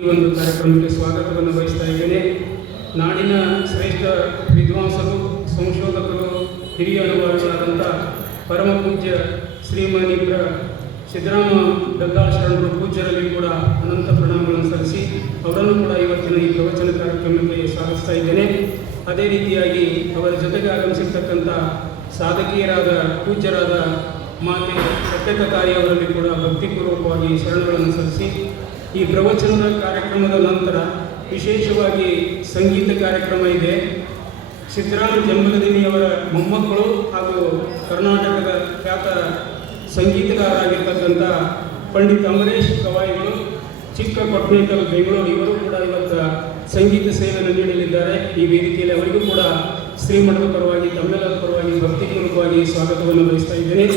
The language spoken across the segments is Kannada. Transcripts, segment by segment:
ಈ ಒಂದು ಕಾರ್ಯಕ್ರಮಕ್ಕೆ ಸ್ವಾಗತವನ್ನು ಬಯಸ್ತಾ ಇದ್ದೇನೆ. ನಾಡಿನ ಶ್ರೇಷ್ಠ ವಿದ್ವಾಂಸರು, ಸಂಶೋಧಕರು, ಹಿರಿಯ ಅನುಭವಿಗಳಾದಂಥ ಪರಮ ಪೂಜ್ಯ ಶ್ರೀಮನಿಬ್ರ ಸಿದ್ದರಾಮ ಗದ್ದಾಳ ಶರಣರು ಪೂಜ್ಯರಲ್ಲಿ ಕೂಡ ಅನಂತ ಪ್ರಣಾಮಗಳನ್ನು ಸಲ್ಲಿಸಿ ಅವರನ್ನು ಕೂಡ ಇವತ್ತಿನ ಈ ಪ್ರವಚನ ಕಾರ್ಯಕ್ರಮಕ್ಕೆ ಸ್ವಾಗತಿಸ್ತಾ ಇದ್ದೇನೆ. ಅದೇ ರೀತಿಯಾಗಿ ಅವರ ಜೊತೆಗೆ ಆಗಮಿಸಿರ್ತಕ್ಕಂಥ ಸಾಧಕೀಯರಾದ ಪೂಜ್ಯರಾದ ಮಾತೆ ಸತ್ಯಕತಾಯಿ ಅವರಲ್ಲಿ ಕೂಡ ಭಕ್ತಿಪೂರ್ವಕವಾಗಿ ಶರಣಗಳನ್ನು ಸಲ್ಲಿಸಿ ಈ ಪ್ರವಚನದ ಕಾರ್ಯಕ್ರಮದ ನಂತರ ವಿಶೇಷವಾಗಿ ಸಂಗೀತ ಕಾರ್ಯಕ್ರಮ ಇದೆ. ಸಿದ್ದರಾಮ ಜಂಬಲದಿನಿಯವರ ಮೊಮ್ಮಕ್ಕಳು ಹಾಗೂ ಕರ್ನಾಟಕದ ಖ್ಯಾತ ಸಂಗೀತಗಾರರಾಗಿರ್ತಕ್ಕಂಥ ಪಂಡಿತ್ ಅಮರೇಶ್ ಗವಾಯಿಗಳು, ಚಿಕ್ಕ ಕೊಟ್ನೇಕಲ್ ಬೆಂಗಳೂರು, ಇವರು ಕೂಡ ಇವತ್ತು ಸಂಗೀತ ಸೇವೆಯನ್ನು ನೀಡಲಿದ್ದಾರೆ. ಈ ವೇದಿಕೆಯಲ್ಲಿ ಅವರಿಗೂ ಕೂಡ ಶ್ರೀಮಠದ ಪರವಾಗಿ, ತಮ್ಮೆಲ್ಲರ ಪರವಾಗಿ ಭಕ್ತಿಪೂರ್ವಕವಾಗಿ ಸ್ವಾಗತವನ್ನು ಬಯಸ್ತಾ ಇದ್ದೇನೆ.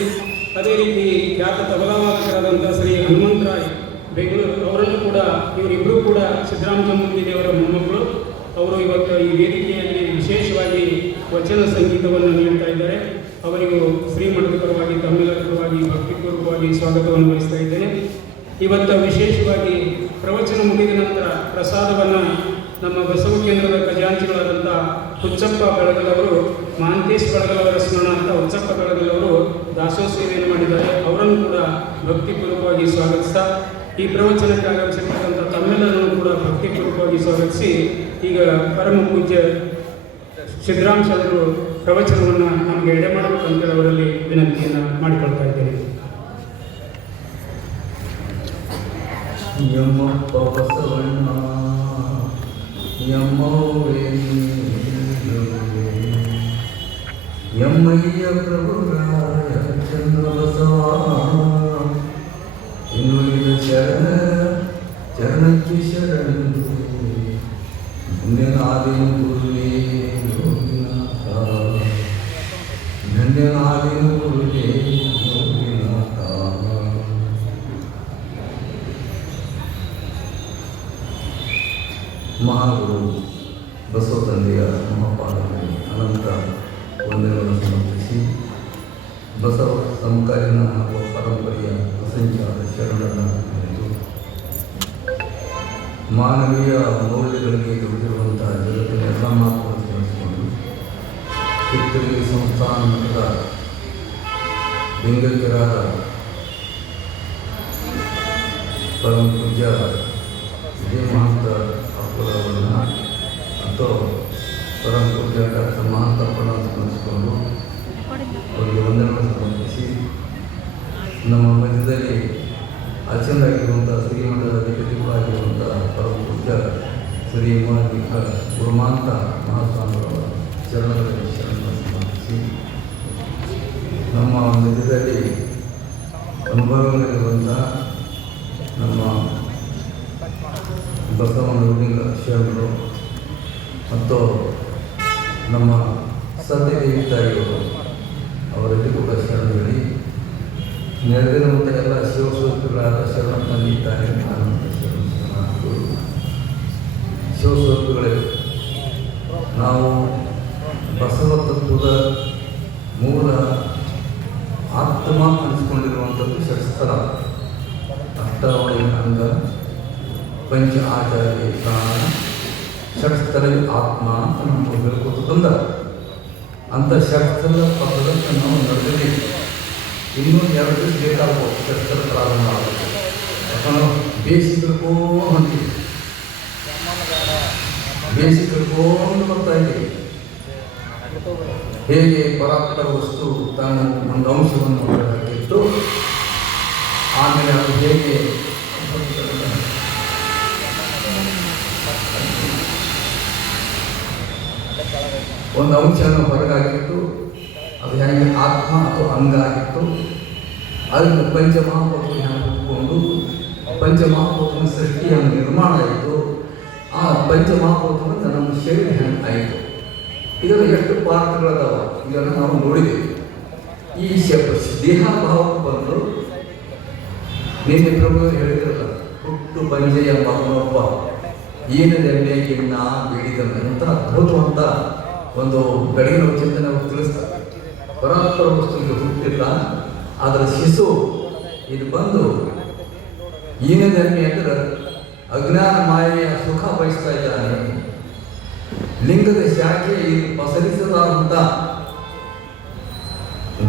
ಅದೇ ರೀತಿ ಖ್ಯಾತ ತಬಲಾವಾದಕರಾದಂಥ ಶ್ರೀ ಹನುಮಂತರಾಯ್ ಬೆಂಗಳೂರು, ಅವರನ್ನು ಕೂಡ, ಇವರಿಬ್ಬರೂ ಕೂಡ ಸಿದ್ದರಾಮ ಜಂಬಲದಿನಿಯವರ ಮೊಮ್ಮಕ್ಕಳು. ಅವರು ಇವತ್ತು ಈ ವೇದಿಕೆಯಲ್ಲಿ ವಿಶೇಷವಾಗಿ ವಚನ ಸಂಗೀತವನ್ನು ನೀಡ್ತಾ ಇದ್ದಾರೆ. ಅವರಿಗೂ ಶ್ರೀಮಠದ ಪರವಾಗಿ, ತಮ್ಮೆಲ್ಲರ ಪರವಾಗಿ ಭಕ್ತಿಪೂರ್ವಕವಾಗಿ ಸ್ವಾಗತವನ್ನು ವಹಿಸ್ತಾ ಇದ್ದೇನೆ. ಇವತ್ತು ವಿಶೇಷವಾಗಿ ಪ್ರವಚನ ಮುಗಿದ ನಂತರ ಪ್ರಸಾದವನ್ನು ನಮ್ಮ ಬಸವ ಕೇಂದ್ರದ ಖಜಾಂಚಿಗಳಾದಂಥ ಹುಚ್ಚಪ್ಪ ಬೆಳಗಲವರು, ಮಹಾಂತೇಶ್ ಬೆಳಗಲವರ ಸ್ಮರಣಾರ್ಥ ಹುಚ್ಚಪ್ಪ ಬೆಳಗಲವರು ದಾಸೋಹ ಸೇವೆಯನ್ನು ಮಾಡಿದ್ದಾರೆ. ಅವರನ್ನು ಕೂಡ ಭಕ್ತಿಪೂರ್ವಕವಾಗಿ ಸ್ವಾಗತಿಸ್ತಾ ಈ ಪ್ರವಚನಕ್ಕೆ ಆಗಮಿಸಿರ್ತಕ್ಕಂಥ ತಮ್ಮೆಲ್ಲರನ್ನು ಕೂಡ ಭಕ್ತಿಪೂರ್ವಕವಾಗಿ ಸ್ವಾಗತಿಸಿ ಈಗ ಪರಮ ಪೂಜ್ಯ ಸಿದ್ದರಾಮ ಶರಣರು ಪ್ರವಚನವನ್ನು ನಮಗೆ ಎಡೆ ಮಾಡಬೇಕಂತೇಳಿ ಅವರಲ್ಲಿ ವಿನಂತಿಯನ್ನು ಮಾಡಿಕೊಳ್ತಾ ಇದ್ದೇನೆ. ಯಮ್ಮಪ್ಪ ಬಸವಣ್ಣ ಯಮ್ಮಯ್ಯ ಪ್ರಭುರಾಯ ಚಂದ್ರ ಬಸವ ಇನ್ನುಳಿದ ಚರಣಕ್ಕೆ ಶರಣು ಧನ್ಯನಾದಿನ ಗುರುವೇ ಯೋಗಿನಾಥ, ಧನ್ಯನಾದಿನ ಗುರುವೇ ಯೋಗಿನಾಥ. ಮಹಾಗುರು ಬಸವ ತಂದೆಯ ಮಹಾಪಾದಗಳಿಗೆ ಅನಂತ ವಂದನೆಗಳನ್ನು ಸಮರ್ಪಿಸಿ ಬಸವ ಸಮಕಾಲೀನ ಹಾಗೂ ಪರಂಪರೆಯ ಅಸಂಖ್ಯಾತ ಶರಣರನ್ನು ಕುರಿತು ಮಾನವೀಯ ಮೌಲ್ಯಗಳಿಗೆ ದುಡಿದಿರುವಂತಹ ಜಗತ್ತಿನ ಎಲ್ಲ ಮಾತುಗಳನ್ನು ಸ್ಮರಿಸಿಕೊಂಡು ಕಿತ್ತೂರು ಸಂಸ್ಥಾನ ಮಟ್ಟದ ಲಿಂಗೈಕ್ಯರಾದ ಪರಮ ಪೂಜ್ಯ ವಿಜಯ ಮಹಂತ ಅಪ್ಪುರವರನ್ನು ಅಥವಾ ಪರಮ ಪೂಜ್ಯ ಡಾಕ್ಟರ್ ಮಹಂತ ಅಪ್ಪರನ್ನು ಸ್ಮರಿಸಿಕೊಂಡು ಅವರಿಗೆ ವಂದನೆಗಳನ್ನು ಸಮರ್ಪಿಸಿ ನಮ್ಮ ಮಧ್ಯದಲ್ಲಿ ಅಚ್ಚಂದಾಗಿರುವಂಥ ಶ್ರೀಮಠದ ಅಧಿಪತಿಗಳಾಗಿರುವಂಥ ಪರಮ ಪೂಜ್ಯ ಶ್ರೀ ಗುರುಮಾಂತ ಮಹಾಸ್ವಾಮಿಗಳ ಚರಣದಲ್ಲಿ ಶರಣವನ್ನು ಸಮರ್ಪಿಸಿ ನಮ್ಮ ಮಧ್ಯದಲ್ಲಿ ಅನುಭವಗಳಿರುವಂಥ ನಮ್ಮ ಬಸವನಗುಡಿಗ ಶರಣರು ಮತ್ತು ನಮ್ಮ ಸತ್ಯದೇವಿ ತಾಯಿಯವರು ಅವರಲ್ಲಿ ಕೂಡ ಶರಣರಲ್ಲಿ ನೆರೆದಿರುವಂಥ ಎಲ್ಲ ಶಿವಸ್ವರೂಪಿಗಳಾದ ಶರಣ ತಂದೆ ತಾಯಿ ಶಿವಸ್ವರೂಪಿಗಳೇ, ನಾವು ಬಸವ ತತ್ವದ ಮೂಲ ಆತ್ಮ ಅನಿಸ್ಕೊಂಡಿರುವಂಥದ್ದು ಷಟ್ಸ್ಥಲ, ಅಷ್ಟಾವಳಿ ಅಂಗ, ಪಂಚ ಆಚಾರ್ಯ ಪ್ರಾಣ, ಷಟ್ಸ್ಥಲ ಆತ್ಮ ಅಂತ ನಮಗೆ ಹೇಳ್ಕೊತ ಬಂದ ಅಂಥ ಷಟ್ಸ್ಥಲ ಪದದಲ್ಲಿ ನಾವು ನಡೆದಿದ್ದೀವಿ. ಇನ್ನೂ 2 ದಿವಸ ಬೇಕಾಗ್ಬೋದು ಷಟ್ಸ್ಥಲ ಪ್ರಾರಂಭ ಆಗುತ್ತೆ. ಯಾಕಂದ್ರೆ ಬೇಸಿಕೋ ಹೊಂತೀವಿ, ಬೇಸಿಕೊಂಡು ಬರ್ತಾ ಇದ್ದೀವಿ. ಹೇಗೆ ಪರಾತ್ಪರ ವಸ್ತು ತಾನು ಒಂದು ಅಂಶವನ್ನು ಹೊರಹಾಕಿತ್ತು, ಆಮೇಲೆ ಅದು ಹೇಗೆ ಒಂದು ಅಂಶವನ್ನು ಹೊರಗಾಗಿತ್ತು, ಅದು ಹೇಗೆ ಆತ್ಮ ಅಥವಾ ಅಂಗ ಆಗಿತ್ತು. ಅದನ್ನು ಪಂಚಮಹಾಭೂತಗಳು ಹೆಂಗೆ ಹುಟ್ಕೊಂಡು ಪಂಚಮಹಾಭೂತನ ಸೃಷ್ಟಿಯ ನಿರ್ಮಾಣ ಆಯಿತು. ಆ ಪಂಚಮಹಾಭೂತದಿಂದ ನಮ್ಮ ಶರೀರ ಹೆಂಗೆ ಆಯಿತು. ಇದನ್ನು ಎಷ್ಟು ಪಾತ್ರಗಳದಾವ ಇದನ್ನು ನಾವು ನೋಡಿದ್ದೇವೆ. ಈ ದೇಹಾಭಾವಕ್ಕೆ ಬಂದು ನಿನ್ನೆ ಪ್ರಭು ಹೇಳಿದ್ರಲ್ಲ, ಹುಟ್ಟು ಬಂಜೆಯ ಮಗನೊಬ್ಬ ಏನದೆಣ್ಣೆಗಿನ್ನ ಬೇಡಿದನು ಅಂತ ಅದ್ಭುತವಂತ ಒಂದು ಬೆಳಗಿನ ಚಿಂತನೆ ಅವರು ತಿಳಿಸ್ತಾರೆ. ಪರಾತ್ಪರ ವಸ್ತುವಿಗೆ ಹುಟ್ಟಿಲ್ಲ, ಅದರ ಶಿಶು ಇದು ಬಂದು ಏನದೆಣ್ಣೆ ಅಂದ್ರೆ ಅಜ್ಞಾನ ಮಾಯೆಯ ಸುಖ ಬಯಸ್ತಾ ಇದ್ದಾನೆ. ಲಿಂಗದ ಶಾಖೆ ಪಸರಿಸದಾದಂಥ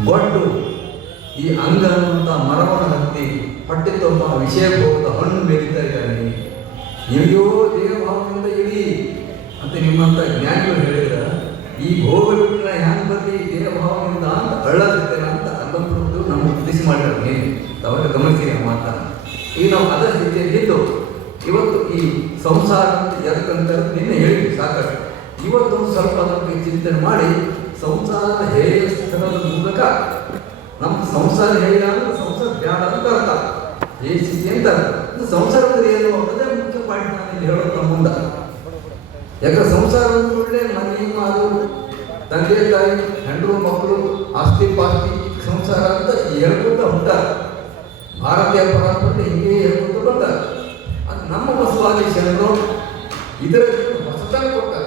ಗೊಡ್ಡು ಈ ಅಂಗ ಅನ್ನುವಂಥ ಮರವನ್ನು ಹತ್ತಿ ಹೊಟ್ಟೆ ತುಂಬ ವಿಷಯ ಭೋಗದ ಹಣ್ಣು ಬೇರಿತಾ ಇದ್ದಾನೆ. ಇಳಿಯೋ ದೇಹಭಾವದಿಂದ ಇಳಿ ಅಂತ ನಿಮ್ಮಂಥ ಜ್ಞಾನಿಗಳು ಹೇಳಿದ್ರೆ ಈ ಭೋಗ ಬಿಟ್ಟರೆ ಹ್ಯಾಂಗೆ ಬರಲಿ ದೇಹಭಾವದಿಂದ ಅಂತ ಅಳ್ಳದಿರ್ತೇನೆ ಅಂತ ಅಲ್ಲಂದು ನಮ್ಮ ಉದ್ದೇಶ ಮಾಡಿರೋದು ನೀನು ಅವಾಗ ಗಮನಿಸಿರಿ ಆ ಮಾತನ್ನು. ಈಗ ನಾವು ಅದರ ಸ್ಥಿತಿಯಲ್ಲಿದ್ದು ಇವತ್ತು ಈ ಸಂಸಾರ ಅಂತ ಎದಕ್ಕಂತ ನಿನ್ನೆ ಹೇಳಿದ್ವಿ ಸಾಕಷ್ಟು. ಇವತ್ತೊಂದು ಸ್ವಲ್ಪ ಅದಕ್ಕೆ ಚಿಂತನೆ ಮಾಡಿ ಸಂಸಾರದ ಹೇಯ ಸ್ಥಳದ ಮೂಲಕ ನಮ್ಮ ಸಂಸಾರ ಹೇಯ ಅಂದ್ರೆ ಸಂಸಾರ ಬ್ಯಾಡ ಅಂತ ಅರ್ಥ, ಏ ಸ್ಥಿತಿ ಅಂತ ಅರ್ಥ. ಸಂಸಾರ ಅಂದ್ರೆ ಏನು ಅನ್ನೋದೇ ಮುಖ್ಯ ಪಾಯಿಂಟ್ ನಾನು ಇಲ್ಲಿ ಹೇಳೋದು ನಮ್ಮ ಮುಂದೆ. ಯಾಕಂದ್ರೆ ಸಂಸಾರ ಅಂದ್ರೆ ಒಳ್ಳೆ ಮನೆ ಮಾರು ತಂದೆ ತಾಯಿ ಹೆಂಡರು ಮಕ್ಕಳು ಆಸ್ತಿ ಪಾಸ್ತಿ ಸಂಸಾರ ಅಂತ ಹೇಳ್ಕೊತ ಹೊಂಟಾರ. ಭಾರತೀಯ ಪರಂಪರೆ ಹಿಂಗೆ ಹೇಳ್ಕೊತ ಬಂದಾರ. ಅದು ನಮ್ಮ ಬಸವಾದಿ ಶರಣರು ಇದರ ಹೊಸತನ ಕೊಟ್ಟಾರ.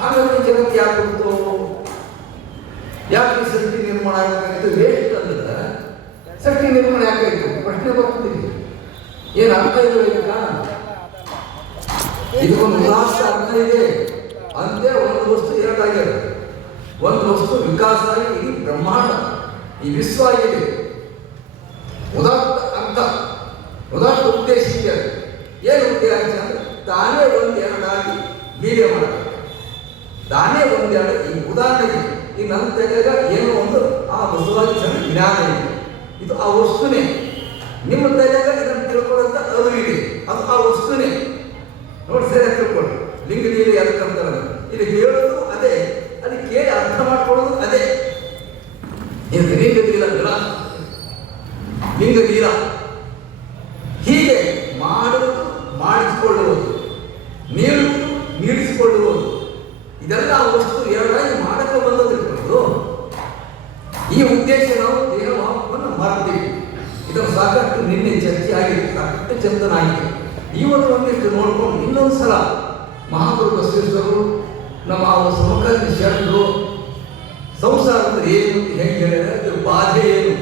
ಹಾಗಾಗಿ ಜಗತ್ತು ಯಾಕೆ ಕೊಡ್ತು, ಯಾಕೆ ಸೃಷ್ಟಿ ನಿರ್ಮಾಣ ಆಗಬೇಕಾಗಿತ್ತು ವೇಸ್ಟ್ ಅಂದ್ರೆ ಸೃಷ್ಟಿ ನಿರ್ಮಾಣ ಯಾಕಾಯಿತು ಪ್ರಶ್ನೆ ಬರ್ತಿದ್ದೀವಿ. ಏನು ಅರ್ಥ ಇದೆ ಈಗ? ಇದಕ್ಕೊಂದು ಉದಾತ್ತ ಅರ್ಥ ಇದೆ. ಅಂತೆ ಒಂದು ವಸ್ತು ಎರಡಾಗ್ಯದ. ಒಂದು ವಸ್ತು ವಿಕಾಸ ಆಗಿ ಇಡೀ ಬ್ರಹ್ಮಾಂಡ ಈ ವಿಶ್ವ ಆಗಿದೆ. ಉದಾತ್ತ ಅರ್ಥ, ಉದಾತ್ತ ಉದ್ದೇಶ ಇದೆ. ಏನು ಉದ್ದೇಶ ಅಂದ್ರೆ ತಾನೇ ಒಂದು ಎರಡಾಗಿ ಬೀಗ ಮಾಡಬೇಕು. ತಾನೇ ಒಂದೆರಡು ಈ ಉದಾಹರಣೆಗೆ ಈ ನನ್ನ ತೆಗೆದಾಗ ಏನೋ ಒಂದು ಆ ಬಸವಾದಿ ಜ್ಞಾನ ಇದೆ. ಇದು ಆ ವಸ್ತುನೇ. ನಿಮ್ಮ ತೆಗೆದಾಗ ಇದನ್ನು ತಿಳ್ಕೊಳ್ಳೋಂಥ ಅದು ಇದೆ. ಅದು ಆ ವಸ್ತುನೇ. ನೋಡಿ ಸರಿಯಾಗಿ ತಿಳ್ಕೊಳ್ಳಿ. ಲಿಂಗ ನೀರು ಅದಕ್ಕಂತಾರೆ ಇಲ್ಲಿ ಹೇಳೋದು ಅದೇ, ಅಲ್ಲಿ ಕೇಳಿ ಅರ್ಥ ಮಾಡ್ಕೊಳ್ಳೋದು ಅದೇ. ಲಿಂಗ ನೀರ ಲಿಂಗ ನೀರ ಹೀಗೆ ಮಾಡುವುದು, ಮಾಡಿಸಿಕೊಳ್ಳುವುದು, ನೀಡುವುದು, ನೀಡಿಸಿಕೊಳ್ಳುವುದು, ಇದೆಲ್ಲ ವಸ್ತು ಎರಡಾಗಿ ಮಾಡಕ್ಕೆ ಬಂದದಿರ್ಬೋದು. ಈ ಉದ್ದೇಶ ನಾವು ದೇಹಭಾವವನ್ನು ಮಾಡ್ತೀವಿ. ಇದನ್ನು ಸಾಕಷ್ಟು ನಿನ್ನೆ ಚರ್ಚೆ ಆಗಿದೆ, ಸಾಕಷ್ಟು ಚಿಂತನೆ ಆಗಿದೆ. ಇವತ್ತು ಒಂದಿಷ್ಟು ನೋಡ್ಕೊಂಡು ಇನ್ನೊಂದು ಸಲ ಮಹಾಗುರು ಬಸವೇಶ್ವರರು ನಮ್ಮ ಸಮಕಾಲೀನ ಶರಣರು ಸಂಸಾರ ಅಂದ್ರೆ ಏನು ಹೆಂಗೆ ಹೇಳಿದ್ರೆ ಇದ್ರ ಬಾಧೆ ಏನು,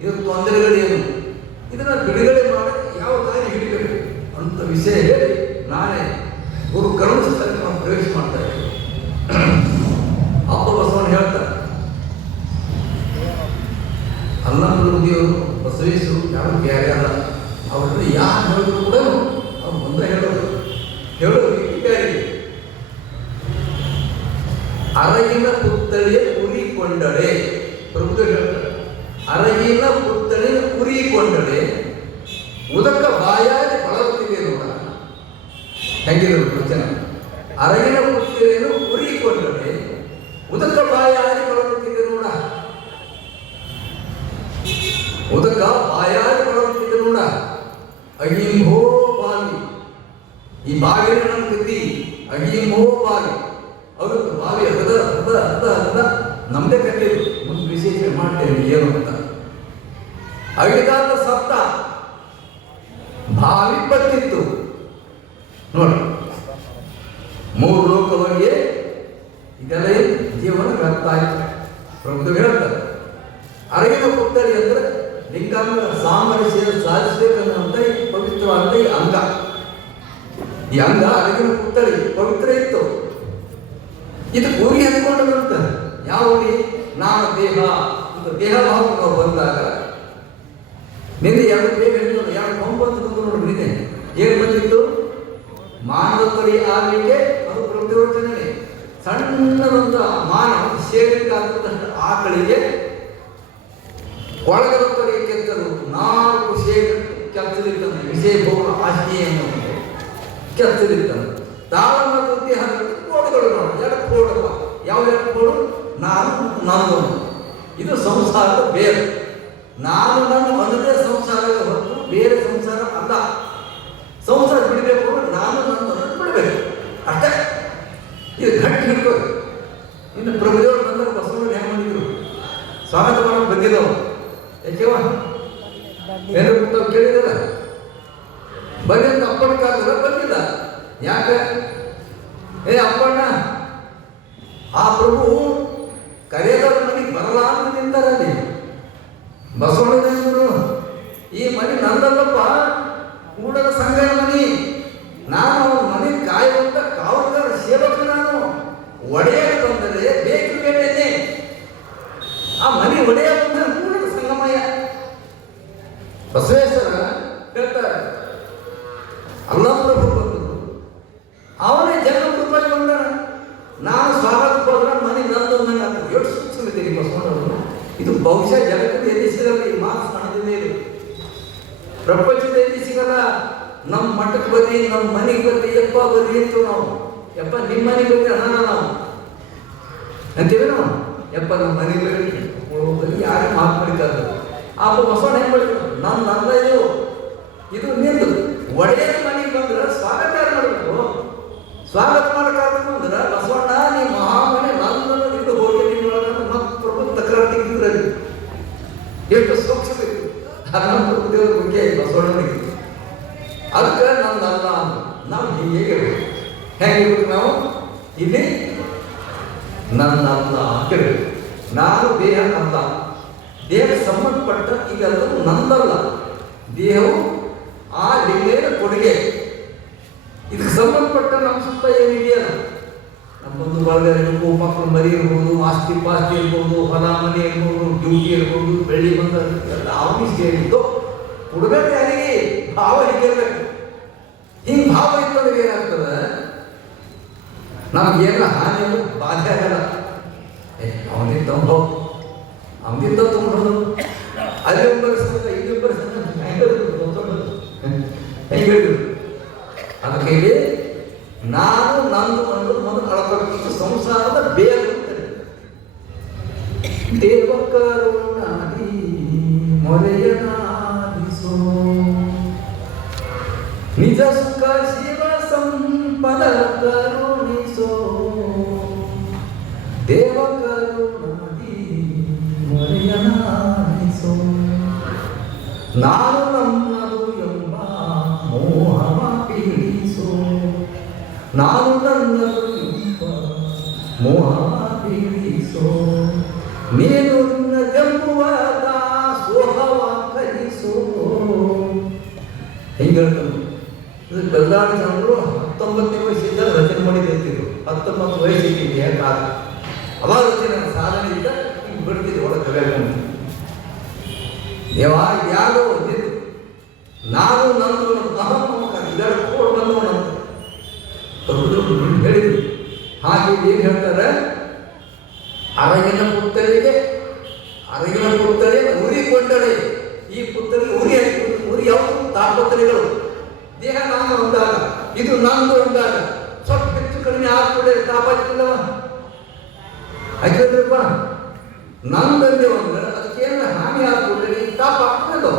ಇದ್ರ ತೊಂದರೆಗಳೇನು, ಇದನ್ನ ಬಿಡುಗಡೆ ಮಾಡಕ್ಕೆ ಯಾವ ದಾರಿ ಹಿಡಿಬೇಕು ಅಂತ ವಿಷಯ ಹೇಳಿ ನಾನೇ ಗುರು ಕರುಣಿಸ್ತಾರೆ ನಾವು ಪ್ರವೇಶ ಮಾಡ್ತಾ ಇದ್ದೀವಿ. ಅಪ್ಪ ಬಸವಣ್ಣ ಹೇಳ್ತಾರೆ, ಅಲ್ಲಂಬುದಿಯವರು ಬಸವೇಶ್ವರು ಯಾರು ಬ್ಯಾರೆ ಅಲ್ಲ. ಅವ್ರನ್ನ ಯಾರು ಹೇಳಿದ್ರು ಕೂಡ ಅವ್ರು ಮುಂದೆ ಹೇಳೋದು ಬ್ಯಾರೆ. ಅರಗಿನ ಪುತ್ತಳಿಯ ಉರಿಕೊಂಡಳೆ ಪ್ರಭುತ್ವ ಹೇಳ್ತಾರೆ. ಅರಗಿನ ಪುತ್ತಳಿಯ ಉರಿಕೊಂಡಳೆ ಉದಕ ಬಾಯಾಗಿ ಬಳಲುತ್ತಿದೆ ನೋಡ. ಹೆಂಗಿರೋದು ವಚನ? ಅರಗಿನ ಪುತ್ತಳಿಯನ್ನು ಉರಿಕೊಂಡಳೆ ಉದಕ ಬಾಯಾಗಿ ಬಳಲುತ್ತಿದೆ ನೋಡ. ಉದಕ ಬಾಯಾಗಿ ಬಳಲುತ್ತಿದೆ ನೋಡ. ಅಹಿಂಹೋ ಬಾವಿ, ಈ ಬಾವಿನ ನನ್ನ ಕೃತಿ ಅಹಿಂಹೋ ಬಾವಿ. ಅವತ್ತು ಬಾವಿ ಅದ ಅದ ಅದ ಅದ ನಮ್ಮದೇ ಕಟ್ಟಿದ್ರು. ಮುಂದೆ ವಿಶೇಷ ಮಾಡ್ತೇವೆ ಏನು ಅಂತ. ಅಗಿದಾದ ಸತ್ತ ಬಾವಿ ಬತ್ತಿತ್ತು ನೋಡಿ. ಮೂರು ಲೋಕವರಿಗೆ ಇದೆಲ್ಲ ಜೀವನ ವ್ಯರ್ಥ ಆಯ್ತು. ಪ್ರಭುತ್ವ ಹೇಳ್ತಾರೆ ಅರಗಿನ ಪುತ್ತಳಿ ಅಂದ್ರೆ ಲಿಂಗಾಂಗ ಸಾಮರಸ್ಯ ಸಾಧಿಸಬೇಕನ್ನುವಂತ ಈ ಪವಿತ್ರವಾದ ಈ ಅಂಗ. ಈ ಅಂಗ ಅರಗಿನ ಪುತ್ತಳಿ ಪವಿತ್ರ ಇತ್ತು. ಇದು ಊರಿ ಅಂದ್ಕೊಂಡು ಬರುತ್ತಾರೆ. ಯಾವ ಊರಿ? ನಾನು ದೇಹ ಅಂತ ದೇಹ ಭಾವ ನಾವು ಬಂದಾಗ ನಿನ್ನೆ ಎರಡು ದೇಹ ಹೇಳಿದ್ರು, ಎರಡು ಕೊಂಬು ಅಂತ ಬಂದು ನೋಡಿ. ನಿನ್ನೆ ಏನು ಬಂದಿತ್ತು? ಮಾನವ ಪರಿ ಆಗಲಿಕ್ಕೆ ಅದು ಪ್ರತಿವರ್ತನೆ. ಸಣ್ಣದೊಂದು ಮಾನವ ಸೇರಿಕಾದಂತಹ ಆಕಳಿಗೆ ಒಳಗದ ಪರಿ ಕೆತ್ತಲು 4 ಶೇರ್ ಕೆತ್ತಲಿದ್ದಾನೆ. ವಿಷಯ ಭೋಗ ಆಶ್ರಯನ್ನು ಕೆತ್ತಲಿದ್ದಾನೆ. ತಾಳನ್ನ ಬುದ್ಧಿ ಹಾಕಿ ಕೋಡುಗಳು ನೋಡಿ. ಎರಡು ಕೋಡಪ್ಪ. ಯಾವ ಎರಡು ಕೋಡು? ನಾನು ನಾನು. ಇದು ಸಂಸಾರದ ಬೇರೆ. ನಾನು ನನ್ನ ಮೊದಲೇ ಸಂಸಾರದ ಹೊರತು ಬೇರೆ ಸಂಸಾರ ಅಲ್ಲ. ಸಂಸಾರ ಬಿಡಬೇಕು ಅಂದ್ರೆ ನಾನು ನನ್ನ ಬಿಡಬೇಕು ಅಷ್ಟೇ. ಇದು ಗಟ್ಟಿ ಹಿಡ್ಕೋದು. ಇನ್ನು ಪ್ರಭುದೇವರು ಬಂದರೆ ಬಸವಣ್ಣ ಹೆಂಗೆ ಮಾಡಿದ್ರು? ಸ್ವಾಗತ ಮಾಡೋ ಬಂದಿದ್ದವು. ಯಾಕೆವ ಏನು ಕೇಳಿದಲ್ಲ ಬಂದ ಅಪ್ಪನ ಕಾಲದ ಬಂದಿಲ್ಲ. ಯಾಕೆ? ಏ ಅಪ್ಪಣ್ಣ, ಆ ಪ್ರಭು ಕರೆಯದವ್ರ ಮನೆಗೆ ಬರಲ್ಲ ಅಂತ ನಿಂತಾರಲ್ಲಿ. ಬಸವಣ್ಣನವರು ಈ ಮನೆ ನಂದಲ್ಲಪ್ಪ, ಕೂಡಲ ಸಂಘದ ಮನೆ, ನಾನು ಅವನ ಮನೆ ಕಾಯುವಂತ ಕಾವಲುಗಾರ ಸೇವಕ. ನಾನು ಒಡೆಯ ಬಂದರೆ ಬೇಕು ಬೇಡೇನೆ, ಆ ಮನೆ ಒಡೆಯ ಬಂದರೆ ಪೂರ್ಣ ಸಂಗಮಯ. ಬಸವೇಶ್ವರ ಹೇಳ್ತಾರೆ, ಅಲ್ಲಪ್ರಭು ಬಂದರು, ಅವನೇ ಜನ ರೂಪಾಯಿ ಬಂದ. ನಾನು ಸ್ವಾಗತ ಹೋದ್ರೆ ಮನೆ ನಂದು ನನ್ನ ಎಷ್ಟು ಸೂಕ್ಷ್ಮಿದ್ದೀರಿ ಬಸವಣ್ಣವರು. ಇದು ಬಹುಶಃ ಜಗತ್ತಿನ ಎಲ್ಲಿ ಸಿಗಲ್ಲ, ಈ ಮಾತು ಕಾಣದಿದೆ. ಪ್ರಪಂಚದ ಎಲ್ಲಿ ಸಿಗಲ್ಲ. ನಮ್ಮ ಮಠಕ್ಕೆ ಬರ್ರಿ, ನಮ್ಮ ಮನೆಗೆ ಬರ್ರಿ, ಯಪ್ಪ ಬರ್ರಿ ಅಂತ ನಾವು. ಯಪ್ಪ ನಿಮ್ಮ ಮನೆಗೆ ಬರ್ರಿ ಅನ್ನ ನಾವು ಅಂತೀವಿ ನಾವು. ಯಪ್ಪ ನಮ್ಮ ಮನೆಗೆ ಬರ್ರಿ ಯಾರು ಮಾತು ಮಾಡಿದ್ದಾರೆ. ಆ ಬಸವಣ್ಣ ಹೆಂಗೆ ಮಾಡಿದ್ರು, ನಂದ ಇದು ನಿಂದು. ಒಡೆಯದ ಮನೆಗೆ ಬಂದ್ರೆ ಸ್ವಾಗತ ಯಾರು ಮಾಡಬೇಕು? ಸ್ವಾಗತ ಮಾಡಕ್ಕಾಗಬೇಕು ಅಂದ್ರೆ ಬಸವಣ್ಣ ನೀ ಮಹಾಮನೆ ನಂದನ್ನು ನಿಂದು ಹೋಗಿ ನಿಮ್ಮೊಳಗಂತ ಮತ್ತೆ ಪ್ರಭು ತಕರಾರು ತೆಗೆದಿದ್ರಲ್ಲಿ ಎಷ್ಟು ಸೂಕ್ಷ್ಮಬೇಕು. ಪ್ರಭು ದೇವರ ಬಗ್ಗೆ ಬಸವಣ್ಣನಿಗೆ ಅದಕ್ಕೆ ನಂದಲ್ಲ ಅಂತ ನಾವು ಹೀಗೆ ಹೇಗಿರ್ಬೇಕು. ನಾವು ಇಲ್ಲಿ ನನ್ನಲ್ಲ ಕೇಳಬೇಕು. ನಾನು ದೇಹ ಅಲ್ಲ, ದೇಹಕ್ಕೆ ಸಂಬಂಧಪಟ್ಟ ಇದೆಲ್ಲವೂ ನಂದಲ್ಲ. ದೇಹವು ಆ ಲಿಂಗೇನ ಕೊಡುಗೆ. ಇದಕ್ಕೆ ಸಂಬಂಧಪಟ್ಟ ನಮ್ಮ ಸುತ್ತ ಏನಿದೆಯಲ್ಲ, ನಮ್ಮೊಂದು ಬಳಗ ಇರ್ಬೋದು, ಮಕ್ಕಳು ಮರಿ ಇರ್ಬೋದು, ಆಸ್ತಿ ಪಾಸ್ತಿ ಇರ್ಬೋದು, ಹೊಲ ಮನೆ ಇರ್ಬೋದು, ಡ್ಯೂಟಿ ಇರ್ಬೋದು, ಬೆಳ್ಳಿ ಬಂದ ಎಲ್ಲ ಅವನಿಗೆ ಸೇರಿದ್ದು ಕೊಡಬೇಕು. ಯಾರಿಗೆ ಭಾವ ಹೀಗಿರ್ಬೇಕು. ಹಿಂಗೆ ಭಾವ ಇತ್ತಂದ್ರೆ ಏನಾಗ್ತದೆ, ನಮ್ಗೇನ ಹಾನಿ ಅಂದ್ರೆ ಬಾಧೆ ಆಗಲ್ಲ. ಅವನಿಂದ ತಂಬೋದು, ಅವನಿಂದ ತುಂಬೋದು, ಅಲ್ಲಿ ಒಬ್ಬರಿಸಿದ ಇಲ್ಲಿ ಒಬ್ಬರಿಸಿದ ಹೆಂಗೆ ಹೇಳಿದ್ರು. ಅದಕ್ಕೆ ನಾನು ನಂದು ಅನ್ನೋದು ಮೊದಲು ಕಳ್ಕೊಳ್ಬೇಕು. ಸಂಸಾರದ ಬೇರೆ ದೇವಕರುಣಾದಿ ಮೊರೆಯನಾದಿಸೋ ನಿಜ ಸುಖ ಶಿವ ಸಂಪದ ಕರುಣಿಸೋ ದೇವಕರುಣಾದಿ ಮೊರೆಯನಾದಿಸೋ. ನಾನು ನನ್ನದು ಎಂಬ ಮೋಹವ ಪೀಡಿಸೋ, ನಾನು ನನ್ನದು ಎಂಬ ಮೋಹವ ಪೀಡಿಸೋ. ನೀನು ನಿನ್ನದೆಂಬುವ ಸೋಹವ ಕಲಿಸೋ. ಹೆಂಗೆ ಹೇಳ್ತಾರೆ, ಬೆಲ್ಲಾಡಿ ಜನರು 19 ವಯಸ್ಸಿದ್ದಾಗ ರಚನೆ ಮಾಡಿದ್ದಿರ್ತಿದ್ರು. 19 ವಯಸ್ಸಿಗೆ ಯಾಕಾಗ ಅವಾಗ ರಚನೆ ಸಾಧನೆಯಿಂದ ಹಿಂಗೆ ಬಿಡ್ತಿದ್ರು ಒಳಗೆ ಕಲಿಯಾಕೊಂಡು. ದೇವ ಯಾರೋ ನಿಂತು ನಾನು ನಂದು ಅಹಂಕಾರ ಇದೆರಡು ಕೋಡ್ ಬಂದು ಹೇಳಿದ್ರು. ಹಾಗೆ ಏನು ಹೇಳ್ತಾರೆ, ಅರಗಿನ ಪುತ್ತರಿಗೆ ಉರಿ ಕೊಂಡರೆ. ಈ ಪುತ್ತರಿಗೆ ಉರಿ ಯಾವುದು? ತಾಪತ್ರೆಗಳು. ದೇಹ ನಾನು ಅಂದಾಗ, ಇದು ನಂದು ಅಂದಾಗ ಸ್ವಲ್ಪ ಹೆಚ್ಚು ಕಡಿಮೆ ಆಗ್ತದೆ. ತಾಪ ಇಲ್ಲವ ಹಾಕಿದ್ರಪ್ಪ ನಂದಂದೆ ಅಂದ್ರೆ ಅದಕ್ಕೇನು ಹಾನಿ ಆಗ್ಬಿಟ್ರೆ ತಾಪ ಆಗ್ತದೆ.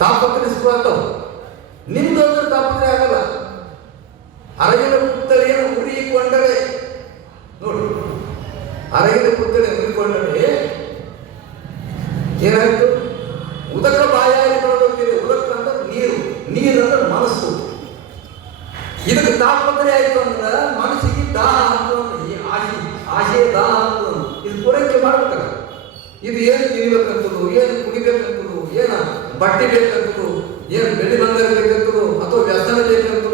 ತಾಪತ್ರೆ ಸುಖಾಗ್ತವ. ನಿಮ್ದು ಅಂದ್ರೆ ತಾಪತ್ರೆ ಆಗಲ್ಲ. ಅರಗಿನ ಪುತ್ತಳೆಯನ್ನು ಉರಿಕೊಂಡರೆ ನೋಡು, ಅರಗಿನ ಪುತ್ತಳೆ ಉರಿಕೊಂಡರೆ ಏನಾಯ್ತು? ಉದಕ ಬಾಯಾಗಿ ಬರೋದಿದೆ. ಉದಕ ಅಂದ್ರೆ ನೀರು, ನೀರಂದ್ರೆ ಮನಸ್ಸು. ಇದಕ್ಕೆ ತಾಪತ್ರೆ ಆಯ್ತು ಅಂದ್ರೆ ಮನಸ್ಸಿಗೆ ದಾಹ ಆಗ್ತದೆ. ಆಶೆ ದಾಹ ಆಗ್ತದೆ. ಇದು ಪೂರೈಕೆ ಮಾಡ್ಬೇಕಲ್ಲ. ಇದು ಏನು ತಿನ್ಬೇಕಂತದ್ದು, ಏನು ಕುಡಿಬೇಕಂತದ್ದು, ಏನು ಬಟ್ಟೆ ಬೇಕಂತದ್ದು, ಏನು ಬೆಳಿ ಬಂಗಾರ ಬೇಕಂತದ್ದು, ಅಥವಾ ವ್ಯಸನ ಬೇಕಂತದ್ದು,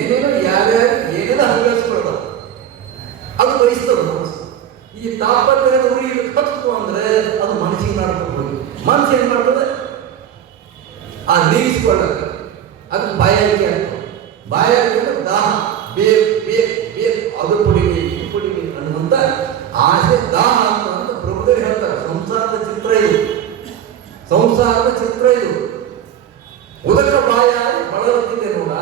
ಏನೇನೋ ಯಾರ್ಯಾರು ಏನೇನೋ ಹವ್ಯಾಸಗಳು ಅದು ಬಯಸ್ತದೆ ಮನಸ್ಸು. ಈ ತಾಪತ್ರೆ ಉರಿ ಕತ್ತು ಅಂದ್ರೆ ಅದು ಮನಸ್ಸಿಗೆ ಮಾಡ್ಕೊಂಡು ಮನಸ್ಸು ಏನ್ ಮಾಡ್ತದೆ, ಆ ನೀರಿಸ್ಕೊಳ್ಳಕ ಅದಕ್ಕೆ ಬಾಯಾರಿಕೆ ಆಗ್ತದೆ. ಬಾಯಾರಿಕೆ ಅಂದ್ರೆ ದಾಹ, ಬೇಕು ಅದು ಕುಡಿಲಿ ಇದು ಕುಡಿಲಿ ಅನ್ನುವಂತ ಆಸೆ ದಾಹ ಅಂತ ಪ್ರಭುಗಳು ಹೇಳ್ತಾರೆ. ಸಂಸಾರದ ಚಿತ್ರ ಇದು, ಸಂಸಾರದ ಚಿತ್ರ ಇದು. ಉದಕ ಬಾಯಾರಿ ಬಳಲುತ್ತಿದೆ ನೋಡ,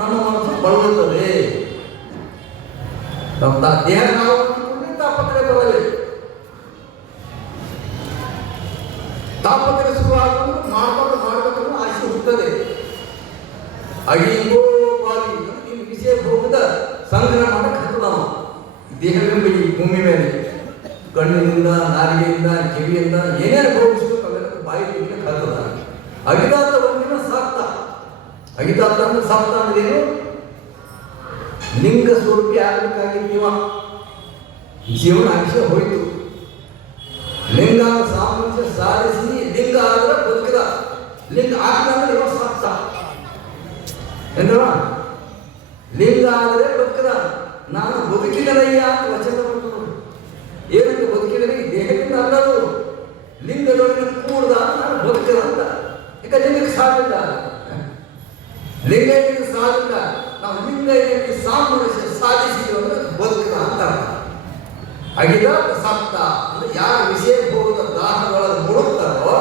ನಮ್ಮ ಮನಸ್ಸು ಬಳಲುತ್ತದೆ. ದೇಹ ನಾವು ತಾಪತ್ರೆ ಬರಲಿ. ತಾಪತ್ರೆ ಶುರುವಾಗುವುದು ಮಾಡ್ಕೊಂಡು ಆಸೆ ಹುಟ್ಟುತ್ತದೆ. ಅಡಿಗೋ ಬಾಲಿ ಈ ವಿಷಯ ಭೋಗದ ಸಂಗ್ರಹ ಮಾಡಕ್ಕೆ ಹತ್ತು ನಾವು ದೇಹವೆಂಬ ಈ ಭೂಮಿ ಮೇಲೆ ಕಣ್ಣಿನಿಂದ, ನಾಲಿಗೆಯಿಂದ, ಕಿವಿಯಿಂದ ಏನೇನು ಭೋಗಿಸ್ಬೇಕು ಅವೆಲ್ಲ ಬಾಯಿ ಕಲ್ತದ. ಅಗಿದಾತ ಒಂದಿನ ಸತ್ತ. ಅಗಿದಾತ ಅಂದ್ರೆ ಸತ್ತ ಅಂದ್ರೆ ಏನು? ಲಿಂಗ ಸ್ವರೂಪಿ ಆಗಬೇಕಾಗಿದ್ದೀವ. ಜೀವನ ಆಯುಷ್ಯ ಹೋಯ್ತು. ಲಿಂಗ ಸಾಮರ್ಥ್ಯ ಸಾಧಿಸಿ ಲಿಂಗ ಆದ್ರೆ ಬದುಕಿದ. ಲಿಂಗ ಆಗ್ತಂದ್ರೆ ಇವ ಸತ್ತ. ಎಂದ್ರ ಲಿಂಗ ಆದರೆ ಬದುಕದ. ನಾನು ಬದುಕಿದನಯ್ಯ ಅಂತ ವಚನ ಬಂತು ನೋಡಿ. ಏನಂತ ಬದುಕಿದರೆ ದೇಹದಿಂದ ಅಲ್ಲದು, ಲಿಂಗದೊಳಗೆ ಕೂಡ್ದ ನಾನು ಬದುಕದ ಅಂತ. ಯಾಕೆ ಲಿಂಗಕ್ಕೆ ಸಾವಿಲ್ಲ, ಲಿಂಗ ಸಾವಿಲ್ಲ. ನಾವು ಲಿಂಗ ಸಾಮರಸ್ಯ ಸಾಧಿಸಿದ್ರು ಅಂದ್ರೆ ಬದುಕದ ಅಂತ. ಅಗಿದ ಸಪ್ತ ಅಂದ್ರೆ ಯಾರ ವಿಷಯ ಹೋದ ದಾಹದೊಳಗೆ ಮುಳುಗ್ತಾರೋ,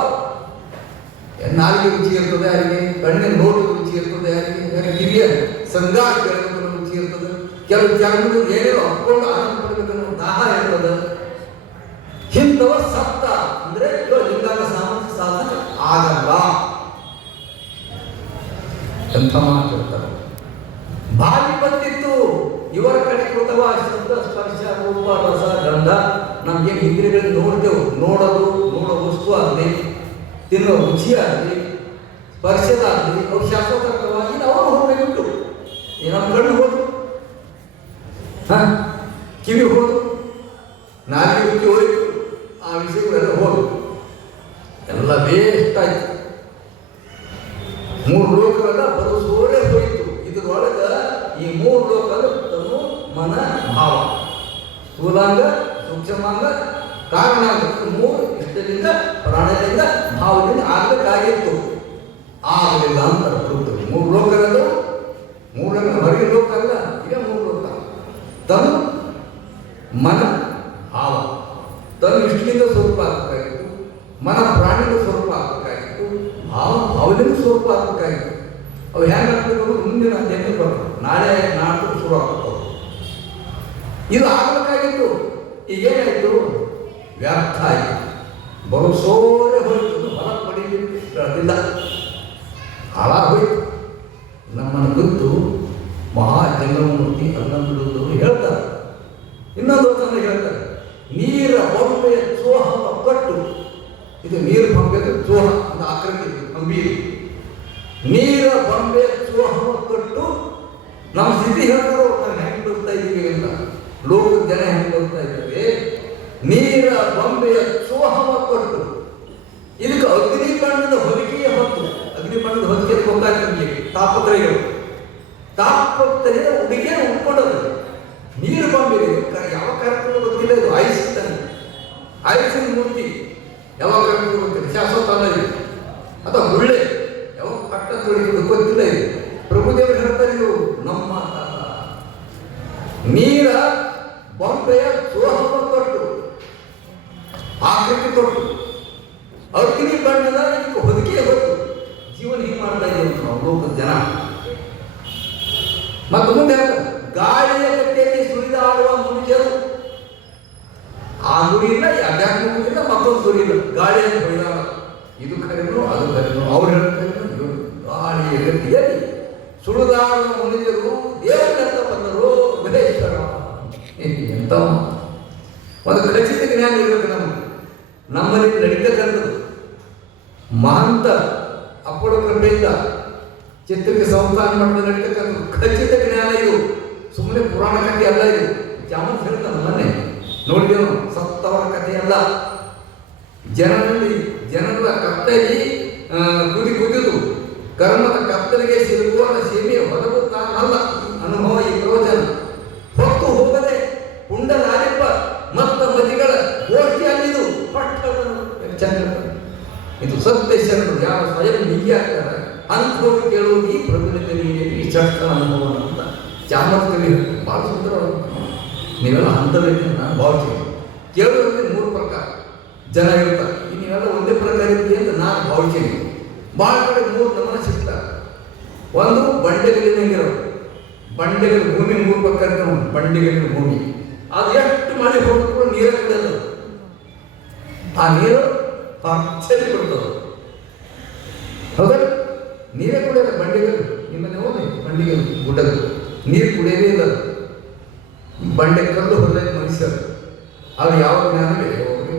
ನಾಲಿಗೆ ರುಚಿ ಇರ್ತದೆ ಯಾರಿಗೆ, ಕಣ್ಣಿನ ನೋಟದ ರುಚಿ ಇರ್ತದೆ ಯಾರಿಗೆ, ಕಿವಿಯ ಸಂಗಾಟ ಕೇಳಬೇಕು ರುಚಿ ಇರ್ತದೆ, ಕೆಲವು ಜನರು ಏನೇನೋ ಅಪ್ಕೊಂಡು ಆನಂದ ಪಡಬೇಕನ್ನೋ ದಾಹ ಇರ್ತದೆ. ಹಿಂದವ ಸಪ್ತ ಅಂದ್ರೆ ಲಿಂಗಾಂಗ ಸಾಮರ್ಥ್ಯ ಸಾಧನ ಆಗಲ್ಲ. ಎಂಥ ಮಾತಾಡ್ತಾರೆ. ಬಾಯಿ ಬಂದಿತ್ತು ಇವರ ಕಡೆ ಕೃತವ ಶಬ್ದ ಸ್ಪರ್ಶ ರೂಪ ರಸ ಗಂಧ. ನಮ್ಗೇನು ಇಂದ್ರಿಯಗಳನ್ನ ನೋಡ್ತೇವೆ, ನೋಡೋದು ನೋಡೋ ವಸ್ತು ಆಗಲಿ, ತಿನ್ನೋ ರುಚಿ ಆಗಲಿ, ಸ್ಪರ್ಶದಾಗಲಿ, ಅವು ಶಾಶ್ವತವಾಗಿ ನಾವು ಹೋಗ್ಬೇಕುಂಟು. ನಮ್ಮ ಕಣ್ಣು ಹೋದು, ಕಿವಿ ಹೋದು, ನಾಲಿಗೆ ರುಚಿ ಹೋಯ್ತು, ಆ ವಿಷಯಗಳೆಲ್ಲ ಹೋದು, ಎಲ್ಲ ವೇಸ್ಟ್ ಆಯ್ತು. 3 ಲೋಕವೆಲ್ಲ ಬರೋಸೋರೆ ಹೋಯಿತು. ಇದ್ರೊಳಗ ಈ 3 ಲೋಕದ ತನು ಮನ ಭಾವ, ಸ್ಥೂಲಾಂಗ ಸೂಕ್ಷ್ಮಾಂಗ ಕಾರಣಾಂಗ, 3 ಇಷ್ಟದಿಂದ ಪ್ರಾಣದಿಂದ ಭಾವದಿಂದ ಆಗಬೇಕಾಗಿತ್ತು, ಆಗಲಿಲ್ಲ ಅಂತ ಬರುತ್ತದೆ. 3 ಲೋಕಗಳು, 3 ಹೊರಗೆ ಲೋಕ ಅಲ್ಲ, ಈಗ 3 ಲೋಕ. ತನು ಮನ ಭಾವ. ತನು ಇಷ್ಟದಿಂದ ಸ್ವರೂಪ ಆಗಬೇಕಾಗಿತ್ತು, ಮನ ಪ್ರಾಣಿದ ಸ್ವರೂಪ ಆಗಬೇಕಾಗಿತ್ತು, ಭಾವ ಭಾವದಿಂದ ಸ್ವರೂಪ ಆಗಬೇಕಾಗಿತ್ತು. ಅವು ಹೆಂಗೆ ಆಗ್ಬೇಕು ಮುಂದಿನ ಅಧ್ಯಯನ ಬರ್ತದೆ, ನಾಳೆ ನಾಟಕ ಶುರು ಆಗ್ತದೆ. ಇದು ಆಗಬೇಕಾಗಿತ್ತು. ಈಗೇನಾಯಿತು, ವ್ಯರ್ಥ ಆಯಿತು, ಬರೋಸೋರೆ ಹೋಯಿತು, ಹೊರ ಪಡೀಲಿಲ್ಲ, ಹಾಳಾಗೋಯ್ತು. ನಮ್ಮನ್ನು ಗೊತ್ತು ಮಹಾಜಂಗಮೂರ್ತಿ ಅನ್ನಂದವರು ಹೇಳ್ತಾರೆ. ಇನ್ನೊಂದು ಹೊತ್ತನ್ನು ಹೇಳ್ತಾರೆ, ನೀರ ಬೊಂಬೆಯ ಚೋಹವ ಕಟ್ಟು. ಇದು ನೀರು ಬೊಂಬೆದು ಚೋಹ ಅಂತ ಆಕೃತಿ ಗಂಭೀರ. ನೀರ ಬೊಂಬೆಯ ಚೋಹವ ಕಟ್ಟು. ನಮ್ಮ ಸ್ಥಿತಿ ಹೇಳ್ತಾರೋ ನಾವು ಹೆಂಗೆ ಬರ್ತಾ ಇದ್ದೀವಿ ಅಂತ, ಲೋಕದ ಜನ ಹೆಂಗೆ ಬರ್ತಾ ಇದ್ದೇವೆ. ನೀರ ಬೊಂಬೆಯ ಚೋಹವ ಕಟ್ಟು. ಇದಕ್ಕೆ ಅಗ್ನಿ ಬಣ್ಣದ ಹೊದಿಕೆಯ ಹೊತ್ತು. ಅಗ್ನಿ ಬಣ್ಣದ ಹೊದಿಕೆ ಗೊತ್ತಾಗ್ತದೆ, ತಾಪತ್ರಯಗಳು. ತಾಪತ್ರಯ ಉಡುಗೆ ಉಟ್ಕೊಂಡದ್ದು ನೀರು ಬೊಂಬೆ. ಯಾವ ಕಾರ್ಯಕ್ರಮ ಗೊತ್ತಿಲ್ಲ, ಇದು ಐಸ್ ತಾನೆ, ಐಸಿನ ಮೂರ್ತಿ. ಯಾವಾಗ ಕಾರ್ಯಕ್ರಮ ಗೊತ್ತಿಲ್ಲ, ಶಾಶ್ವತ ಅಲ್ಲ ಇದು. ಅಥವಾ ಗುಳ್ಳೆ ಯಾವಾಗ ಪಟ್ಟ ತೊಳಿದು ಗೊತ್ತಿಲ್ಲ ಇದು. ಪ್ರಭುದೇವರು ಹೇಳ್ತಾರೆ, ಇದು ನಮ್ಮ ನೀರ ಬೊಂಬೆಯ ಚೋಹವ ಕೊಟ್ಟು, ಆಕೃತಿ ಕೊಟ್ಟು, ಅಗ್ನಿ ಬಣ್ಣದ ಇದಕ್ಕೆ ಹೊದಿಕೆ ಹೊತ್ತು ಜೀವನ ಹೀಗೆ ಮಾಡ್ತಾ ಇದ್ದೀವಿ ನಾವು ಲೋಕದ ಜನ. ಮತ್ತು ಮುಂದೆ ಗಾಳಿಯ ಗಟ್ಟಿಯಲ್ಲಿ ಸುರಿದಾಡುವ ಮುನಿಜರು. ಆ ನುಡಿಯಿಂದ ಅಧ್ಯಾತ್ಮದಿಂದ ಮತ್ತೊಂದು ಸುರಿಯಿಲ್ಲ, ಗಾಳಿಯನ್ನು ಹೊಯ್ದಾಡ. ಇದು ಕರೆನು ಅದು ಕರೆನು, ಅವ್ರು ಹೇಳ್ತಾರೆ ಗಾಳಿಯ ಗಟ್ಟಿಯಲ್ಲಿ ಸುಳಿದಾಡುವ ಮುನಿಜರು ದೇವರೆಂತ ಬಂದರು ಮಹೇಶ್ವರ. ಎಂತ ಒಂದು ಖಚಿತ ಜ್ಞಾನ ಇರಬೇಕು ನಮ್ಮಲ್ಲಿ ನಡೀತಕ್ಕಂಥದ್ದು. ಮಹಂತ ಅಪ್ಪಳ ಕೃಪೆಯಿಂದ ಚಿತ್ರಕ್ಕೆ ಸಂಸ್ಥಾನ ಮಾಡಿದ ನಡೀತಕ್ಕಂಥ ಖಚಿತ ಜ್ಞಾನ ಇದು. ಸುಮ್ಮನೆ ಪುರಾಣ ಕಥೆ ಅಲ್ಲ ಇದು. ಜಾಮನ್ ಹೇಳ್ತಾನೆ ಮೊನ್ನೆ ನೋಡಿದೆವು, ಸತ್ತವರ ಕಥೆ ಅಲ್ಲ. ಜನರ ಕತ್ತಲಿ ಕುದಿದು ಕರ್ಮದ ಕತ್ತಲಿಗೆ ಸಿಲುಕುವ ಸೀಮೆಯ ಹೊರಗು ತಾನಲ್ಲ. ಅನುಭವ ಈ ಪ್ರವಚನ ಹೊತ್ತು ಹೋಗದೆ ಪುಂಡನಾರಿಪ್ಪ ಮತ್ತ ಮತಿಗಳ ಗೋಷ್ಠಿಯಲ್ಲಿದು ಚಂದ್ರ. ಇದು ಸತ್ಯ ಶರಣರು ಯಾರು ಸ್ವಯಂ ನಿಜ ಆಗ್ತಾರೆ ಅಂಥವ್ರು ಕೇಳುವುದು ಈ ಪ್ರಭುವಿನ ನೀಡಿ ಚಟ್ಟ ಅನುಭವ ಅಂತ ಚಾಮರ್ಕವಿ ಭಾಳ ಸುಂದರವಾದ. ನೀವೆಲ್ಲ ಹಂತದಲ್ಲಿ ನಾನು ಭಾವಿಸ್ತೀನಿ. ಕೇಳೋದ್ರಲ್ಲಿ 3 ಪ್ರಕಾರ ಜನ ಇರ್ತಾರೆ. ನೀವೆಲ್ಲ ಒಂದೇ ಪ್ರಕಾರ ಇದ್ದೀವಿ ಅಂತ ನಾನು ಭಾವಿಸ್ತೀನಿ. ಭಾಳ ಕಡೆ 3 ನಮೂನೆ ಸಿಗ್ತಾರೆ. ಒಂದು ಬಂಡೆಗಲ್ಲಿನಂಗಿರೋದು, ಬಂಡೆಗಳ ಭೂಮಿ 3 ಪ್ರಕಾರ ಇರ್ತಾವೆ. ಬಂಡೆಗಲ್ಲಿನ ಭೂಮಿ ಅದು ಎಷ್ಟು ಮಳೆ ಹೋಗಿದ್ರು ನೀರೇ ಕುಡಿಯೋದು. ಆ ನೀರು ಅಚ್ಚರಿ ಕೊಡ್ತದೆ, ಹೌದಾ? ನೀರೇ ಕುಡಿಯೋಲ್ಲ ಬಂಡೆಗಳು. ನಿಮ್ಮಲ್ಲಿ ಹೋಗಿ ಬಂಡೆಗಳು ಗುಡ್ಡಗಳು ನೀರು ಕುಡಿಯೋದೇ ಇಲ್ಲ. ಬಂಡೆ ಕಲ್ಲು ಹೊರದಾಯ್ತು ಮನುಷ್ಯರು. ಅವ್ರು ಯಾವ ಜ್ಞಾನವೇ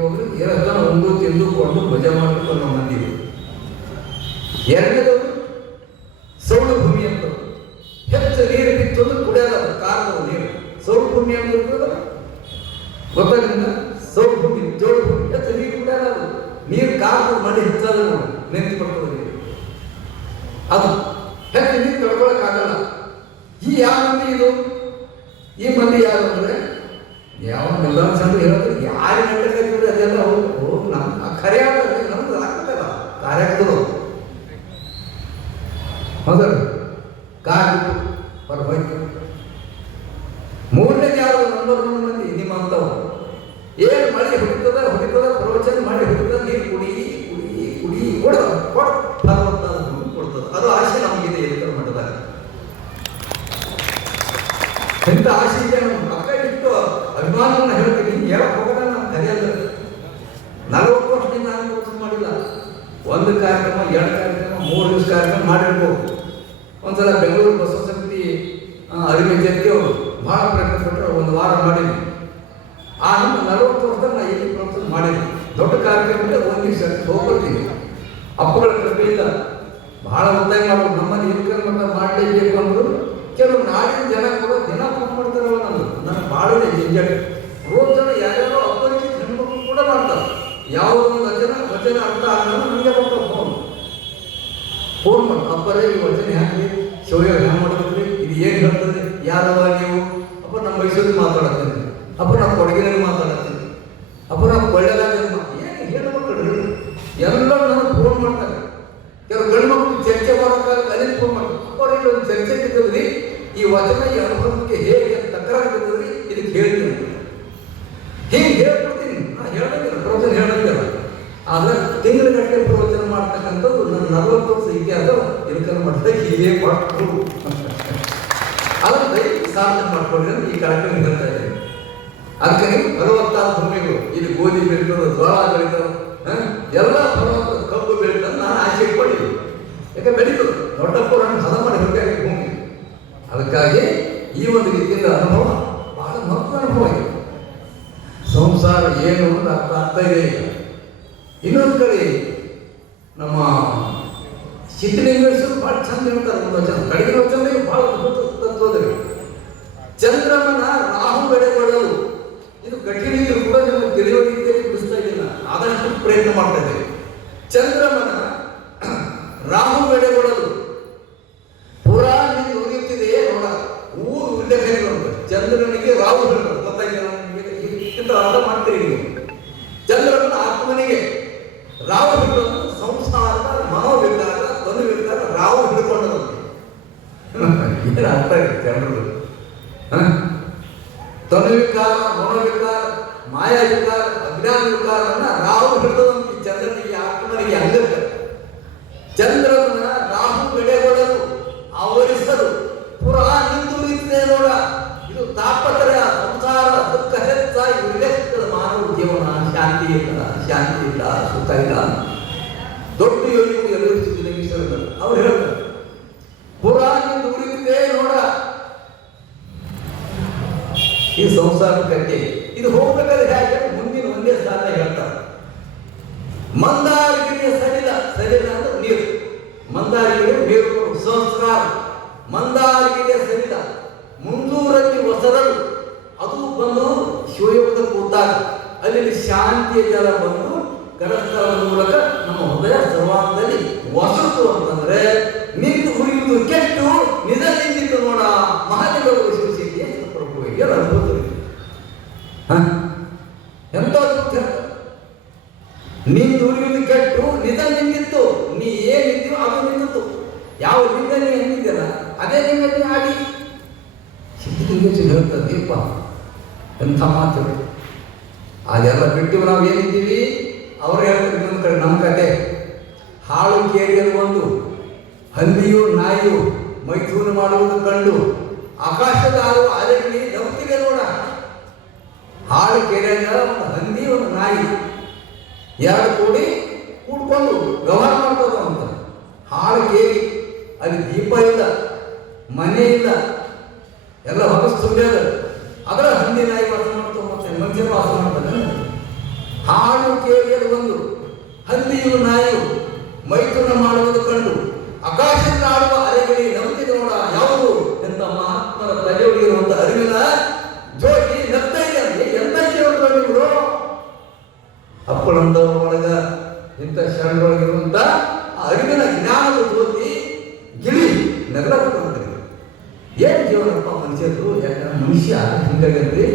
ಹೋಗ್ರಿ ಏನಂತ ಉಂಡು ತಿಂದುಕೊಂಡು ಮಜಾ ಮಾಡಬೇಕು ಅನ್ನೋ ಮಂದಿರು. ಎರಡನೇದವರು ಸೌಳು ಭೂಮಿ ಅಂತ ಹೆಚ್ಚು ನೀರು ಬಿತ್ತು ಅಂದ್ರೆ ಕುಡಿಯೋಲ್ಲ, ಕಾರಣದ ನೀರು. ಸೌಳು ಭೂಮಿ ಅಂತ ಗೊತ್ತಾಗಿಲ್ಲ. ಸೌಳು ಭೂಮಿ ಜೋಳು ಭೂಮಿ ಹೆಚ್ಚು ನೀರು ಕುಡಿಯೋಲ್ಲ. ಅದು ನೀರು ಕಾರಣದ ಮಳೆ ಹೆಚ್ಚಾದ ನಿಂತು ಬರ್ತದೆ ನೀರು. ಅದು ಹೆಚ್ಚು ನೀರು ತಡ್ಕೊಳಕ್ಕಾಗಲ್ಲ. ಯಾವ ಮಂದಿ ಇದು? ಈ ಮಂದಿ ಯಾರು ಅಂದರೆ ಯಾವ ಎಲ್ಲ ಚಂದ ಹೇಳ್ತಾರೆ, ಯಾರು ನೆಟ್ಟಕ್ಕಾಗ್ತದೆ ಅದೆಲ್ಲ ಹೋಗಿ ನಮ್ಮ ಖರೆ ಆಗ್ತದೆ, ನಮ್ದು ಆಗ್ತದಲ್ಲ ಕಾರ್ಯಕ್ರಮಗಳು ಹೌದಲ್ಲ, ಕಾರು ಹೊರಗೋಯ್ತು. ಮೂರನೇದು ಯಾರು? ನಂಬರ್ 1 ಮಂದಿ ನಿಮ್ಮಂಥವು. ಏನು ಮಳೆ ಹೊಡಿತದ ಪ್ರವಚನ ಮಾಡಿ ಹೊಡಿತದ, ನೀರು ಕುಡಿ ಕೊಡ್ತದ ಅದು ಆಸೆ ನಮಗಿದೆ ಎದುರು ಮಟ್ಟದಾಗ. ಎಂಥ ಆಸೆ ಇದೆ ನಮ್ಮ ಪಕ್ಕ ಇಟ್ಟು ಅಭಿಮಾನವನ್ನು ಹೇಳ್ತೀನಿ. ಹೇಳಕ್ ಹೋಗೋಣ ನಮ್ಮ ಕರೆಯಲ್ಲ. 40 ವರ್ಷದಿಂದ ನಾನು ಪ್ರವಚನ ಮಾಡಿಲ್ಲ. 1 ಕಾರ್ಯಕ್ರಮ 2 ಕಾರ್ಯಕ್ರಮ 3 ದಿವಸ ಕಾರ್ಯಕ್ರಮ ಮಾಡಿರ್ಬೋದು. ಒಂದ್ಸಲ ಬೆಂಗಳೂರು ಬಸವ ಸಮಿತಿ ಅರಿವೆ ಜೊತೆ ಅವರು ಭಾಳ ಪ್ರಯತ್ನ ಪಟ್ಟರು, 1 ವಾರ ಮಾಡಿದ್ವಿ. ಆ ನಮ್ಮ 40 ವರ್ಷದಾಗ ನಾನು ಎಲ್ಲಿ ಪ್ರವಚನ ಮಾಡಿದ್ವಿ. ದೊಡ್ಡ ಕಾರ್ಯಕ್ರಮಕ್ಕೆ 1 ದಿವಸ ಹೋಗ್ಬರ್ತೀನಿ. ಅಪ್ಪಗಳ ಕೃಪೆಯಿಂದ ಬಹಳ ಒತ್ತಾಯ ಮಾಡೋದು, ನಮ್ಮಲ್ಲಿ ಇನ್ಕಮ್ ಮಾಡಲೇಬೇಕು ಅಂದರು. ಕೆಲವು ನಾಡಿನ ಜನ ಕೂಡ ದಿನ ಫೋನ್ ಮಾಡ್ತಾರಲ್ಲ, ನನಗೆ ಭಾಳ ಜಂಜಾಟ. ರೋಜ್ ಜನ ಯಾರ್ಯಾರೋ ಅಪರಿಚಿತ ಹೆಣ್ಮಕ್ಳು ಕೂಡ ಮಾಡ್ತಾರೆ. ಯಾವುದೋ ಒಂದು ವಚನ ಅರ್ಥ ಆಗಲ್ಲ, ನನಗೆ ಬರ್ತಾರೆ ಫೋನ್ ಮಾಡಿ, ಅಪ್ಪರೇ ಈ ವಚನ ಹ್ಯಾಂಗ್ರಿ ಶಿವಯ್ಯ ಹ್ಯಾಂಗ್ ಮಾಡ್ಬೇಕ್ರಿ, ಇದು ಏನು ಹೇಳ್ತದೆ, ಯಾರವ ನೀವು? ಅಪ್ಪ ನಮ್ಮ ಮೈಸೂರಿಗೆ ಮಾತಾಡತ್ತೀನಿ, ಅಪ್ಪ ನಾವು ಕೊಡಗಿನಲ್ಲಿ ಮಾತಾಡತ್ತೀನಿ, ಅಪ್ಪ ನಾವು ಕೊಳ್ಳೆಗಾಲ ಏನು ಹೇಳ್ಬೇಕ್ರಿ. ಎಲ್ಲ ನನಗೆ ಫೋನ್ ಮಾಡ್ತಾರೆ. ಕೆಲವು ಗಂಡು ಮಕ್ಕಳು ಚರ್ಚೆ ಮಾಡೋಕ್ಕಾಗ ಅಲ್ಲಿ ಫೋನ್ ಮಾಡ್ತಾರೆ. ಅಪ್ಪ ಇಲ್ಲಿ ಒಂದು ಚರ್ಚೆ ಇದ್ದದ್ರಿ, ಈ ವಚನ ಈ ಅನುಭವಕ್ಕೆ ಹೇಗೆ ತಕರಾಗಿದ್ದದ್ರಿ, ಇದಕ್ಕೆ ಹೇಳ್ತೀನಿ, ಹೀಗೆ ಹೇಳ್ಕೊಡ್ತೀನಿ. ನಾನು ಹೇಳ್ದಂಗಿಲ್ಲ, ಪ್ರವಚನ ಹೇಳ್ದಂಗಿಲ್ಲ. ಆದರೆ ತಿಂಗಳಗಟ್ಟಲೆ ಪ್ರವಚನ ಮಾಡ್ತಕ್ಕಂಥದ್ದು ನನ್ನ 40 ವರ್ಷ ಇತಿಹಾಸ ಇನ್ಕಮ್ ಮಾಡಿದಾಗ ಹೀಗೆ ಮಾಡ್ಕೊಂಡು ಅದನ್ನು ದಯವಿಟ್ಟು ಸಾಧನೆ ಮಾಡ್ಕೊಂಡ್ರೆ ಈ ಕಾರ್ಯಕ್ರಮ ಹೇಳ್ತಾ ಇದ್ದೀನಿ. ಅದಕ್ಕೆ ನೀವು ಫಲವತ್ತಾದ ಭೂಮಿಗಳು, ಇಲ್ಲಿ ಗೋಧಿ ಬೆಳೀತದೆ, ಜೋಳ ಬೆಳೀತದೆ, ಎಲ್ಲ ಫಲವತ್ತಾದ ಕಬ್ಬು ಬೆಳೀತದೆ. ನಾನು ಆಸೆ ಇಟ್ಕೊಂಡಿದ್ದೆ, ಯಾಕೆ ಬೆಳೀತದೆ, ದೊಡ್ಡಪ್ಪರನ್ನು ಹದ ಮಾಡಿ ಬೇಕಾಗಿ ಭೂಮಿ. ಅದಕ್ಕಾಗಿ ಈ ಒಂದು ರೀತಿಯಿಂದ ಅನುಭವ ಬಹಳ ಮಹತ್ವ ಅನುಭವ ಇದೆ. ಸಂಸಾರ ಏನು ಅಂತ ಅರ್ಥ ಆಗ್ತಾ ಇದೆ ಈಗ. ಇನ್ನೊಂದು ಕಡೆ ನಮ್ಮ ಸಿದ್ಧಲಿಂಗೇಶ್ವರ ಭಾಳ ಚಂದ ಹೇಳ್ತಾರೆ ಒಂದು ವಚನ, ಕಡಿಮೆ ವಚನ ಭಾಳ ಅದ್ಭುತ ತತ್ವದಲ್ಲಿ. ಚಂದ್ರಮನ ರಾಹು ಬೆಳೆಗೊಳ್ಳಲು, ಇದು ಕಠಿಣ ಇದ್ರೂ ಕೂಡ ನಿಮಗೆ ತಿಳಿಯುವ ರೀತಿಯಲ್ಲಿ ಬಿಡಿಸ್ತಾ ಇದ್ದೀನಿ, ಆದಷ್ಟು ಪ್ರಯತ್ನ ಮಾಡ್ತಾ ಇದ್ದೇವೆ. ಚಂದ್ರಮನ ರಾಹು ಬೆಳೆಗೊಳ್ಳಲು ಪುರಾ ನಿಂತು ಉರಿಯುತ್ತಿದೆಯೇ ನೋಡ, ಊರು ಉಲ್ಲೇಖ ನೋಡ್ತಾರೆ. ಚಂದ್ರನಿಗೆ ರಾಹು ಹೇಳ್ತಾರೆ, ಗೊತ್ತಾಗಿಲ್ಲ ಇಂತ ಅರ್ಥ ಮಾಡ್ತೀರಿ ನೀವು. ಚಂದ್ರನ ಆತ್ಮನಿಗೆ ರಾಹು ಹಿಡಿದು ಸಂಸಾರದ ಮನೋವಿಕಾರ ತನುವಿಕಾರ ರಾಹು ಹಿಡ್ಕೊಂಡದಂತೆ. ಏನು ಅರ್ಥ ಇದೆ ಚಂದ್ರದು? ತನುವಿಕಾರ, ಮನೋವಿಕಾರ, ಮಾಯಾ ವಿಕಾರ, ಅಜ್ಞಾನ ವಿಕಾರನ್ನ ರಾಹು ಹಿಡಿದಂತೆ ಚಂದ್ರನಿಗೆ ಆತ್ಮನಿಗೆ ಅಂಗಕ್ಕ. ಚಂದ್ರನ ರಾಹು ಬೆಳೆಗೊಳ್ಳಲು ಆವರಿಸಲು ಪುರಾ ನಿಂತು ನಿಂತಿದೆ ನೋಡ. ಇದು ತಾಪತ್ರಯ, ಸಂಸಾರ ದುಃಖ ಹೆಚ್ಚಾಗಿ ವಿರಕ್ತದ ಮಾನವ ಜೀವನ, ಶಾಂತಿ ಇಲ್ಲ, ಸುಖ ಇಲ್ಲ. ದೊಡ್ಡ ಯೋಗಿಗಳು ಎದುರಿಸಿದ್ರು ಅವ್ರು ಹೇಳ್ತಾರೆ, ಪುರಾ ನಿಂತು ಉರಿತಿದೆ ನೋಡ. ಈ ಸಂಸಾರ ಕಟ್ಟೆ ಇದು ಹೋಗ್ಬೇಕಾದ್ರೆ ಹೇಗೆ ಮುಂದಿನ ಒಂದೇ ಸ್ಥಾನ ಹೇಳ್ತಾರೆ. ಮಂದಾರಗಿರಿಯ ಸಲಿಲ ಅಂದ್ರೆ ನೀರು, ಮಂದಾರಗಿರಿ ನೀರು ಸಂಸ್ಕಾರ. ಮಂದಾರಗಿರಿಯ ಸಲಿಲ ಮುಂದೂರಲ್ಲಿ ಹೊಸರಲು, ಅದು ಬಂದು ಶಿವಯೋಗದ ಕೂತಾಗ ಅಲ್ಲಿ ಶಾಂತಿಯ ಜಲ ಬಂದು ಕರಸ್ಥಳದ ಮೂಲಕ ನಮ್ಮ ಹೃದಯ ಸರ್ವಾಂಗದಲ್ಲಿ ಹೊಸತು ಅಂತಂದ್ರೆ ನಿಂತು ಉರಿಯುವುದು ಕೆಟ್ಟು ನಿಜ ನಿಂತಿತ್ತು ನೋಡ. ಮಹಾದೇವರು ಶಿವಶಕ್ತಿಯ ಪ್ರಭು ಏನು ಅದ್ಭುತ, ಎಂತ ಅದ್ಭುತ. ನಿಂತು ಉರಿಯುವುದು ಕೆಟ್ಟು ನಿಜ ನಿಂತಿತ್ತು, ನೀ ಏನಿದ್ದೀವೋ ಅದು ನಿಂತಿತ್ತು. ಯಾವ ಲಿಂಗ ನೀ ಹೆಂಗಿದ್ದಲ್ಲ ಅದೇ ಲಿಂಗ ಆಗಿ ಹೇಳ್ತದೆ. ದೀಪ ಎಂಥ ಮಾತು. ಅದೆಲ್ಲ ಬಿಟ್ಟು ನಾವು ಏನಿದ್ದೀವಿ ಅವ್ರು ಹೇಳ್ತಾರೆ. ಇನ್ನೊಂದು ಕಡೆ ನಮ್ಮ ಕತೆ, ಹಾಳು ಕೇರಿಯಲ್ಲಿ ಒಂದು ಹಂದಿಯು ನಾಯಿಯು ಮೈಥೂನು ಮಾಡುವುದು ಕಂಡು ಆಕಾಶದ ಆರುವ ಅಲೆಗಳಿ ನಗುತ್ತಿದೆ ನೋಡ. ಹಾಳು ಕೇರಿಯಾಗ ಒಂದು ಹಂದಿ ಒಂದು ನಾಯಿ ಎರಡು ಕೂಡ್ಕೊಂಡು ವ್ಯವಹಾರ ಮಾಡ್ತದ ಅಂತ. ಹಾಳು ಕೇರಿ ಅಲ್ಲಿ ದೀಪ ಇಲ್ಲ, ಮನೆ ಇಲ್ಲ, ಎಲ್ಲ ಹೊಲಸು ತುಂಬ್ಯದ. ಅದರ ಹಂದಿ ನಾಯಿ ವಾಸ ಮಾಡ್ತಾವ, ಮತ್ತೆ ಮನುಷ್ಯರು ವಾಸ ಮಾಡ್ತಾನೆ. ಹಾಳು ಕೇಳಿಯಲು ಒಂದು ಹಂದಿಯು ನಾಯಿಯು ಮೈಥುನ ಮಾಡುವುದು ಕಂಡು ಆಕಾಶದಿಂದ ಆಡುವ ಅಲೆಗಳಿಗೆ ನಗುತ್ತಿದೆ ನೋಡ. ಯಾವುದು ಎಂತ ಮಹಾತ್ಮರ ತಲೆಯೊಳಗಿರುವಂತ ಅರಿವಿನ ಜೋಗಿ ನಗ್ತಾ ಇದೆ. ಎಂತ ಕೇಳಿದ್ರು ಅಪ್ಪಳಂದವರ ಒಳಗ ಇಂಥ ಶರಣೊಳಗಿರುವಂತ ಅರಿವಿನ ಜ್ಞಾನದ ಜ್ಯೋತಿ ಗಿಳಿ ನಗರ. ಏನು ಜೀವನ ಇಲ್ಲಪ್ಪ ಮನುಷ್ಯರು. ಯಾಕಂದ್ರೆ ಮನುಷ್ಯ ಹಿಂಗಾಗಂದ್ರೆ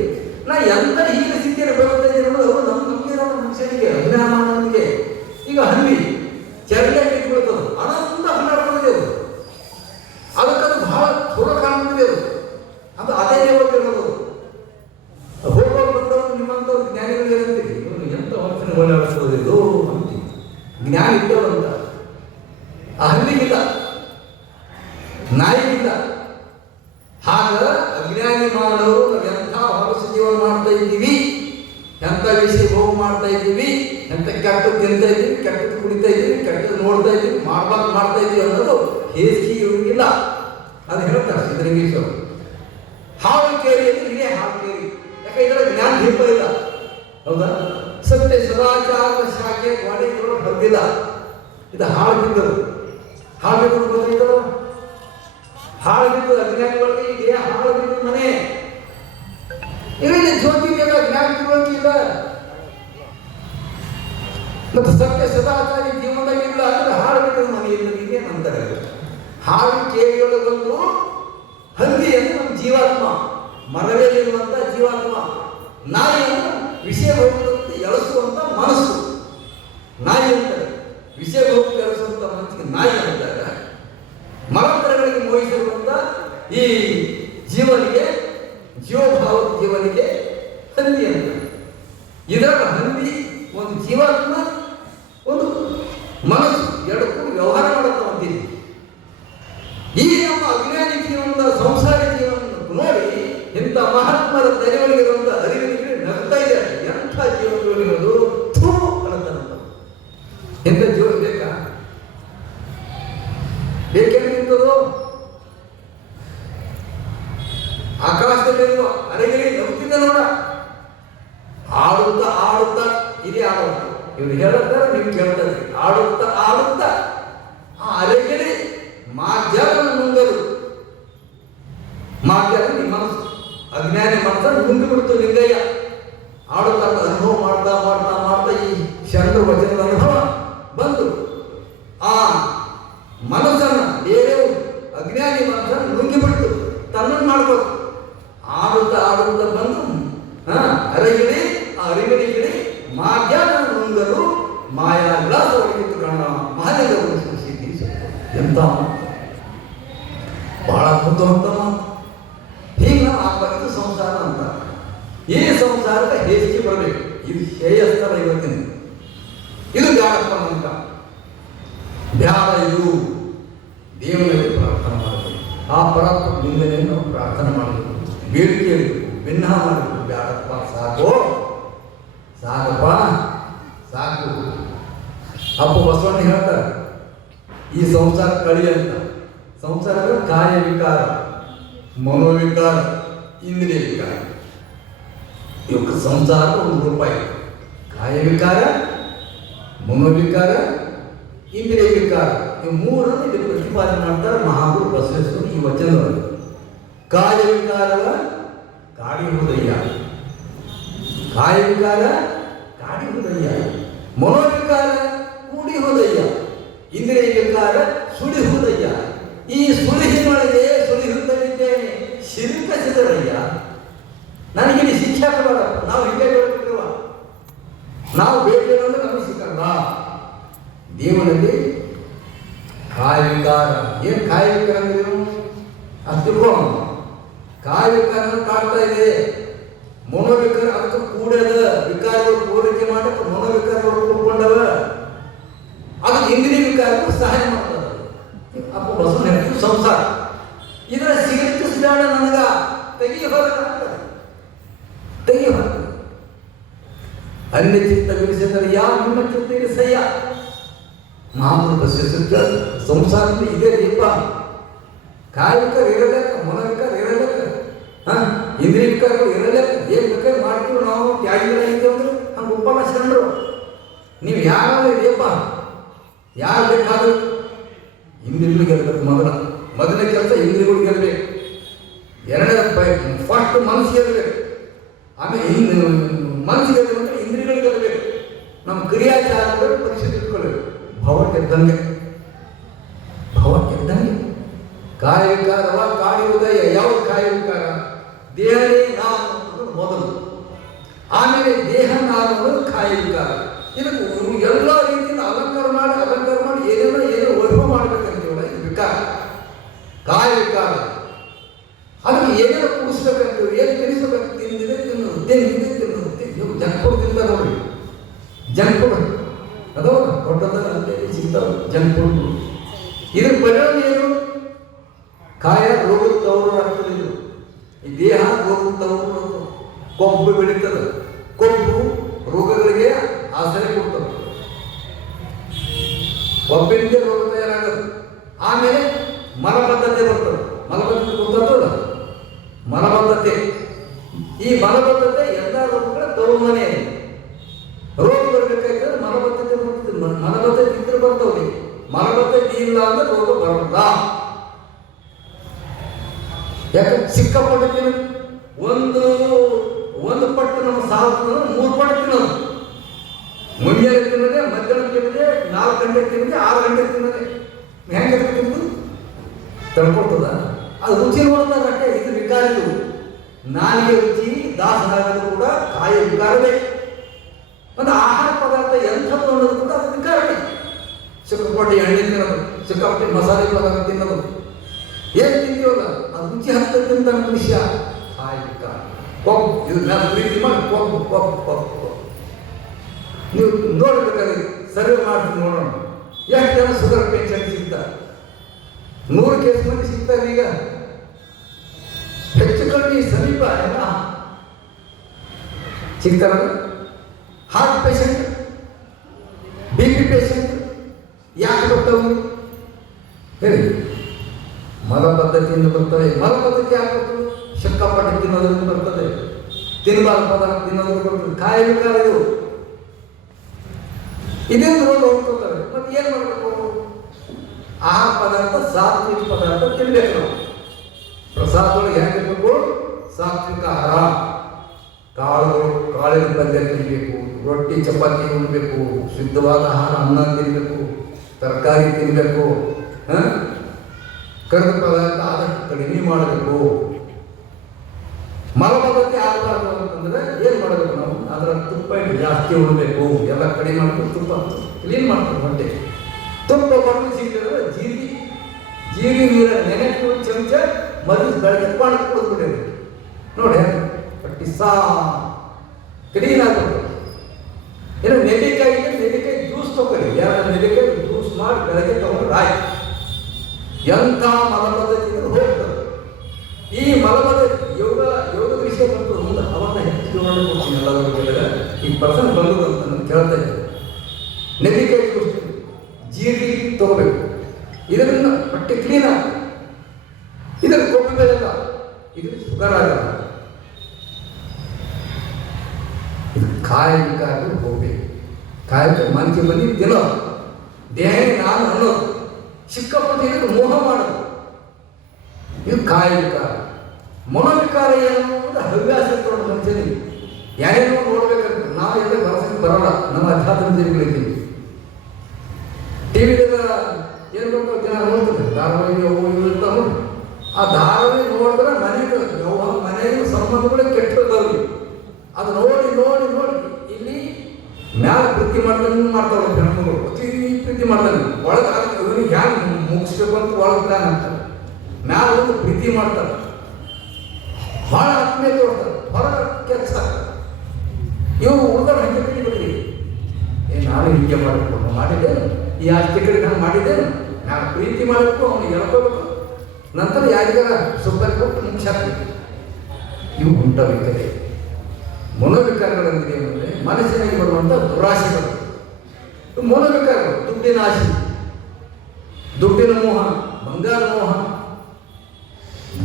ನಾ ಎಂತ ಈಗ ಸ್ಥಿತಿಯಲ್ಲಿ ಬರುತ್ತಾ ಇದ್ದೀನಿ ಅನ್ನೋದು ನಮ್ಗೆ ಮನುಷ್ಯನಿಗೆ ಅಜ್ಞಾನ ನಮಗೆ. ಈಗ ಹಂದಿ ಚರ್ಲೆ ಇಟ್ಕೊಳ್ತದೆ, ಅನಂತ ಹಣ್ಣಾಡ್ತದೆ ಅದು, ಅದಕ್ಕದು ಬಹಳ ಸುರ ಕಾಣ್ತದೆ ಅದು ಅದೇ ದೇವತೆ ಹೇಳೋದು. ಹೋಗೋರು ಬಂದವರು ನಿಮ್ಮಂಥವ್ರು ಜ್ಞಾನಿಗಳು ಏನಂತೀರಿ, ಇವನು ಎಂತ ವಚನ ಓಡಾಡಿಸೋದು ಇದು ಅಂತೀವಿ. ಜ್ಞಾನ ಇದ್ದವಂತ ಆ ಹಂದಿಗಿಲ್ಲ, ನಾಯಿಗಿಲ್ಲ. ಆಗ ಅಜ್ಞಾನಿ ಮಾಡೋರು ನಾವು ಎಂಥ ಹೊಲಸು ಜೀವನ ಮಾಡ್ತಾ ಇದ್ದೀವಿ, ಎಂಥ ವಿಷಯ ಭೋಗ ಮಾಡ್ತಾ ಇದ್ದೀವಿ, ಎಂಥ ಕೆಟ್ಟದ್ದು ತಿಂತಾ ಇದ್ದೀವಿ, ಕೆಟ್ಟದ್ದು ಕುಡಿತಾ ಇದ್ದೀವಿ, ಕೆಟ್ಟದ್ದು ನೋಡ್ತಾ ಇದ್ದೀವಿ, ಮಾಡ್ತಾ ಇದ್ದೀವಿ ಅನ್ನೋದು ಹೇಸಿಗೆ ಇವ್ರಿಗಿಲ್ಲ. ಅದು ಹೇಳ್ತಾರೆ ಸಿದ್ದಲಿಂಗೇಶ್ವರು. ಹಾಳು ಕೇಳಿ ಅಂದ್ರೆ ಇದೇ ಹಾಳು ಕೇಳಿ, ಯಾಕೆ ಇದರ ಜ್ಞಾನ ದೀಪ ಇಲ್ಲ. ಹೌದಾ? ಸತ್ಯ ಸದಾಚಾರದ ಶಾಖೆ ಗೋಡೆಗಳು ಹರಿದಿಲ್ಲ. ಇದು ಹಾಳು ಬಿದ್ದದು. ಹಾಳು ಬಿದ್ದು ಗೊತ್ತಿದ್ದಲ್ಲ, ಹಾಳು ಬಿದ್ದು ಅಜ್ಞಾನಿಗಳಿಗೆ ಇದೆ ಹಾಳು ಬಿದ್ದು ಮನೆ. ಇಲ್ಲಿ ಜ್ಯೋತಿಗೆಲ್ಲ ಜ್ಞಾನ ತಿಳುವಳಿಕೆ ಮತ್ತು ಸತ್ಯ ಸದಾಚಾರಿ ಜೀವನದಾಗಿಲ್ಲ ಅಂದ್ರೆ ಹಾಳು ಬಿದ್ದು ಮನೆ ಇಲ್ಲದಿದೆ ಅಂತಾರೆ. ಹಾಳು ಕೇಳಿಯೊಳಗೊಂದು ಹಂದಿ ಅಂದ್ರೆ ನಮ್ಮ ಜೀವಾತ್ಮ, ಮರವೇಲಿರುವಂತ ಜೀವಾತ್ಮ. ನಾಯಿಯನ್ನು ವಿಷಯ ಭೋಗದಂತೆ ಎಳಸುವಂತ ಮನಸ್ಸು ನಾಯಿ ಅಂತಾರೆ. ವಿಷಯ ಭೋಗ ಎಳಸುವಂತ ಮನಸ್ಸಿಗೆ ನಾಯಿ ಅಂತಾರೆ. ಮಲಂತರಗಳಿಗೆ ಮೋಹಿಸಿರುವಂತ ಈ ಜೀವನಿಗೆ, ಜೀವಭಾವದ ಜೀವನಿಗೆ ಹಂದಿ ಅಂತ. ಇದರ ಹಂದಿ ಒಂದು ಜೀವಾತ್ಮ, ಒಂದು ಮನಸ್ಸು, ಎರಡಕ್ಕೂ ವ್ಯವಹಾರ ಮಾಡುತ್ತಂತೀವಿ. ಈ ನಮ್ಮ ಅಜ್ಞಾನಿ ಜೀವನದ ಸಂಸಾರ ಜೀವನವನ್ನು ನೋಡಿ ಇಂಥ ಮಹಾತ್ಮರ ತಲೆಯೊಳಗಿರುವಂಥ ಅರಿವಿಗೆ ನಗ್ತಾ ಇದ್ದಾರೆ. ಎಂಥ ಜೀವನದೊಳಗಿರೋದು ಥೂ ಅನ್ನಂತ. ಎಂಥ ಜೀವನ ಬೇಕಾ? ಬೇಕೇನಿರ್ತದೋ? ಆಕಾಶದಲ್ಲಿರುವ ಅರೆಗಿರಿ ನಗುತ್ತಿದ್ದ ನೋಡ, ಆಡುತ್ತಾ ಆಡುತ್ತಾ ಇದೇ ಆಡೋದು. ಇವ್ರು ಹೇಳುತ್ತಾರೆ, ನೀವು ಕೇಳ್ತಾರೆ. ಆಡುತ್ತಾ ಆಡುತ್ತಾ ಆ ಅರೆಗಿರಿ ಮಾಧ್ಯಮ ಮುಂದರು. ಮಾಧ್ಯಮ ನಿಮ್ಮ ಮನಸ್ಸು, ಅಜ್ಞಾನಿ ಮನಸ್ಸನ್ನು ಮುಂದೆ ಬಿಡ್ತು ಲಿಂಗಯ್ಯ. ಆಡುತ್ತಾ ಅನುಭವ ಮಾಡ್ತಾ ಮಾಡ್ತಾ ಮಾಡ್ತಾ ಈ ಶರಣ ವಚನದ ಅನುಭವ ಬಂದು ಆ ಮನಸ್ಸನ್ನು, ಬೇರೆ ಅಜ್ಞಾನಿ ಮನಸ್ಸನ್ನು ನುಂಗಿಬಿಟ್ಟು ತನ್ನನ್ನು ಮಾಡ್ಬೇಕು. ಆಡುತ್ತಾ ಆಡುತ್ತಾ ಬಂದು ಅರಗಿಳಿ, ಆ ಅರಿಗಿಳಿಗಿಳಿ ಮಾಧ್ಯಮ ನುಂಗರು ಮಾಯಾ ಗ್ಲಾಸ ಹೊರಗಿತ್ತು ಕಾಣ ಮಹಾಲಿಂಗ ಸಿದ್ಧಿ. ಎಂತ ಬಹಳ ಅದ್ಭುತವಂತ ಮಾತು. ಹೀಗೆ ನಾವು ಆಗ್ಬಾರ್ದು ಸಂಸಾರ ಅಂತ. ಈ ಸಂಸಾರಕ್ಕೆ ಹೇಸಿಗೆ ಬರಬೇಕು. ಇದು ಶ್ರೇಯಸ್ತರ ಇವತ್ತಿನ. ಇದು ಬ್ಯಾಡಪ್ಪ ಅಂತ ಬ್ಯಾಡ. ಇದು ದೇವರಲ್ಲಿ ಪ್ರಾರ್ಥನೆ ಮಾಡಬೇಕು. ಆ ಪರಾತ್ಮದಿಂದಲೇ ನಾವು ಪ್ರಾರ್ಥನೆ ಮಾಡಬೇಕು, ಬೇಡಿಕೆ ಇರಬೇಕು, ಭಿನ್ನ ಮಾಡಬೇಕು. ಬ್ಯಾಡಪ್ಪ, ಸಾಕು ಸಾಕಪ್ಪ ಸಾಕು. ಅಪ್ಪ ಬಸವಣ್ಣ ಹೇಳ್ತಾರೆ, ಈ ಸಂಸಾರ ಕಳಿ ಅಂತ. ಸಂಸಾರ ಕಾಯ ವಿಕಾರ, ಮನೋವಿಕಾರ, ಇಂದ್ರಿಯ ವಿಕಾರ. ಇವಕ್ಕೆ ಸಂಸಾರ ಒಂದು ರೂಪಾಯಿ. ಕಾಯ ವಿಕಾರ, ಮನೋವಿಕಾರ, ಇಂದ್ರಿಯ ವಿಕಾರ, ಇವು ಮೂರನ್ನು ಇಲ್ಲಿ ಪ್ರತಿಪಾದನೆ ಮಾಡ್ತಾರೆ ಮಹಾಗುರು ಬಸವೇಶ್ವರ ಈ ವಚನದಲ್ಲಿ. ಕಾಯ ವಿಕಾರವ ಕಾಡಿ ಹೃದಯ, ಕಾಯ ವಿಕಾರ ಕಾಡಿ ಹೃದಯ, ಮನೋವಿಕಾರ ಕೂಡಿ ಹೃದಯ, ಇಂದ್ರಿಯ ವಿಕಾರ ಸುಳಿ ಹೃದಯ. ಈ ಸುಳಿಹಿನೊಳಗೆ ಸುಳಿಹುತ್ತಲಿದ್ದೇನೆ ಶಿಲ್ಕ ಸಿದರಯ್ಯ. ನನಗಿಲ್ಲಿ ಶಿಕ್ಷೆ ಕೊಡೋಣ. ನಾವು ಹಿಂಗೆ ಹೇಳ್ತಿರುವ, ನಾವು ಬೇಟೆಯನ್ನು ನಮಗೆ ಸಿಕ್ಕಲ್ಲ. ದೇವರಲ್ಲಿ ಕಾಯ ವಿಕಾರ. ಏನು ಕಾಯ ವಿಕಾರ ಅಂದ್ರೆ ಅಷ್ಟು ಕಾಯ ವಿಕಾರ ಕಾಡ್ತಾ ಇದೆ. ಮನೋವಿಕಾರ ಅದಕ್ಕೆ ಕೂಡದ ವಿಕಾರಗಳು ಪೂರೈಕೆ ಮಾಡಕ್ಕೆ ಮನೋವಿಕಾರಗಳು ಕೂಡ್ಕೊಂಡವ. ಅದು ಇಂದ್ರಿಯ ವಿಕಾರಕ್ಕೂ ಸಹಾಯ ಮಾಡ್ತದೆ. ಅಪ್ಪ ಬಸವಣ್ಣ ಹೇಳ್ತೀವಿ ಸಂಸಾರ ಇದರ ಸಿಗಲಿಕ್ಕೆ ಸಿಗಾಡ ನನಗ ತೆಗಿ ಹೊರಗೆ ತೆಗಿ ಹೊರ. ಅನ್ಯ ಚಿತ್ತ ಬಿಡಿಸಿದರೆ ಯಾ ನಿಮ್ಮ ಚಿತ್ತ ಇರಿಸಯ್ಯ. ಮಹಾಮೂಲ ಬಸವೇಶ್ವರ ಸಂಸಾರದಲ್ಲಿ ಇದೇ ದೀಪ. ಕಾಯವಿಕಾರ ಇರಲೇಕ, ಮನೋವಿಕಾರ ಇರಲೇಕ, ಇಂದ್ರಿಯ ವಿಕಾರಗಳು ಇರಲೇಕ. ಏನ್ ಬೇಕಾದ್ರೆ ಮಾಡ್ತೀವಿ ನಾವು. ತ್ಯಾಗಿಗಳಾಗಿದ್ದೇವೆ ಅಂದ್ರೆ ಹಂಗೆ ಉಪಮ ಶರಣರು. ನೀವು ಯಾರಾದ್ರೂ ಇದೆಯಪ್ಪ, ಯಾರು ಬೇಕಾದ್ರೂ ಇಂದ್ರಿಯಗಳು ಗೆಲ್ಲಬೇಕು. ಮೊದಲನೇ ಕೆಲಸ ಇಂದ್ರಿಯಗಳು ಗೆಲ್ಲಬೇಕು. ಎರಡನೇ ಫಸ್ಟ್ ಮನಸ್ಸು ಗೆಲ್ಲಬೇಕು. ಆಮೇಲೆ ಮನಸ್ಸು ಗೆಲ್ಲಬೇಕು, ಇಂದ್ರಿಯಗಳು ಗೆಲ್ಲಬೇಕು. ನಮ್ಮ ಕ್ರಿಯಾಚಾರಗಳು ಪರಿಸ್ಥಿತಿ ಇಟ್ಕೊಳ್ಬೇಕು. ಭವ ಗೆದ್ದಂಗೆ, ಭವ ಗೆದ್ದಂಗೆ. ಕಾಯ ವಿಕಾರವ ಕಾಡಿ ಉದಯ. ಯಾವ ಕಾಯ ವಿಕಾರ? ದೇಹನೇ ನಾನು ಅನ್ನೋದು ಮೊದಲು. ಆಮೇಲೆ ದೇಹ ನಾನು ಅನ್ನೋದು ಕಾಯ ವಿಕಾರ. ಇದಕ್ಕೆ ಎಲ್ಲ ರೀತಿಯಿಂದ ಅಲಂಕಾರ ಮಾಡಿ ಏನೋ ವೈಭವ ಮಾಡ್ಬೇಕಂತೀವಲ್ಲ, ಇದು ವಿಕಾರ, ಕಾಯ ವಿಕಾರ. ಅದಕ್ಕೆ ಏನೇನೋ ಕುಡಿಸ್ಬೇಕಂತೀವಿ, ಏನು ತಿನ್ನಿಸ್ಬೇಕು, ತಿಂದಿದೆ ತಿನ್ನೋದು ಜಂಕ್ ಫುಡ್ ತಿಂತಾರೆ ನೋಡಿ, ಜಂಕ್ ಫುಡ್ ಅದವ ದೊಡ್ಡದ ಅಂತೇಳಿ ಸಿಗ್ತಾವೆ ಜಂಕ್ ಫುಡ್. ಇದ್ರ ಪರಿಣಾಮ ಏನು? ಕಾಯ ರೋಗದ ತವರು ಆಗ್ತದೆ. ಇದು ಈ ದೇಹ ರೋಗದ ತವರು, ಕೊಬ್ಬು ಬೆಳೀತದೆ, ಕೊಬ್ಬು ರೋಗಗಳಿಗೆ ಆಸರೆ ಕೊಡ್ತದೆ, ಕೊಬ್ಬಿನಿಂದ ರೋಗ ತಯಾರಾಗೋದು. ಆಮೇಲೆ ಮಲಬದ್ಧತೆ ಬರ್ತದೆ. ಮಲಬದ್ಧತೆ ಗೊತ್ತಲ್ಲ, ಮಲಬದ್ಧತೆ. ಈ ಮಲಬದ್ಧತೆ ಎಲ್ಲ ರೋಗಗಳ ತರುಮನೆ. ರೋಗ ಬರಬೇಕಾದ್ರೆ ಮಲಬದ್ಧತೆ ಬರ್ತದೆ. ಮಲಬದ್ಧತೆ ಇದ್ರೆ ಬರ್ತವೆ, ಮಲಬದ್ಧತೆ ಇಲ್ಲ ಅಂದ್ರೆ ರೋಗ ಬರಲ್ಲ. ಯಾಕಂದ್ರೆ ಸಿಕ್ಕಾಪಟ್ಟೆ ಒಂದು ಪಟ್ಟು ನಮ್ಮ ಸಾಧನ 3 ಪಟ್ಟು ತಿನ್ನೋದು. ಮುಂಜಾನೆ ತಿನ್ನದೆ, ಮಧ್ಯಾಹ್ನ ತಿನ್ನದೆ, 4 ಗಂಟೆ ತಿನ್ನದೆ, 6 ಗಂಟೆ ತಿನ್ನದೆ. ಹೆಂಗೆ ತಿನ್ನೋದು ತಡ್ಕೊಳ್ತದ? ಅದು ರುಚಿ ನೋಡ್ತಾರೆ ಅಷ್ಟೇ. ಇದು ವಿಕಾರ. ಇದು ನಾಲಿಗೆ ರುಚಿ ದಾಸನಾಗೋದು ಕೂಡ ಕಾಯ ವಿಕಾರವೇ. ಒಂದು ಆಹಾರ ಪದಾರ್ಥ ಎಂಥದ್ದು ಅನ್ನೋದು ಕೂಡ ಅದು ವಿಕಾರವೇ. ಸಿಕ್ಕಾಪಟ್ಟೆ ಎಣ್ಣೆ ತಿನ್ನೋದು, ಸಿಕ್ಕಾಪಟ್ಟೆ ಮಸಾಲೆ ಪದಾರ್ಥ ತಿನ್ನೋದು, ಏನು ತಿಂತೀವಲ್ಲ ಅದು ರುಚಿ ಹತ್ತಕ್ಕಿಂತ ಮನುಷ್ಯ ಕಾಯ ವಿಕಾರ. ಕೊಬ್ಬು, ಇದು ನಾನು ಪ್ರೀತಿ ಮಾಡಿ ಕೊಬ್ಬು. ನೀವು ನೋಡ್ಬೇಕಾದ್ರೆ ಸರ್ವೆ ಮಾಡ್ತೀನಿ ನೋಡೋಣ, ಎಷ್ಟು ಜನ ಶುಗರ್ ಪೇಷಂಟ್ ಸಿಗ್ತಾರೆ? 100 ಕೇಸ್ ಮಂದಿ ಸಿಗ್ತಾರೆ. ಈಗ ಹೆಚ್ಚು ಕಡಿಮೆ ಸಮೀಪ ಎಲ್ಲ ಸಿಗ್ತಾರಲ್ಲ. ಹಾರ್ಟ್ ಪೇಷಂಟ್, BP ಪೇಷಂಟ್ ಯಾಕೆ ಬರ್ತಾವೆ ಹೇಳಿ? ಮಲಬದ್ಧತೆಯಿಂದ ಬರ್ತವೆ. ಮಲಬದ್ಧತೆ ಯಾಕೆ ಬರ್ತದೆ? ಸಿಕ್ಕಾಪಟ್ಟೆ ತಿನ್ನೋದ್ರಿಂದ ಬರ್ತದೆ, ತಿನ್ನಬಾರ್ದು ಪದಾರ್ಥ ತಿನ್ನೋದ್ರಿಂದ ಬರ್ತದೆ. ಕಾಯ ವಿಕಾರ ಇದು. ಇದರಿಂದ ರೋಗ ಹೋಗ್ತವೆ. ಮತ್ತೆ ಏನು ಮಾಡಬೇಕು? ಆಹಾರ ಪದಾರ್ಥ, ಸಾತ್ವಿಕ ಪದಾರ್ಥ ತಿನ್ಬೇಕು. ನಾವು ಪ್ರಸಾದದೊಳಗೆ ಹೇಗಿರ್ಬೇಕು? ಸಾತ್ವಿಕ ಆಹಾರ, ಕಾಳುಗಳು, ಕಾಳಿನ ಪಲ್ಯ ತಿನ್ನಬೇಕು, ರೊಟ್ಟಿ ಚಪಾತಿ ಉಣ್ಣಬೇಕು, ಶುದ್ಧವಾದ ಆಹಾರ ಅನ್ನ ತಿನ್ನಬೇಕು, ತರಕಾರಿ ತಿನ್ನಬೇಕು. ಕರೆದ ಪದಾರ್ಥ ಆದಷ್ಟು ಕಡಿಮೆ ಮಾಡಬೇಕು. ಮಲಬದ್ಧತೆ ಆಗಬಾರ್ದು ಅಂತಂದ್ರೆ ಏನು ಮಾಡಬೇಕು? ನಾವು ಅದರ ತುಪ್ಪ ಜಾಸ್ತಿ ಉಣ್ಣಬೇಕು, ಎಲ್ಲ ಕಡಿಮೆ ಮಾಡಬೇಕು. ತುಪ್ಪ ಕ್ಲೀನ್ ಮಾಡ್ತಾರೆ ಹೊಟ್ಟೆ. ತುಪ್ಪ ಬರೋದು ಸಿಗ್ತದೆ. ಜೀರಿಗೆ ನೀರ ನೆನೆಟ್ಟು ಚಮಚ ಮದುವೆ ಬೆಳಗ್ಗೆ ಪಾಣ ಕುಡಿದ್ಬಿಡೇವೆ ನೋಡಿ, ಹೊಟ್ಟೆ ಕ್ಲೀನ್ ಆಗ್ಬೇಕು. ಏನೋ ನೆಲ್ಲಿಕಾಯಿ ಜ್ಯೂಸ್ ತಗೊಳ್ಳಿ, ಯಾರು ನೆಲ್ಲಿಕಾಯಿ ಜ್ಯೂಸ್ ಮಾಡಿ ಬೆಳಗ್ಗೆ ತಗೊಂಡ್ರೆ ಆಯ್ತು. ಎಂಥ ಮಲಬದ್ಧತೆ ಹೋಗ್ತದೆ. ಈ ಮಲಬದ್ಧತೆ ಯೋಗದ ವಿಷಯ ಬಂತು ಮುಂದೆ ಅವನ್ನ ಹೆಚ್ಚು ನೋಡ್ಕೊಡ್ತೀನಿ. ಎಲ್ಲರೂ ಕೇಳಿದ್ರೆ ಈ ಪರ್ಸನ್ ಬಂದು ಅಂತ ನಾನು ಕೇಳ್ತಾ ಇದ್ದೆ. ನೆಲ್ಲಿಕಾಯಿ ಜ್ಯೂಸ್, ಜೀರಿಗೆ ತಗೋಬೇಕು, ಇದರಿಂದ ಹೊಟ್ಟೆ ಕ್ಲೀನ್ ಆಗ. ಇದನ್ನು ಕೊಬ್ಬಿಲ್ಲ, ಇದು ಶುಗರ್ ಆಗಲ್ಲ. ಇದು ಕಾಯ ವಿಕಾರ ಹೋಗ್ಬೇಕು. ಕಾಯಕ ಮನಸ್ಸಿಗೆ ಬಂದು ತಿನ್ನೋ, ದೇಹ ನಾನು ಅನ್ನೋದು, ಸಿಕ್ಕಾಪಟ್ಟೆ ಇದನ್ನು ಮೋಹ ಮಾಡೋದು, ಇದು ಕಾಯ ವಿಕಾರ. ಮನೋವಿಕಾರ ಏನು ಅಂದ್ರೆ ಹವ್ಯಾಸ ಇಟ್ಕೊಂಡು ಮನುಷ್ಯನಿಗೆ ಯಾರೇನೋ ನೋಡ್ಬೇಕಂತ ನಾವು ಎಲ್ಲ ಬಳಸಕ್ಕೆ ಬರೋಲ್ಲ. ನಮ್ಮ ಅಧ್ಯಾತ್ಮ ಜೀವಿಗಳಿದ್ದೀವಿ. ಟಿವಿದಾಗ ಏನು ಬರ್ತಾವೆ ಜನ ನೋಡ್ತಾರೆ, ಧಾರಾವಾಹಿ ಇರ್ತಾವೆ. ಆ ಧಾರಾವಾಹಿ ನೋಡಿದ್ರೆ ಮನೆಗೆ ಸಂಬಂಧಗಳೇ ಕೆಟ್ಟದವ್ರಿ. ಅದು ನೋಡಿ ನೋಡಿ ನೋಡಿ ಇಲ್ಲಿ ಮ್ಯಾಲ ಪ್ರೀತಿ ಮಾಡ್ತಾವೆ ಹೆಣ್ಮಗಳು, ಅತಿ ಪ್ರೀತಿ ಮಾಡ್ತಾನೆ. ಒಳಗೆ ಇವನಿಗೆ ಹ್ಯಾಂಗೆ ಮುಗಿಸ್ಬೇಕು ಅಂತ ಒಳಗೆ ಪ್ಲಾನ್ ಆಗ್ತಾರೆ. ಮ್ಯಾಲ ಒಂದು ಪ್ರೀತಿ ಮಾಡ್ತಾರೆ, ಭಾಳ ಆತ್ಮೀಯತೆ ಕೊಡ್ತಾರೆ, ಹೊರಗೆ ಕೆಲಸ. ಇವು ಉಳಿದ ಹಂಗೆ ಬಿಡ್ರಿ, ನಾನು ಹೀಗೆ ಮಾಡಬೇಕು, ಮಾಡಿದ್ದೇನು ಈ ಆಸ್ತಿ ಕಡೆ ನಾನು ಮಾಡಿದ್ದೇನು, ನಾನು ಪ್ರೀತಿ ಮಾಡಬೇಕು, ಅವನಿಗೆ ಹೇಳ್ಕೋಬೇಕು, ನಂತರ ಯಾರಿಗಾರ ಸುಬ್ಬರ್ ಕೊಟ್ಟು ಮುಗಿಸಾಕ್ಬೇಕು. ಇವು ಉಂಟವಿಕತೆ. ಮನೋವಿಕಾರಗಳಂದ್ರೆ ಏನಂದರೆ ಮನಸ್ಸಿನಾಗಿ ಬರುವಂಥ ದುರಾಶೆಗಳು. ಮನೋವಿಕಾರಗಳು ದುಡ್ಡಿನ ಆಸೆ, ದುಡ್ಡಿನ ಮೋಹ, ಬಂಗಾರ ಮೋಹ,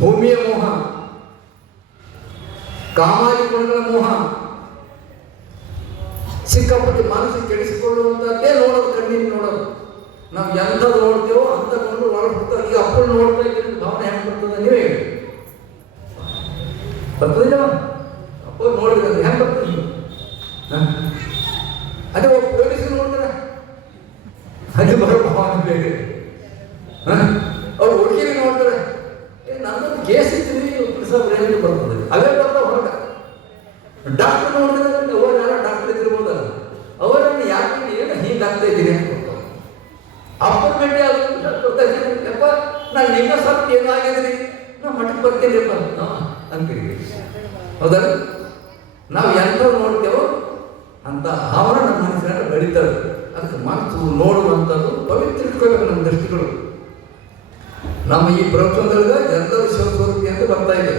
ಭೂಮಿಯ ಮೋಹ, ಕಾಮಾದಿ ಗುಣಗಳ ಮೋಹ, ಸಿಕ್ಕಾಪಟ್ಟೆ ಮನಸ್ಸು ಕೆಡಿಸಿಕೊಳ್ಳುವಂಥದ್ದೇ ನೋಡೋದು, ಕಣ್ಣಿನ ನೋಡೋದು. ನಾವು ಎಂಥದ್ದು ನೋಡ್ತೇವೋ ಅಂಥ ಕೊಂಡು ಒಳಗೆ ಈಗ ಅಪ್ಪಳು ನೋಡ್ತಾ ಇದ್ದೀರಿ ಭಾವನೆ ಹೆಂಗೆ ಬರ್ತದೆ ನೀವೇ ಹೇಳಿ. ಬರ್ತದಿಲ್ಲ ಅಪ್ಪ ನೋಡಿದ್ರೆ ಹೆಂಗೆ ಬರ್ತದೆ? ಅದೇ ಒಬ್ಬ ಪೊಲೀಸರು ನೋಡ್ತಾರೆ, ಅದು ಬರೋ ಭಾವನೆ ಬೇರೆ. ಅವ್ರು ಹುಡುಗಿರಿ ನೋಡ್ತಾರೆ, ನನ್ನೊಂದು ಕೇಸ್ ಇತ್ತು ದಿವಸ ಬ್ರೈನಿಗೆ ಬರ್ತದೆ, ಅವೇ ಬರ್ತಾವ ಹೊರಗೆ. ಡಾಕ್ಟರ್ ನೋಡಿದ್ರೆ ಅವ್ರು ಯಾರೋ ಡಾಕ್ಟರ್ ಇದ್ದಿರ್ಬೋದಲ್ಲ, ಅವರನ್ನು ಯಾಕೆ ಏನು ಹೀಗಾಗ್ತಾ ಇದ್ದೀನಿ ಅಂತ ಗೊತ್ತಾಗ ಅಪ್ಪರ್ಮೆಂಟೇ ಗೊತ್ತಾಗ್ತಪ್ಪ, ನಾನು ನಿನ್ನ ಸ್ವಲ್ಪ ಏನಾಗಿದ್ರಿ ನಾ ಮಠಕ್ಕೆ ಬರ್ತೀನಿಪ್ಪ ಅಂತೀವಿ. ಹೌದಲ್ಲ, ನಾವು ಎಂಥವ್ರು ನೋಡ್ತೇವೋ ಅಂತ ಅವರ ನಮ್ಮ ಮನಸ್ಸಿನ ಬೆಳೀತಾರೆ. ಅದಕ್ಕೆ ಮನಸ್ಸು ನೋಡುವಂಥದ್ದು ಪವಿತ್ರ ಇಟ್ಕೋಬೇಕು ನಮ್ಮ ದೃಷ್ಟಿಗಳು. ನಮ್ಮ ಈ ಪ್ರಪಂಚದೊಳಗ ಎಲ್ಲರೂ ಶಿವಸ್ವರೂಪಿ ಅಂತ ಬರ್ತಾ ಇದೆ.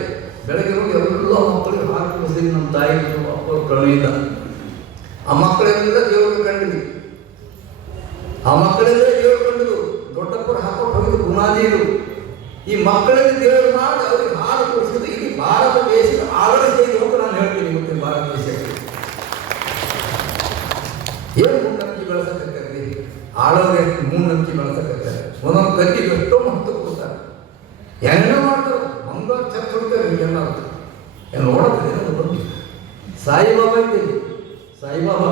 ಬೆಳಗ್ಗೆ ಹೋಗಿ ಎಲ್ಲ ಮಕ್ಕಳಿಗೆ ಹಾಕಿ ನಮ್ಮ ತಾಯಿ ಅಪ್ಪರ ಕರುಣೆಯಿಂದ ಆ ಮಕ್ಕಳೆಲ್ಲ ದೇವರು ಕಂಡಿದ್ವಿ. ಆ ಮಕ್ಕಳೆಲ್ಲ ದೇವರು ಕಂಡಿದ್ದು ದೊಡ್ಡಪ್ಪರು ಹಾಕೊಂಡು ಹೋಗಿದ್ದು ಗುಣಾದಿಗಳು. ಈ ಮಕ್ಕಳಲ್ಲಿ ದೇವರು ಮಾಡಿ ಅವರಿಗೆ ಹಾಲು ಕೊಡಿಸಿದ್ದು ಇಲ್ಲಿ ಭಾರತ ದೇಶದ ಆಡಳಿತ ಇದು ಅಂತ ನಾನು ಹೇಳ್ತೀನಿ. ಮತ್ತೆ ಭಾರತ ದೇಶಕ್ಕೆ ಏನು ಮೂಢನಂಬಿಕೆ ಬೆಳೆಸಕತ್ತಾರೆ, ಆಳೋರೆ ಮೂಢನಂಬಿಕೆ ಬೆಳೆಸಕತ್ತಾರೆ. ಒಂದೊಂದು ಕಟ್ಟಿಗೆ ಎಷ್ಟೋ ಮಹತ್ವ ಕೊಡ್ತಾರೆ, ಹೆಂಗ ಮಾಡ್ತಾರೆ, ಮಂಗಳ ಚರ್ಚೆ ಹೊಡ್ತಾರೆ. ಹಿಂಗೆಲ್ಲ ಏನು ನೋಡುತ್ತೆ ಬಂದು ಸಾಯಿಬಾಬಾ ಇದ್ದೀವಿ. ಸಾಯಿಬಾಬಾ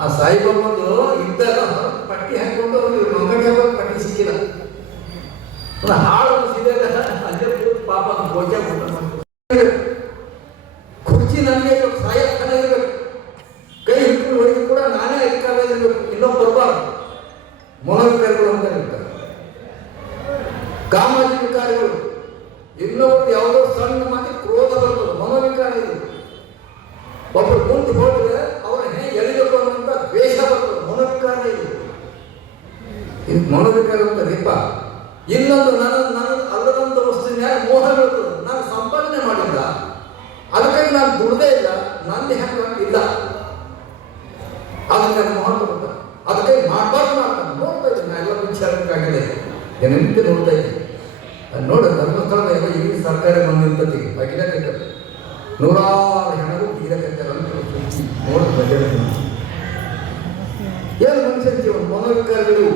ಆ ಸಾಯಿಬಾಬಾದು ಇದ್ದಾಗ ಪಟ್ಟಿ ಹಾಕೊಂಡು ಅವ್ರಿಗೆ ಮಂಗಡಿ ಪಟ್ಟಿ ಸಿಕ್ಕಿಲ್ಲ. ಹಾಳು ಸಿದಾಗ ಅಲ್ಲೇ ಪಾಪ ಭೋಜ ಕುರ್ಚಿ ನನಗೆ ಸಾಯಕ್ಕನ ಇರಬೇಕು, ಕೈ ಹಿಡ್ಕೊಂಡು ಹೊಡೆದು ಕೂಡ ನಾನೇ ಅಧಿಕಾರ ಇರಬೇಕು, ಇನ್ನೊಬ್ಬ ಬರಬಾರ್ದು. ಮನೋವಿಕಾರಿಗಳು ಅಂತ ಇರ್ತಾರೆ, ಕಾಮಾಜಿ ವಿಕಾರಿಗಳು. ಇನ್ನೊಬ್ರು ಯಾವುದೋ ಸಣ್ಣ ಮಾತಿ ಕ್ರೋಧ ಬರ್ತದೆ, ಮನೋವಿಕಾರ ಇದು. ಒಬ್ಬರು ಕುಂತು ಹೋದ್ರೆ ಅವರ ಹೇಗೆ ಎಳಿಬೇಕು ಅನ್ನುವಂಥ ದ್ವೇಷ ಬರ್ತದೆ, ಮನೋವಿಕಾರ ಇದು. ಇದು ಮನೋವಿಕಾರ ಅಂತ ರೀಪ. ಇನ್ನೊಂದು ನನ್ನ ಅಲ್ಲದಂಥ ವಸ್ತುವಿನ ಮೋಹ ಬರ್ತದೆ. ನಾನು ಸಂಪಾದನೆ ಮಾಡಿಲ್ಲ, ಅದಕ್ಕಾಗಿ ನಾನು ದುಡ್ದೇ ಇಲ್ಲ, ನನ್ನ ಹೆಂಗೆ ಇಲ್ಲ, ಅದಕ್ಕೆ ನನ್ನ ಮಹತ್ವ ಬರ್ತದೆ. ಅದಕ್ಕಾಗಿ ಮಾಡಬಾರ್ದು ಮಾಡ್ತಾನೆ. ನೋಡ್ತಾ ಇದ್ದೀನಿ ನಾ ಎಲ್ಲ ವಿಚಾರಕ್ಕಾಗಿದೆ, ಏನಂತೆ ನೋಡ್ತಾ ಇದ್ದೀನಿ. ಅದು ನೋಡ ಧರ್ಮಸ್ಥಳದ ಎಲ್ಲ ಇಲ್ಲಿ ಸರ್ಕಾರಿ ಬಂದಿರ್ತತಿ ಬಗಿಲಕತ್ತೆ, ನೂರಾರು ಹೆಣರು ಬೀರಕತ್ತಾರೆ ಅಂತ ನೋಡಿ ಬಗೆರ ಏನು ಮನುಷ್ಯನ ಜೀವನ ಮನೋವಿಕಾರಗಳು.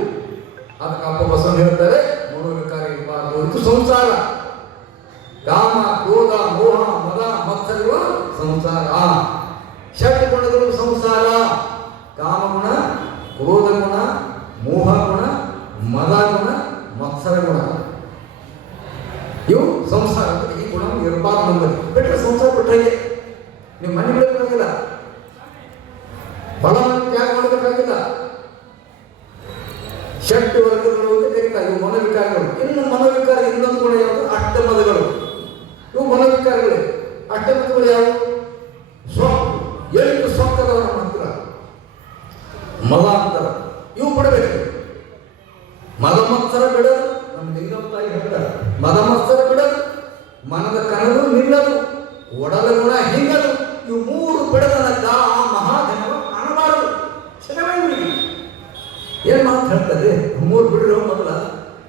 ಅದಕ್ಕೆ ಅಪ್ಪ ಬಸವಣ್ಣ ಹೇಳ್ತಾರೆ, ಮನೋವಿಕಾರ ಇರಬಾರ್ದು. ಇದು ಸಂಸಾರ. ಕಾಮ ಕ್ರೋಧ ಮೋಹ ಮದ ಮತ್ಸರಗಳು ಸಂಸಾರ. ಷಟ್ ಗುಣಗಳು ಸಂಸಾರ. ಕಾಮಗುಣ, ಕ್ರೋಧ ಗುಣ, ಮೋಹ ಗುಣ, ಮದ ಗುಣ, ಮತ್ಸರ ಗುಣ, ಇವು ಸಂಸಾರ. ಈ ಗುಣ ಇರಬಾರ್ದು ನಮ್ಮಲ್ಲಿ. ಬಿಟ್ಟರೆ ಸಂಸಾರ ಬಿಟ್ಟರೆ ನೀವು ಮನೆ ಬಿಡಬೇಕಾಗಿಲ್ಲ, ಹೊಲ ಮನೆ ತ್ಯಾಗ ಮಾಡಬೇಕಾಗಿಲ್ಲ. ಷಟ್ ವರ್ಗಗಳು ಅಂತ ಕರೀತಾರೆ, ಇವು ಮನೋವಿಕಾರಗಳು. ಇನ್ನು ಮನೋವಿಕಾರ ಇನ್ನೊಂದು ಗುಣ ಯಾವುದು? ಅಷ್ಟಮದಗಳು. ಇವು ಮನೋವಿಕಾರಗಳೇ. ಅಷ್ಟಮದಗಳು ಯಾವುವು? ಸೊಕ್ಕು. 8 ಸೊಕ್ಕದವರ ಹತ್ರ ಮದ ಅಂತರ. ಇವು ಬಿಡಬೇಕು. ಮದ ಮತ್ಸರ ಬಿಡೋದು, ನಮ್ಮ ಲಿಂಗಪ್ಪ ತಾಯಿ ಹೇಳ್ತಾರೆ, ಮದ ಮತ್ಸರ ಬಿಡೋದು, ಮನದ ಕನಲು ನಿಲ್ಲದು, ಒಡಲ ಗುಣ ಹಿಂಗದು. ಇವು 3 ಬಿಡದನಲ್ಲ ಆ ಮಹಾಜನವ ಕಾಣಬಾರದು. ಚೆನ್ನಾಗಿ ಏನ್ ಮಾತು ಹೇಳ್ತಾರೆ? 3 ಬಿಡಿರೋ ಮೊದಲ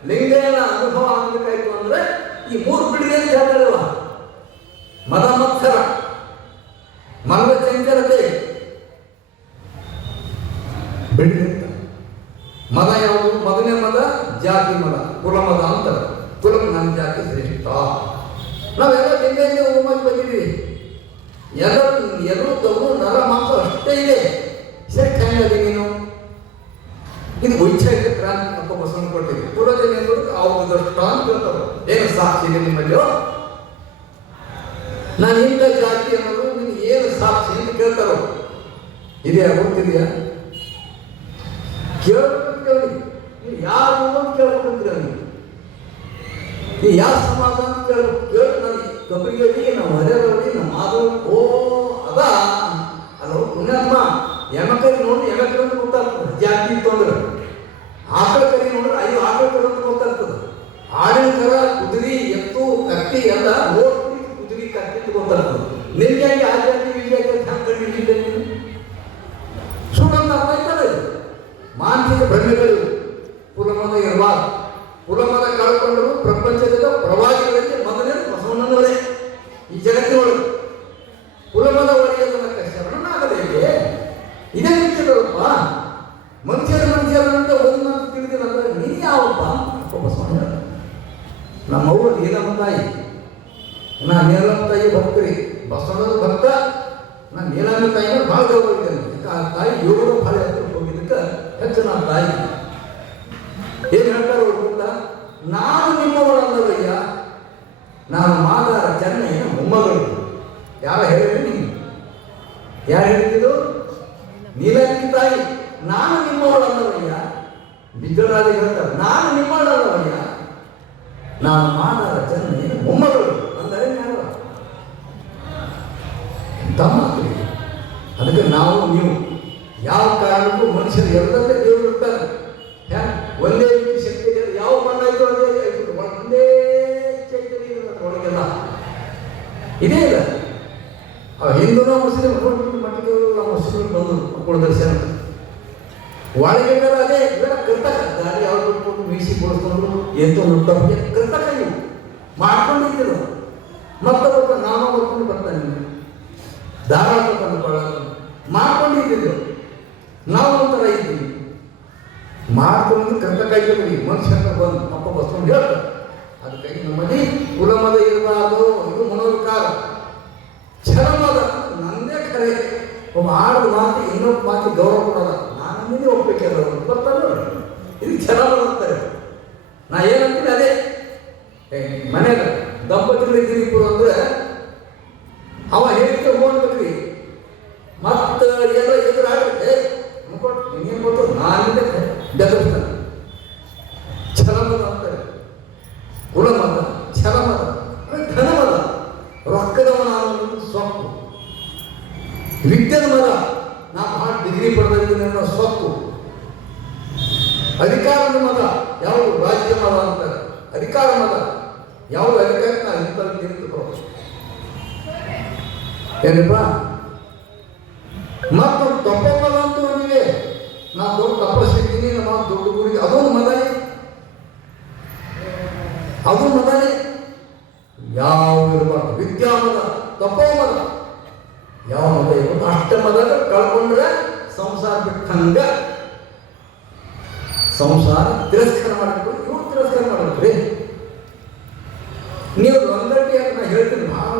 ಲಿಂಗನ ಅನುಭವ ಆಗ್ಬೇಕಾಯ್ತು ಅಂದ್ರೆ ಈ 3 ಬಿಡಿಗೆ ಅಂತ ಹೇಳ್ತಾರಲ್ವ. ಮದ ಮತ್ಸರ, ಮನದ ಚಂಚಲತೆ ಬಿಡಿ. ಮದ ಯಾವುದು? ಮೊದಲನೇ ಮದ ಜಾತಿ ಮದ, ಕುಲ ಮದ ಅಂತಾರೆ. ಕುಲ ನನ್ನ ಜಾತಿ ಶ್ರೇಷ್ಠ. ನಾವೆಲ್ಲ ಲಿಂಗದಿಂದ ಹೋಗಿ ಬಂದಿದ್ದೀವಿ. ಎಲ್ಲರೂ ತಗು ನರ ಮಾಂಸ ಅಷ್ಟೇ ಇದೆ. ಶ್ರೇಷ್ಠ ಹೆಂಗದೆ ನೀನು? ಇದು ವೈಚಾರಿಕ ಕ್ರಾಂತಿ ಅಪ್ಪ ಬಸವಣ್ಣ ಕೊಟ್ಟಿದೆ. ಪೂರ್ವಜನ ಅವ್ರ ದೃಷ್ಟ ಅಂತ ಹೇಳ್ತಾರೆ. ಏನು ಸಾಕ್ಷಿ ಇದೆ ನಿಮ್ಮಲ್ಲಿ? ನಾನು ಇಂಥ ಜಾತಿ ಅನ್ನೋದು ನಿಮ್ಗೆ ಏನು ಸಾಕ್ಷಿ ಅಂತ ಕೇಳ್ತಾರೋ? ಇದೆಯಾ? ಗೊತ್ತಿದೆಯಾ? ಕೇಳಿ ನೀವು ಯಾರು ಅಂತ ಕೇಳ್ಬೇಕಂತೀರ? ನೀವು ಯಾವ ಸಮಾಜ ಅಂತ ಕೇಳ್ಬೇಕು. ಕೇಳಿ ನಾನು ಕಬ್ಬಿಗೆ ನಮ್ಮ ಹರಿಯರವಳಿ ನಮ್ಮ ಮಾಧವ ಓ ಅದ ಅದು ಪುಣ್ಯಾತ್ಮ. ಎಮಕರಿ ನೋಡಿ ಎಮಕರಿ ಅಂತ ಗೊತ್ತಾಗ್ತದೆ. ಜಾತಿ ಇತ್ತು ಅಂದ್ರೆ ಆಕಳ ಕರಿ ನೋಡ್ರೆ 5 ಆಕಳ ಕರು ಅಂತ ಗೊತ್ತಾಗ್ತದೆ. ಆಡಿನ ಕರ, ಕುದುರೆ, ಎತ್ತು, ಕತ್ತಿ ಎಲ್ಲ ನೋಡಿ ಕುದುರೆ ಕತ್ತಿ ಅಂತ ಗೊತ್ತಾಗ್ತದೆ. ನಿನ್ಗೆ ಆ ಜಾತಿ ಈ ಜಾತಿ ಅಂತ ಕಂಡಿದ್ದೆ ನೀನು ಸುಮ್ಮಂತ ಅರ್ಥ ಆಯ್ತಲ್ಲ. ಮಾನಸಿಕ ಭ್ರಮೆಗಳು. ಕುಲಮದ ಇರಬಾರ್ದು. ಕುಲಮದ ಕಳ್ಕೊಂಡರು ಪ್ರಪಂಚದ ಪ್ರವಾದಿಗಳಲ್ಲಿ ಮೊದಲೇ ಬಸವಣ್ಣನವರೇ ಈ ಜಗತ್ತಿನೊಳಗೆ. ಕುಲಮದ ಒಡೆಯದನಕ್ಕ ಶರಣನಾಗದೆ ಇದೇ ನಿಂತಿರೋಪ್ಪ. ಮನುಷ್ಯರಂತ ಒಂದು ತಿಳಿದಿಲ್ಲ. ನೀನು ಯಾವಪ್ಪ? ಬಸವಣ್ಣ ನಮ್ಮವ್ವ ನೀಲಮ್ಮ ತಾಯಿ. ನಾ ನೀಲಮ್ಮ ತಾಯಿ ಭಕ್ತರಿ. ಬಸವಣ್ಣನ ಭಕ್ತ. ನಾನು ನೀಲಮ್ಮ ತಾಯಿನ ಭಾಳ ಗೌರವ ಇದ್ದೇನೆ. ಆ ತಾಯಿ ಯೋಗದ ಭಾಳ ಹತ್ರ ಹೋಗಿದ್ದಕ್ಕೆ ಹೆಚ್ಚು ನಾನು ತಾಯಿ. ಏನು ಹೇಳ್ತಾರೆ ಅವ್ರು ಗೊತ್ತಾ? ನಾನು ನಿಮ್ಮವಳಲ್ಲವಯ್ಯ, ನಾನು ಮಾದಾರ ಚೆನ್ನೈನ ಮೊಮ್ಮಗಳು. ಯಾರು ಹೇಳಿದ್ರು ನೀವು? ಯಾರು ಹೇಳಿದ್ದು? ನೀಲಕ್ಕಿ ತಾಯಿ. ನಾನು ನಿಮ್ಮವಳಲ್ಲವಯ್ಯ. ಬಿದ್ದರಾದಿ ಹೇಳ್ತಾರೆ ನಾನು ನಿಮ್ಮವಳಲ್ಲವಯ್ಯ, ನಾನು ಮಾದಾರ ಚೆನ್ನೈನ ಮೊಮ್ಮಗಳು ಅಂದರೆ ಯಾರು? ಎಂತ ಮಾತು ಇದು? ಅದಕ್ಕೆ ನಾವು ನೀವು ಯಾವ ಕಾರಣಕ್ಕೂ ಮನುಷ್ಯರು ಎಲ್ಲರಲ್ಲೇ ದೇವರು ಇರ್ತಾರೆ. ಒಂದೇ ರೀತಿ ಶಕ್ತಿ ಇದೆ. ಯಾವ ಬಣ್ಣ ಇದ್ದು ಅದೇ ಆಯ್ತು. ಒಂದೇ ಚೈತನ್ಯ ಒಳಗೆಲ್ಲ ಇದೇ ಇಲ್ಲ. ಹಿಂದೂನ ಮುಸ್ಲಿಂ ಮಟ್ಟಿಗೆಲ್ಲ ಮುಸ್ಲಿಂ ಬಂದು ಮಕ್ಕಳು ದರ್ಶನ ಒಳಗೆ ಅದೇ ಇವೆಲ್ಲ ಕರ್ತಕ. ದಾರಿ ಯಾವ್ದು ಬಿಟ್ಕೊಂಡು ಮೀಸಿ ಕೊಡಿಸ್ಕೊಂಡು ಎತ್ತು ನುಟ್ಟಕ್ಕೆ ಕರ್ತಕ ಇವು ಮಾಡ್ಕೊಂಡಿದ್ದೀವಿ. ಮತ್ತೊಬ್ಬ ನಾಮ ಬರ್ಕೊಂಡು ಬರ್ತಾನೆ, ದಾರ ಮಾಡ್ಕೊಂಡಿದ್ದೀವಿ. ನಾವು ಒಂಥರ ಇದ್ದೀವಿ ಮಾಡ್ಕೊಂಡು ಕರ್ತಕ ಇದ್ದೀವಿ. ಮನುಷ್ಯನ ಬಂದು ಅಪ್ಪ ಬಸ್ಕೊಂಡು ಹೇಳ್ತಾರೆ. ಅದಕ್ಕಾಗಿ ನಮ್ಮಲ್ಲಿ ಕುಲಮದ ಇರಬಾರ್ದು. ಇದು ಮನೋವಿಕಾರ. ಛಲಮದ ನಂದೇ ಕರೆ. ಒಬ್ಬ ಆಡದ ಮಾತು ಇನ್ನೊಬ್ಬ ಮಾತಿ ಗೌರವ ಕೊಡೋದ. ನಾನೇ ಒಪ್ಪಿಕೆಲ್ಲ ಬರ್ತಾರೆ. ಇದು ಛಲಮದ ಅಂತಾರೆ. ನಾ ಏನಂತೀನಿ ಅದೇ. ಮನೆಯಾಗ ದಂಪತಿಗಳು ಇದ್ದೀವಿ ಇಬ್ಬರು ಅಂದ್ರೆ ಅವ ಹೇಳಿಕೆ ಹೋಗ್ಬೇಕ್ರಿ. ಮತ್ತೆ ಏನೋ ಎದುರು ಆಗುತ್ತೆ ನೀನು ಕೊಟ್ಟು ನಾನಿಂದ ಬೆದರ್ತಾನೆ. ಛಲಮದ ಅಂತಾರೆ. ಕುಲಮದ, ಛಲಮದ, ಧನಮದ. ರೊಕ್ಕದವನ ಸೊಕ್ಕು. ವಿದ್ಯದ ಮದ, ನಾ ಭಾಳ ಡಿಗ್ರಿ ಪಡೆದಿದ್ದೀನಿ ಅನ್ನೋ ಸೊಕ್ಕು. ಅಧಿಕಾರದ ಮದ ಯಾವುದು? ರಾಜ್ಯ ಮದ ಅಂತಾರೆ. ಅಧಿಕಾರ ಮದ ಯಾವುದು? ಅಧಿಕಾರ ನಾ ಇಂಥಲ್ಲಿ ತಿರುಗಿದ್ರು ಏನಪ್ಪ. ಮತ್ತು ತಪ್ಪದ ಅಂತೂ ನೀವೇ ನಾ ದೊಡ್ಡ ತಪಸ್ಸಿದ್ದೀನಿ, ನಮ್ಮ ದೊಡ್ಡ ಗುರಿಗೆ ಅದೊಂದು ಮದನೇ. ಅದು ಮದನೇ ಯಾವ ಇರಬಾರ್ದು. ವಿದ್ಯಾಮದ, ತಪೋಮದ ಯಾವ ಮದ ಇರ್ಬೋದು. ಅಷ್ಟಮದ ಕಳ್ಕೊಂಡ್ರೆ ಸಂಸಾರ ಬಿಟ್ಟಂಗ. ಸಂಸಾರ ತಿರಸ್ಕಾರ ಮಾಡಬೇಕು. ಇವ್ರು ತಿರಸ್ಕಾರ ಮಾಡಬೇಕ್ರಿ. ನೀವು ಒಂದಕ್ಕೆ ನಾ ಹೇಳ್ತೀನಿ, ಭಾಳ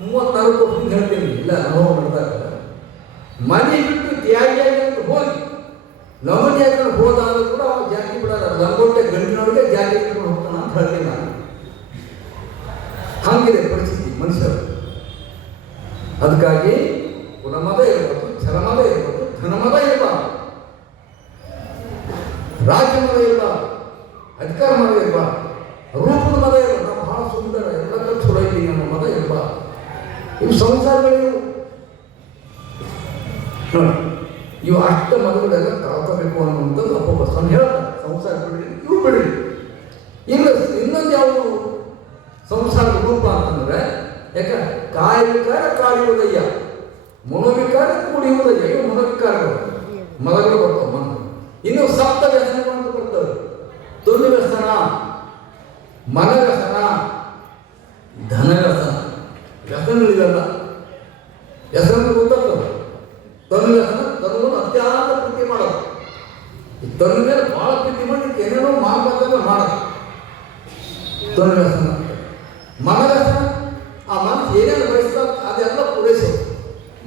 34 ವರ್ಷದಿಂದ ಹೇಳ್ತೀನಿ. ಇಲ್ಲ ಅನುಭವ ಮಾಡಿದಾಗ ಮನೆ ಬಿಟ್ಟು ತ್ಯಾಗಿಯಾಗಿ ಅಂತ ಹೋಗಿ ಲಂಗೋಟಿಯಾಗಿ ಹೋದ ಆದರೂ ಕೂಡ ಅವ ಜಾತಿ ಬಿಡಲ್ಲ. ಲಂಗೋಟೆ ಗಂಡಿನೊಳಗೆ ಜಾತಿ ಬಿಟ್ಕೊಂಡು ಹೋಗ್ತಾನ ಅಂತ ಹೇಳ್ತೀನಿ ನಾನು. ಹಂಗಿದೆ ಪರಿಸ್ಥಿತಿ ಮನುಷ್ಯರು. ಅದಕ್ಕಾಗಿ ಕುಲಮದ ಇರ್ಬೋದು, ಛಲಮದ ಇರ್ಬೋದು, ಧನಮದ ಇರಬಾರ್ದು, ರಾಜ್ಯ ಮದ ಇರಬಾರ್ದು, ಅಧಿಕಾರ ಮದ ಇರಬಾರ್ದು, ರೂಪದ ಮದ ಇರಬಾರ್ದು. ನಾವು ಬಹಳ ಸುಂದರ ಎಲ್ಲಕ್ಕೂ ಚಲೋ ಇದ್ದೀನಿ ಅನ್ನೋ ಮದ ಇರಬಾರ್ದು. ಇವು ಸಂಸಾರಗಳಿವು ನೋಡಿ. ಇವು ಅಷ್ಟ ಮದಗಳೆಲ್ಲ ಕಳ್ಕೋಬೇಕು ಅನ್ನುವಂಥದ್ದು ಅಪ್ಪ ಬಸವಣ್ಣ ಹೇಳ್ತಾರೆ. ಸಂಸಾರ ಬಿಡ್ರಿ, ಇವು ಬಿಡ್ರಿ. ಇನ್ನೊಂದು ಯಾವುದು ಸಂಸಾರದ ರೂಪ ಅಂತಂದ್ರೆ, ಯಾಕ ಕಾಯವಿಕಾರ ಕಾಯುವುದಯ್ಯ, ಮನೋವಿಕಾರ ಕುಡಿಯುವುದಯ್ಯ. ಇವು ಮನೋವಿಕಾರಗಳು, ಮದಗಳು ಬರ್ತಾವೆ ಮನ. ಇನ್ನು ಸಪ್ತ ವ್ಯಸನಗಳು ಅಂತ ಬರ್ತವೆ. ತೊಂದು ವ್ಯಸನ, ಮನ ವ್ಯಸನ, ಧನ ವ್ಯಸನ. ವ್ಯಸನಗಳಿವೆಲ್ಲ ವ್ಯಸನ ಗೊತ್ತಾಗ್ತವೆ. ತೊಂದು ವ್ಯಸನ, ತನವನ್ನು ಅತ್ಯಂತ ಪ್ರೀತಿ ಮಾಡೋದು. ಈ ತೊಂದ ಮೇಲೆ ಭಾಳ ಪ್ರೀತಿ ಮಾಡಿ ಏನೇನೋ ಮಾಡಬೇಕಂದ್ರೆ ಮಾಡೋದು ತೊಂದು ವ್ಯಸನ. ಮನವ್ಯಸನ, ಆ ಮನಸ್ಸು ಏನೇನು ಬಯಸ್ತಾರೆ ಅದೆಲ್ಲ ಪೂರೈಸೋದು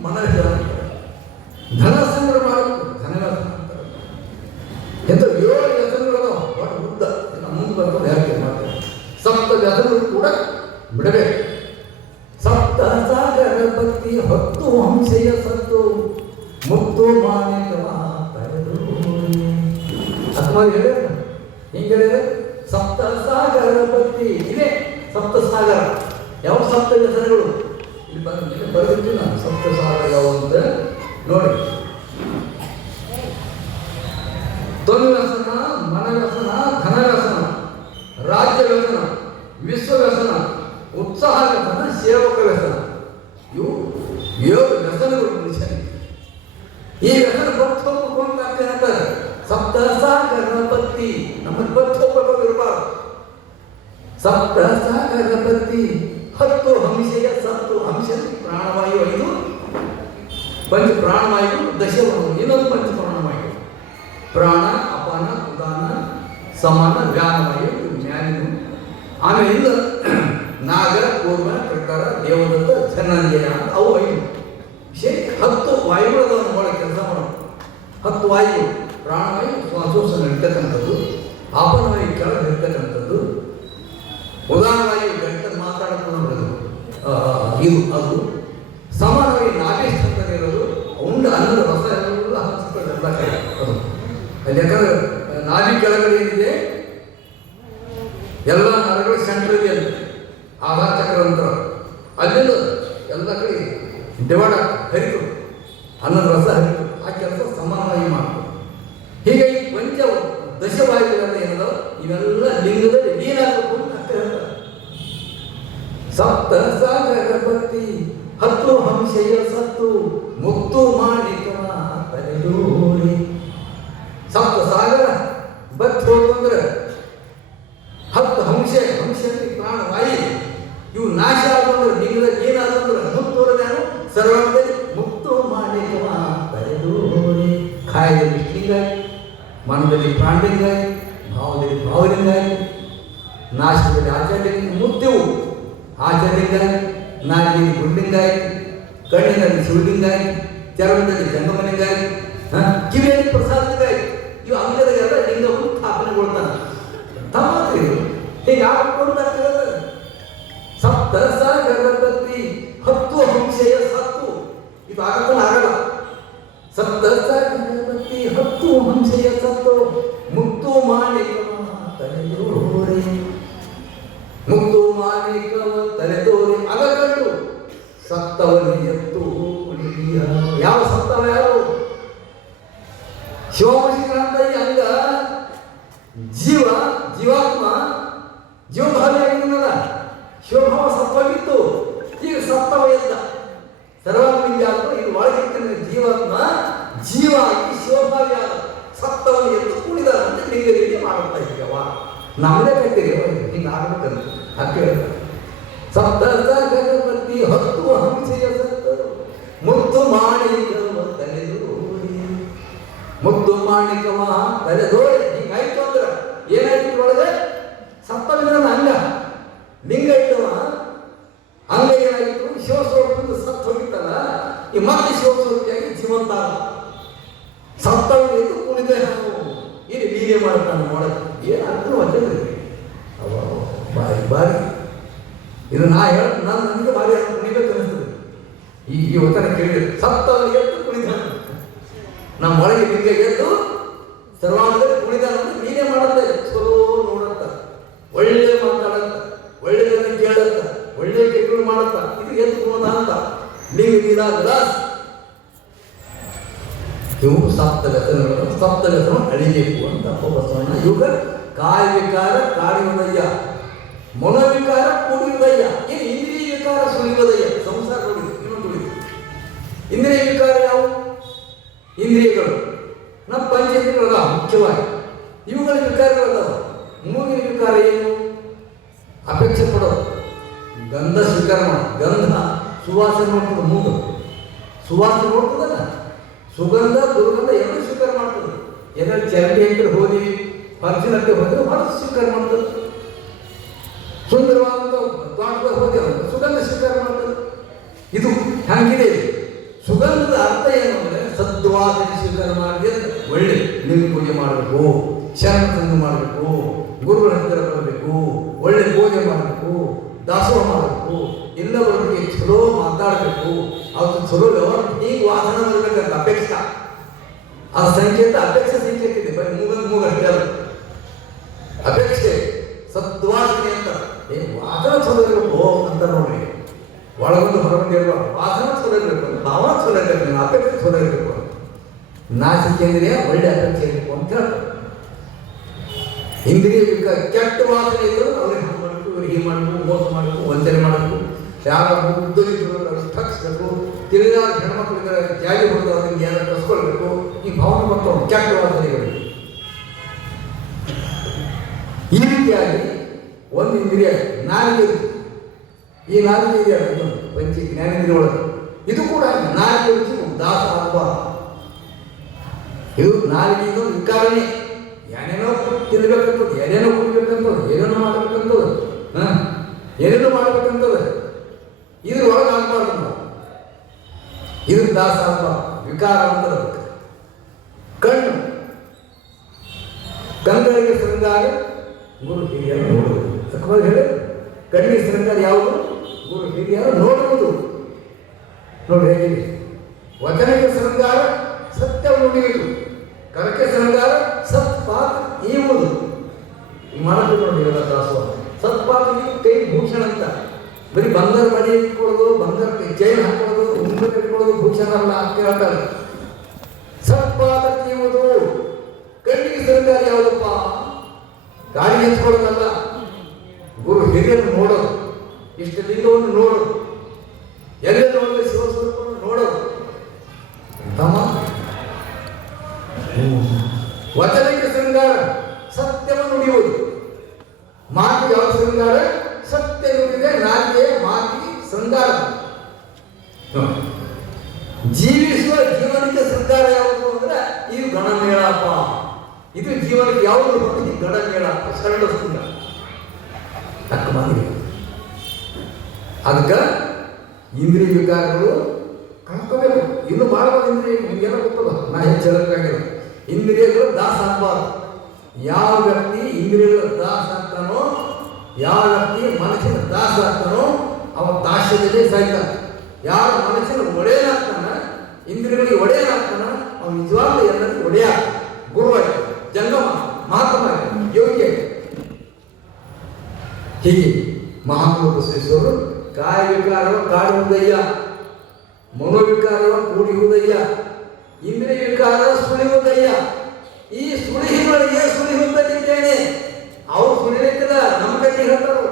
ಮನವ್ಯಸನ ಅಂತಾರೆ. ಧನ ಸಂಗ್ರಹ ಮಾಡೋದು ಧನವ್ಯಸನ ಅಂತಾರೆ. ಎಂತ 7 ವ್ಯಸನಗಳು ಬಹಳ ಉದ್ದ. ಮುಂದೆ ಬರ್ಕೊಂಡು ಹೇಳ್ತೇನೆ ಮಾಡ್ತೇನೆ. ಸಪ್ತ ವ್ಯಸನಗಳು ಕೂಡ ಬಿಡಬೇಕು. ಸಪ್ತ ಸಾಗರ ಭಕ್ತಿ ಹೊತ್ತು ಹಂಸೆಯ ಸತ್ತು ಮುಕ್ತು ಮಾನಿಕವ ಕರೆದು ಅತ್ಮಾರಿ ಹೇಳ ಹಿಂಗೆ ಹೇಳಿದ್ರೆ ಸಪ್ತ ಸಾಗರ ಭಕ್ತಿ ಇದೆ. ಸಪ್ತ ಸಾಗರ ಯಾವ ಸಪ್ತ ವ್ಯಸನಗಳು ಇಲ್ಲಿ ಬರೆದಿರ್ತೀನಿ ನಾನು. ಸಪ್ತ ಸಾಗರ ಯಾವ ಅಂತ ನೋಡಿ. ತೊನ್ವ್ಯಸನ, ಮನವ್ಯಸನ, ಧನವ್ಯಸನ, ರಾಜ್ಯ ವ್ಯಸನ, ವಿಶ್ವ ವ್ಯಸನ, ಉತ್ಸಾಹ ವ್ಯಸನ, ಸೇವಕ ವ್ಯಸನ. ಇವು 7 ವ್ಯಸನಗಳು ಮನುಷ್ಯನಿಗೆ. ಈ ವ್ಯಸನ ಭಕ್ತೊಬ್ಬ ಅಂತಾರೆ. ಸಪ್ತ ಸಾಗರ ಭಕ್ತಿ ನಮ್ಮಲ್ಲಿ ಭಕ್ತೊಬ್ಬ ಇರಬಾರ್ದು. ಸಪ್ತ ಸಾಗರ ಭಕ್ತಿ 10 ಹಂಸೆಯ ಸತ್ತು. ಹಂಸ ಪ್ರಾಣವಾಯು 5, ಪಂಚ ಪ್ರಾಣವಾಯು ದಶವನು, ಇನ್ನೊಂದು ಪಂಚ ಪ್ರಾಣವಾಯು. ಪ್ರಾಣ, ಅಪಾನ, ಉದಾನ, ಸಮಾನ, ವ್ಯಾನವಾಯು ಜ್ಞಾನಿನು. ಆಮೇಲೆ ಇಲ್ಲ ನಾಗ, ಕೂರ್ಮ, ಪ್ರಕಾರ, ದೇವದತ್ತ, ಧನಂಜಯ ಅಂತ ಅವು 5 ವಿಷಯ. 10 ವಾಯುಗಳದವನ್ನು ಒಳಗೆ ಕೆಲಸ ಮಾಡೋದು. 10 ವಾಯು. ಪ್ರಾಣವಾಯು ಶ್ವಾಸೋಚ್ಛ್ವಾಸ ಇರ್ತಕ್ಕಂಥದ್ದು, ಆಪನವಾಯು ಕೆಳಗೆ ಇರ್ತಕ್ಕಂಥದ್ದು, ಉದಾನವಾಯು ಗಂಟಲು ಮಾತಾಡೋದು ಇದು ಅದು ಸಮಾನವಾಗಿ ನಾಭಿಷ್ಠ ಅಂತ ಇರೋದು ಉಂಡ ಅನ್ನದ ರಸ ಎಲ್ಲ ಹಂಚ್ಕೊಂಡು ಎಲ್ಲ ಕಡೆ ಅದು ಅಲ್ಲಿ ಯಾಕಂದ್ರೆ ನಾಭಿ ಕೆಳಗಡೆ ಏನಿದೆ ಎಲ್ಲ ನರಗಳು ಸೆಂಟ್ರ್ ಇದೆ ಅಂತ ಆಧಾರ ಚಕ್ರ ಅಂತ ಅಲ್ಲಿಂದ ಎಲ್ಲ ಕಡೆ ಡಿವೈಡ್ ಹರಿತು ಅನ್ನದ ರಸ ಹರಿತು ಆ ಕೆಲಸ ಸಮಾನವಾಗಿ ಮಾಡ್ತು. ಹೀಗಾಗಿ ಪಂಚ ದಶವಾಯುಗಳೆಲ್ಲ ಏನದ ಇವೆಲ್ಲ ಲಿಂಗದಲ್ಲಿ ಏನಾಗಬೇಕು ಅಂತ ಹೇಳ್ತಾರೆ. ಸಪ್ತ ಸಾಗರ ಭಕ್ತಿ ಹತ್ತು ಹಂಸೆಯ ಸತ್ತು ಮುಕ್ತು ಮಾಣಿಕವ ತಲೆದೋರಿ. ಸಪ್ತ ಸಾಗರ ಬತ್ ಹೋಗ್ಬಂದ್ರೆ 10 ಹಂಸೆ ಪ್ರಾಣವಾಯಿ ಇವು ನಾಶ ಆದಂದ್ರೆ ಲಿಂಗದಲ್ಲಿ ಏನಾದಂದ್ರೆ ಮುಕ್ತೋರದೇನು ಸರ್ವಾಂಗದಲ್ಲಿ ಮುಕ್ತು ಮಾಣಿಕವ ತಲೆದೋರಿ. ಕಾಯದಲ್ಲಿ ಲಿಂಗಾಯಿ, ಮನದಲ್ಲಿ ಪ್ರಾಣಲಿಂಗಾಯಿ, ಭಾವದಲ್ಲಿ ಭಾವಲಿಂಗಾಯಿ, ನಾಶದಲ್ಲಿ ಆಚಾರ್ಯಲಿಂಗ, ಮುಕ್ತಿವು ಆಚಾರ್ಯಲಿಂಗಾಯಿ, ನಾಲಿಗೆಯಲ್ಲಿ ಗುರುಲಿಂಗಾಯಿ, ಕಣ್ಣಿನಲ್ಲಿ ಶಿವಲಿಂಗಾಯಿ, ಚರ್ಮದಲ್ಲಿ ಜಂಗಮಲಿಂಗಾಯಿ, ಕಿವಿಯಲ್ಲಿ ಪ್ರಸಾದಲಿಂಗಾಯಿ. ಇವು ಅಂಗದಗೆಲ್ಲ ಲಿಂಗವನ್ನು ಸ್ಥಾಪನೆಗೊಳ್ತಾನೆ. ತಮಾತ್ರಿ ಹೀಗೆ ಆಗ್ಕೊಂಡಾಗ್ತದೆ. ಸಪ್ತ ಸಾಗರ ಭಕ್ತಿ 10 ಹಂಸೆಯ ಸತ್ತು ಇದು ಆಗಲ್ಲ. ಸಪ್ತ ಸಾಗರ ಭಕ್ತಿ 10 ಹಂಸೆಯ ಸತ್ತು ಮುಕ್ತು ಮಾಣಿಕವ ತಲೆದೋರೆ. ಮುಕ್ತು ಮಾಣಿಕವ ತಲೆದೋರೆ ಅಗಕಂಡು ಸತ್ತವನಿ ಎತ್ತು ಕುಣಿಯ. ಯಾವ ಸತ್ತವ ಯಾರು? ಶಿವಮಶಿಕರಂತ ಈ ಅಂಗ ಜೀವಾತ್ಮ ಜೀವಭಾವಿಯಾಗಿದ್ದಲ್ಲ, ಶಿವಭಾವ ಸತ್ತವಾಗಿತ್ತು. ಈಗ ಸತ್ತವ ಎದ್ದ ಸರ್ವಾತ್ಮಿಕ ಇದು ಒಳಗಿರ್ತನೆ ಜೀವಾತ್ಮ ಜೀವ ಆಗಿ ಶಿವಭಾವಿಯಾದ ಸತ್ತವನ್ನು ಎದ್ದು ಕುಣಿದ ಅಂತ ಲಿಂಗರಿಗೆ ಮಾಡುತ್ತಾ ಇದ್ದೇವ. ನಮ್ಮದೇ ಕಟ್ಟಿರಿ ಹಿಂಗೆ ಆಗ್ಬೇಕಂತ ಹಾಕಿ ಸಪ್ತ ಸಾಗರ ಭಕ್ತಿ 10 ಹಂಸೆಯ ಸತ್ತರು ಮುತ್ತು ಮಾಣಿಕವ ತಲೆದೋರಿ. ಮುತ್ತು ಮಾಣಿಕವ ತಲೆದೋರಿ. ಹಿಂಗಾಯ್ತು ಅಂದ್ರೆ ಏನಾಯ್ತು ಒಳಗೆ? ಸತ್ತವಿನ ಅಂಗ ಲಿಂಗ ಇಟ್ಟವ ಅಂಗ ಏನಾಗಿತ್ತು? ಶಿವಸ್ವರೂಪದಿಂದ ಸತ್ತು ಹೋಗಿತ್ತಲ್ಲ, ಈ ಮತ್ತೆ ಶಿವಸ್ವರೂಪಿಯಾಗಿ ಜೀವಂತ ಸತ್ತವಿನ ಕುಣಿದ ಇಲ್ಲಿ ಲೀಲೆ ಮಾಡ್ತಾನೆ ನೋಡಕ್ಕೆ. ಏನು ಅರ್ಥ ವಚನ ಅವ ಬಾರಿ ಇದು ನನಗೆ ಭಾರಿ ಕುಣಿಬೇಕು ಅನಿಸ್ತದೆ. ಈ ವಚನ ಕೇಳಿದ್ರೆ ಸತ್ತವನಿಗೆ ಎದ್ದು ಕುಣಿದ ನಮ್ಮ ಒಳಗೆ ಲಿಂಗ ಎದ್ದು ಸರ್ವಾಂಗದಲ್ಲಿ ಕುಣಿದ ಲೀಲೆ ಮಾಡತ್ತ. ಚಲೋ ನೋಡತ್ತ, ಒಳ್ಳೆ ಮಾತಾಡತ್ತ, ಒಳ್ಳೆದನ್ನು ಕೇಳತ್ತ, ಒಳ್ಳೆ ಕೆಟ್ಟಗಳು ಮಾಡತ್ತ. ಇದು ಎದ್ದು ಕುಣದ ಅಂತ ಲಿಂಗ ನೀರಾಗಲಾಸ್. ಇವು ಸಪ್ತವ್ಯಸನ ಅಳಿಬೇಕು ಅಂತ ಬಸವಣ್ಣ. ಇವಾಗ ಕಾಯ ವಿಕಾರ ಕಾಡಿಯುವುದಯ್ಯ, ಮನೋವಿಕಾರ ಕೂಡಿಯುವುದಯ್ಯ, ಏನು ಇಂದ್ರಿಯ ವಿಕಾರ ಸುಳಿಯುವುದಯ್ಯ. ಸಂಸಾರ ನೋಡಿ ಇನ್ನೊಂದು ಉಳಿತು. ಇಂದ್ರಿಯ ವಿಕಾರ ಯಾವುವು? ಇಂದ್ರಿಯಗಳು ನಮ್ಮ ಪಂಚೇಂದ್ರಿಯಗಳಲ್ಲ ಮುಖ್ಯವಾಗಿ. ಇವುಗಳ ವಿಕಾರಗಳದಾವ. ಮೂಗಿನ ವಿಕಾರ ಏನು? ಅಪೇಕ್ಷೆ ಪಡೋದು, ಗಂಧ ಸ್ವೀಕಾರ ಮಾಡೋದು. ಗಂಧ ಸುವಾಸನೆ ನೋಡ್ತದೆ, ಮೂಗು ಸುವಾಸನೆ ನೋಡ್ತದಲ್ಲ, ಸುಗಂಧ ದುರ್ಗಂಧ ಎರಡು ಸ್ವೀಕಾರ ಮಾಡ್ತದೆ. ಏನಾದ್ರು ಚರಂಡಿ ಹತ್ತಿರ ಹೋದಿವಿ, ಫಂಕ್ಷನಕ್ಕೆ ಹೋದ್ರೆ ಹೊರತು ಸ್ವೀಕಾರ ಮಾಡ್ತದೆ. ಸುಂದರವಾದಂಥ ತೋಟದಾಗ ಹೋದೇವ ಸುಗಂಧ ಸ್ವೀಕಾರ ಮಾಡ್ತದೆ. ಇದು ಹಂಗಿದೆ. ಸುಗಂಧದ ಅರ್ಥ ಏನು ಅಂದರೆ ಸದ್ವಾಸನೆ ಸ್ವೀಕಾರ ಮಾಡಿದ್ರೆ ಒಳ್ಳೆ ನೀವು ಪೂಜೆ ಮಾಡಬೇಕು, ಶರಣ ಸಂಘ ಮಾಡಬೇಕು, ಗುರುಗಳ ಹತ್ತಿರ ಬರಬೇಕು, ಒಳ್ಳೆ ಪೂಜೆ ಮಾಡಬೇಕು, ದಾಸೋಹ ಮಾಡಬೇಕು, ಎಲ್ಲವರಿಗೆ ಚಲೋ ಮಾತಾಡಬೇಕು, ಅವತ್ತು ಚಲೋ ವ್ಯವಹಾರ ಹೀಗೆ ವಾಸನ ಬರಬೇಕಂತ ಅಪೇಕ್ಷೆ. ಆ ಸಂಕೇತ ಅಪೇಕ್ಷೆ ಸಂಕೇತ ಇದೆ. ಬರೀ ಮೂಗ ಅಷ್ಟೇ ಅಲ್ಲ, ಅಪೇಕ್ಷೆ ಸದ್ವಾಸನೆ ಅಂತ. ವಾಸನ ಚಲೋ ಇರಬೇಕು ಅಂತ ನೋಡ್ರಿ. ಒಳಗೊಂದು ಹೊರಗೊಂಡು ಇರಬಾರ್ದು. ವಾಸನ ಚಲೋ ಇರಬೇಕು, ಭಾವ ಚಲೋ ಇರಬೇಕು, ಅಪೇಕ್ಷೆ ಚಲೋ ಇರಬೇಕು. ನಾಚಿಕೇಂದ್ರಿಯ ಒಳ್ಳೆ ಅಪೇಕ್ಷೆ ಇರಬೇಕು ಅಂತ ಹೇಳ್ತಾರೆ. ಇಂದ್ರಿಯ ಕೆಟ್ಟ ವಾಸನೆ ಇದ್ದರೂ ಅವ್ರಿಗೆ ಹಂಗೆ ಮಾಡಬೇಕು, ಇವ್ರಿಗೆ ಹೀಗೆ ಮಾಡಬೇಕು, ಮೋಸ ಮಾಡಬೇಕು, ವಂಚನೆ ಮಾಡಬೇಕು, ಯಾರ ಮುಗ್ಧರಿದ್ರು ಅವ್ರಿಗೆ ಥಕ್ಸ್ಬೇಕು, ತಿಳಿದಾದ ಹೆಣ್ಮಕ್ಳಿಗೆ ಜಾಲಿ ಹೊಡೆದು ಅವ್ರಿಗೆ ಏನಾದ್ರು ಕಸ್ಕೊಳ್ಬೇಕು. ಈ ಭಾವನೆ ಮತ್ತು ಕೆಟ್ಟ ವಾಸನೆಗಳು. ಈ ರೀತಿಯಾಗಿ ಒಂದು ಇಂದ್ರಿಯ ನಾಲಿಗೆ, ಈ ನಾಲಿಗೆ ಇದೆ ಪಂಚ ಜ್ಞಾನೇಂದ್ರಿಯ ಒಳಗೆ. ಇದು ಕೂಡ ನಾಲಿಗೆ ರುಚಿ ದಾಸ ಆಗಬಾರ್ದು. ಇದು ನಾಲಿಗೆ ಇನ್ನೊಂದು ವಿಕಾರನೇ. ಏನೇನೋ ತಿನ್ಬೇಕಂತದ್ದು, ಏನೇನೋ ಕುಡಿಬೇಕಂತದ್ದು, ಏನೇನೋ ಮಾಡ್ಬೇಕಂತದ್ದು, ಏನೇನೋ ಮಾಡ್ಬೇಕಂತದ್ದು. ಇದ್ರ ಒಳಗೆ ಆಗ್ಬಾರ್ದು ನಾವು. ಇದ್ರ ದಾಸ ಆಗಬಾರ್ದು. ವಿಕಾರ ಅಂತ ಕಣ್ಣು, ಕಣ್ಗಳಿಗೆ ಶೃಂಗಾರ ಗುರು ಹಿರಿಯರು ನೋಡುವುದು. ಅಥವಾ ಹೇಳಿ ಕಣ್ಣಿಗೆ ಶೃಂಗಾರ ಯಾವುದು? ಗುರು ಹಿರಿಯರು ನೋಡುವುದು. ನೋಡಿ ಹೇಗಿದೆ. ವಚನಕ್ಕೆ ಶೃಂಗಾರ ಸತ್ಯ ನುಡಿಯುವುದು, ಕರಕ್ಕೆ ಶೃಂಗಾರ ಸತ್ಪಾತ್ ಈವುದು. ಈ ಮಾತು ನೋಡಿ ಇವೆಲ್ಲ ದಾಸೋಹ. ಸತ್ಪಾತ್ ಕೈ ಭೂಷಣ ಅಂತ, ಬರೀ ಬಂಗಾರ ಬಡಿ ಇಟ್ಕೊಳ್ಳೋದು, ಬಂಗಾರ ಚೈನ್ ಹಾಕೊಳ್ಳೋದು, ಉಂಗುರ ಇಟ್ಕೊಳ್ಳೋದು ಭೂಷಣ ಅಲ್ಲ ಅಂತ ಹೇಳ್ತಾರೆ. ಸತ್ಪಾತ ಈವುದು. ಕಣ್ಣಿಗೆ ಶೃಂಗಾರ ಯಾವುದಪ್ಪ? ಗಾಡಿ ಹಚ್ಕೊಳ್ಳೋದಲ್ಲ, ಗುರು ಹಿರಿಯರು ನೋಡೋದು, ಇಷ್ಟ ಲಿಂಗವನ್ನು ನೋಡೋದು, ಎಲ್ಲೇ ನೋಡಿದ್ರೆ ಶಿವಸ್ವರೂಪವನ್ನು ನೋಡೋದು. ವಚನಕ್ಕೆ ಶೃಂಗಾರ ಸತ್ಯವನ್ನು ನುಡಿಯುವುದು. ಮಾತು ಯಾವ ಶೃಂಗಾರ? ಸತ್ಯ ನುಡಿದೆ ನಾಲಿಗೆ ಮಾತಿಗೆ ಶೃಂಗಾರ. ಜೀವಿಸುವ ಜೀವನಕ್ಕೆ ಶೃಂಗಾರ ಯಾವುದು ಅಂದ್ರೆ ಇದು ಗಣಮೇಳಪ್ಪ. ಇದು ಜೀವನಕ್ಕೆ ಯಾವುದು ಈ ಗಣಮೇಳ ಶರಣ ಶೃಂಗಾರ. ತಕ್ಕ ಮಾತಿಗೆ ಅದಕ್ಕೆ ಇಂದ್ರಿಯ ವಿಕಾರಗಳು ಕಳ್ಕೋಬೇಕು. ಇನ್ನು ಮಾಡಬಹುದು. ಇಂದ್ರಿಯ ನಿಮಗೆಲ್ಲ ಗೊತ್ತಲ್ಲ, ನಾ ಹೆಚ್ಚು ಹೇಳಕ್ಕಾಗಿಲ್ಲ. ಇಂದ್ರಿಯಗಳು ದಾಸ ಆಗಬಾರ್ದು. ಯಾವ ವ್ಯಕ್ತಿ ಇಂದ್ರಿಯಗಳ ದಾಸ ಆಗ್ತಾನೋ, ಯಾವ ವ್ಯಕ್ತಿ ಮನಸ್ಸಿನ ದಾಸ ಆಗ್ತಾನೋ ಅವ ದಾಸ್ಯದಲ್ಲಿ ಸಾಯ್ತಾನೆ. ಯಾರು ಮನಸ್ಸಿನ ಒಡೆಯನಾಗ್ತಾನ, ಇಂದ್ರಿಯಗಳಿಗೆ ಒಡೆಯನಾಗ್ತಾನ, ಅವನು ನಿಜವಾಗ್ಲೂ ಎಲ್ಲರಿಗೂ ಒಡೆಯ, ಗುರುವಾಯ್ತು, ಜಂಗಮ, ಮಹಾತ್ಮ, ಯೋಗ್ಯ. ಹೀಗೆ ಮಹಾತ್ಮ ಬಸವೇಶ್ವರರು ಕಾಯ ವಿಕಾರವ ಕಾಡುವುದಯ್ಯ, ಮನೋವಿಕಾರವ ಕೂಡಿಯುವುದಯ್ಯ, ಇಂದ್ರಿಯ ವಿಕಾರ ಸುಳಿಯುವುದಯ್ಯ. ಈ ಸುಳಿಗಳಿಗೆ ಸುಳಿಯುತ್ತಲಿದ್ದೇನೆ. ಅವರು ಸುಳಿಲಿಕ್ಕಿಲ್ಲ, ನಮ್ಮ ಕೈಗೆ ಹೇಳ್ತಾರೆ.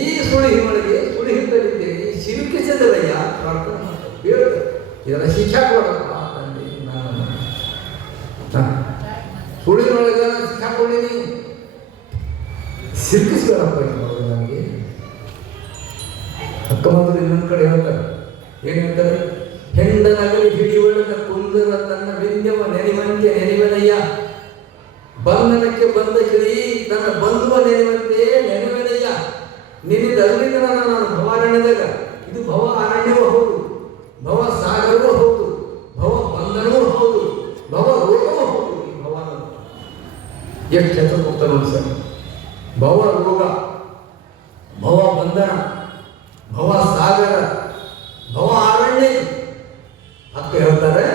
ಈ ಸುಳಿಗಳಿಗೆ ಸುಳಿಯುತ್ತಲಿದ್ದೇನೆ, ಸಿಲುಕಿಸಿದರಯ್ಯ ಪ್ರಾರ್ಥನೆ ಹೇಳುತ್ತೆ. ಇದೆಲ್ಲ ಶಿಕ್ಷಾ ಕೊಡಪ್ಪ ತಂದೆ. ನಾನು ಸುಳಿನೊಳಗೆ ಶಿಕ್ಷಾ ಕೊಡೀನಿ, ಸಿಲುಕಿಸ್ಬೇಡಪ್ಪ ನನಗೆ. ಅಕ್ಕ ಮಕ್ಕಳು ಇನ್ನೊಂದು ಕಡೆ ಹೇಳ್ತಾರೆ. ಏನು ಹೇಳ್ತಾರೆ? ಹೆಂಡನಗಲಿ ಹಿಡಿಯುವಳದ ಕುಂದರ ತನ್ನ ವಿಂದ್ಯವ ನೆನೆವಂತೆ ನೆನೆವನಯ್ಯ. ಬಂಧನಕ್ಕೆ ಬಂದ ಕಿಳಿ ತನ್ನ ಬಂಧುವ ನೆನೆವಂತೆ ನೆನೆವನಯ್ಯ. ನಿನ್ನಿಂದ ಅಗಲಿದ ನಾನು ಭವಾರಣ್ಯದಾಗ. ಇದು ಭವ ಅರಣ್ಯವೂ ಹೌದು, ಭವ ಸಾಗರವೂ ಹೌದು, ಭವ ಬಂಧನವೂ ಹೌದು, ಭವ ರೋಗವೂ ಹೌದು. ಈ ಭವ ಎಷ್ಟು ಹೆಸರು ಹೋಗ್ತಾರೆ ನೋಡಿ ಸರ್. ಭವ ರೋಗ, ಭವ ಬಂಧನ, ಭವ ಸಾಗರ, ಭವ ಅರಣ್ಯ. ಅಕ್ಕ ಹೇಳ್ತಾರೆ,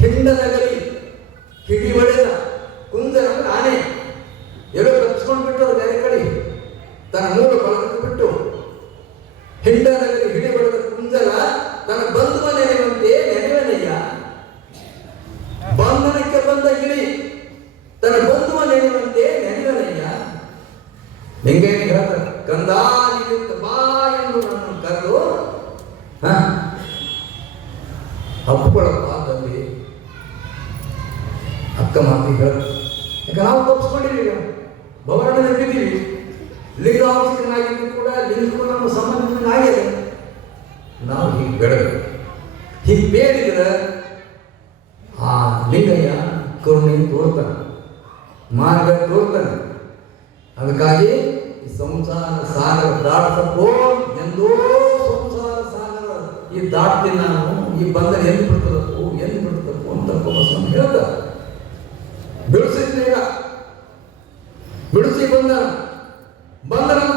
ಹಿಂಡನಗಲಿ ಹಿಡಿ ಹೊಡೆದ ಕುಂದರ ಆನೆ ಎಲ್ಲೋ ತಪ್ಪಿಸ್ಕೊಂಡು ಬಿಟ್ಟು ಬೇರೆ ಕಡೆ ತನ್ನ ಮೂಲ ಬಳಕೆ ಬಿಟ್ಟು, ಹಿಂಡನಗಲಿ ಹಿಡಿ ಹೊಡೆದ ಕುಂದರ ತನ್ನ ಬಂಧುವ ನೆನೆಯುವಂತೆ ನೆನೆವನಯ್ಯ. ಬಂಧನಕ್ಕೆ ಬಂದ ಗಿಳಿ ತನ್ನ ಬಂಧುವ ನೆನೆಯುವಂತೆ ನೆನೆವನಯ್ಯ. ಹೆಂಗೆ ಹೇಳ್ತಾರೆ? ಕಂದ ನಿಮಿತ್ತ ಬಾ ಎಂದು ನನ್ನನ್ನು ಕರೆದು ಹಬ್ಬಗಳಪ್ಪ ತಂದೆ. ಅಕ್ಕ ಮಾತಿಗೆ ಹೇಳ. ಯಾಕೆ ನಾವು ತಪ್ಪಿಸ್ಕೊಂಡಿದ್ದೀವಿ, ಭವರಣ ನೆಟ್ಟಿದ್ದೀವಿ. ಲಿಂಗಾಂಶಕನಾಗಿದ್ದು ಕೂಡ ಲಿಂಗಕ್ಕೂ ನಮ್ಮ ಸಂಬಂಧಿತನಾಗಿದೆ. ನಾವು ಹೀಗೆ ಬೆಳೆದು ಹೀಗೆ ಬೇಡಿದ್ರೆ ಆ ಲಿಂಗಯ್ಯ ಕರುಣೆ ತೋರ್ತಾನೆ, ಮಾರ್ಗ ತೋರ್ತಾನೆ. ಅದಕ್ಕಾಗಿ ಈ ಸಂಸಾರ ಸಾಗರ ದಾಟಬೇಕು ಎಂದೋ. ಸಂಸಾರ ಸಾಗರ ಈ ದಾಟ್ತೀನಿ ನಾನು, ಈ ಬಂಧನ ಎಂದು ಬಿಡ್ತದಪ್ಪು ಎಂದು ಬಿಡ್ತದಪ್ಪು ಅಂತ ಬಸವಣ್ಣ ಹೇಳ್ತಾರೆ. ಬಿಡಿಸಿದ್ರೀಗ ಬಿಡಿಸಿ ಬಂಧನ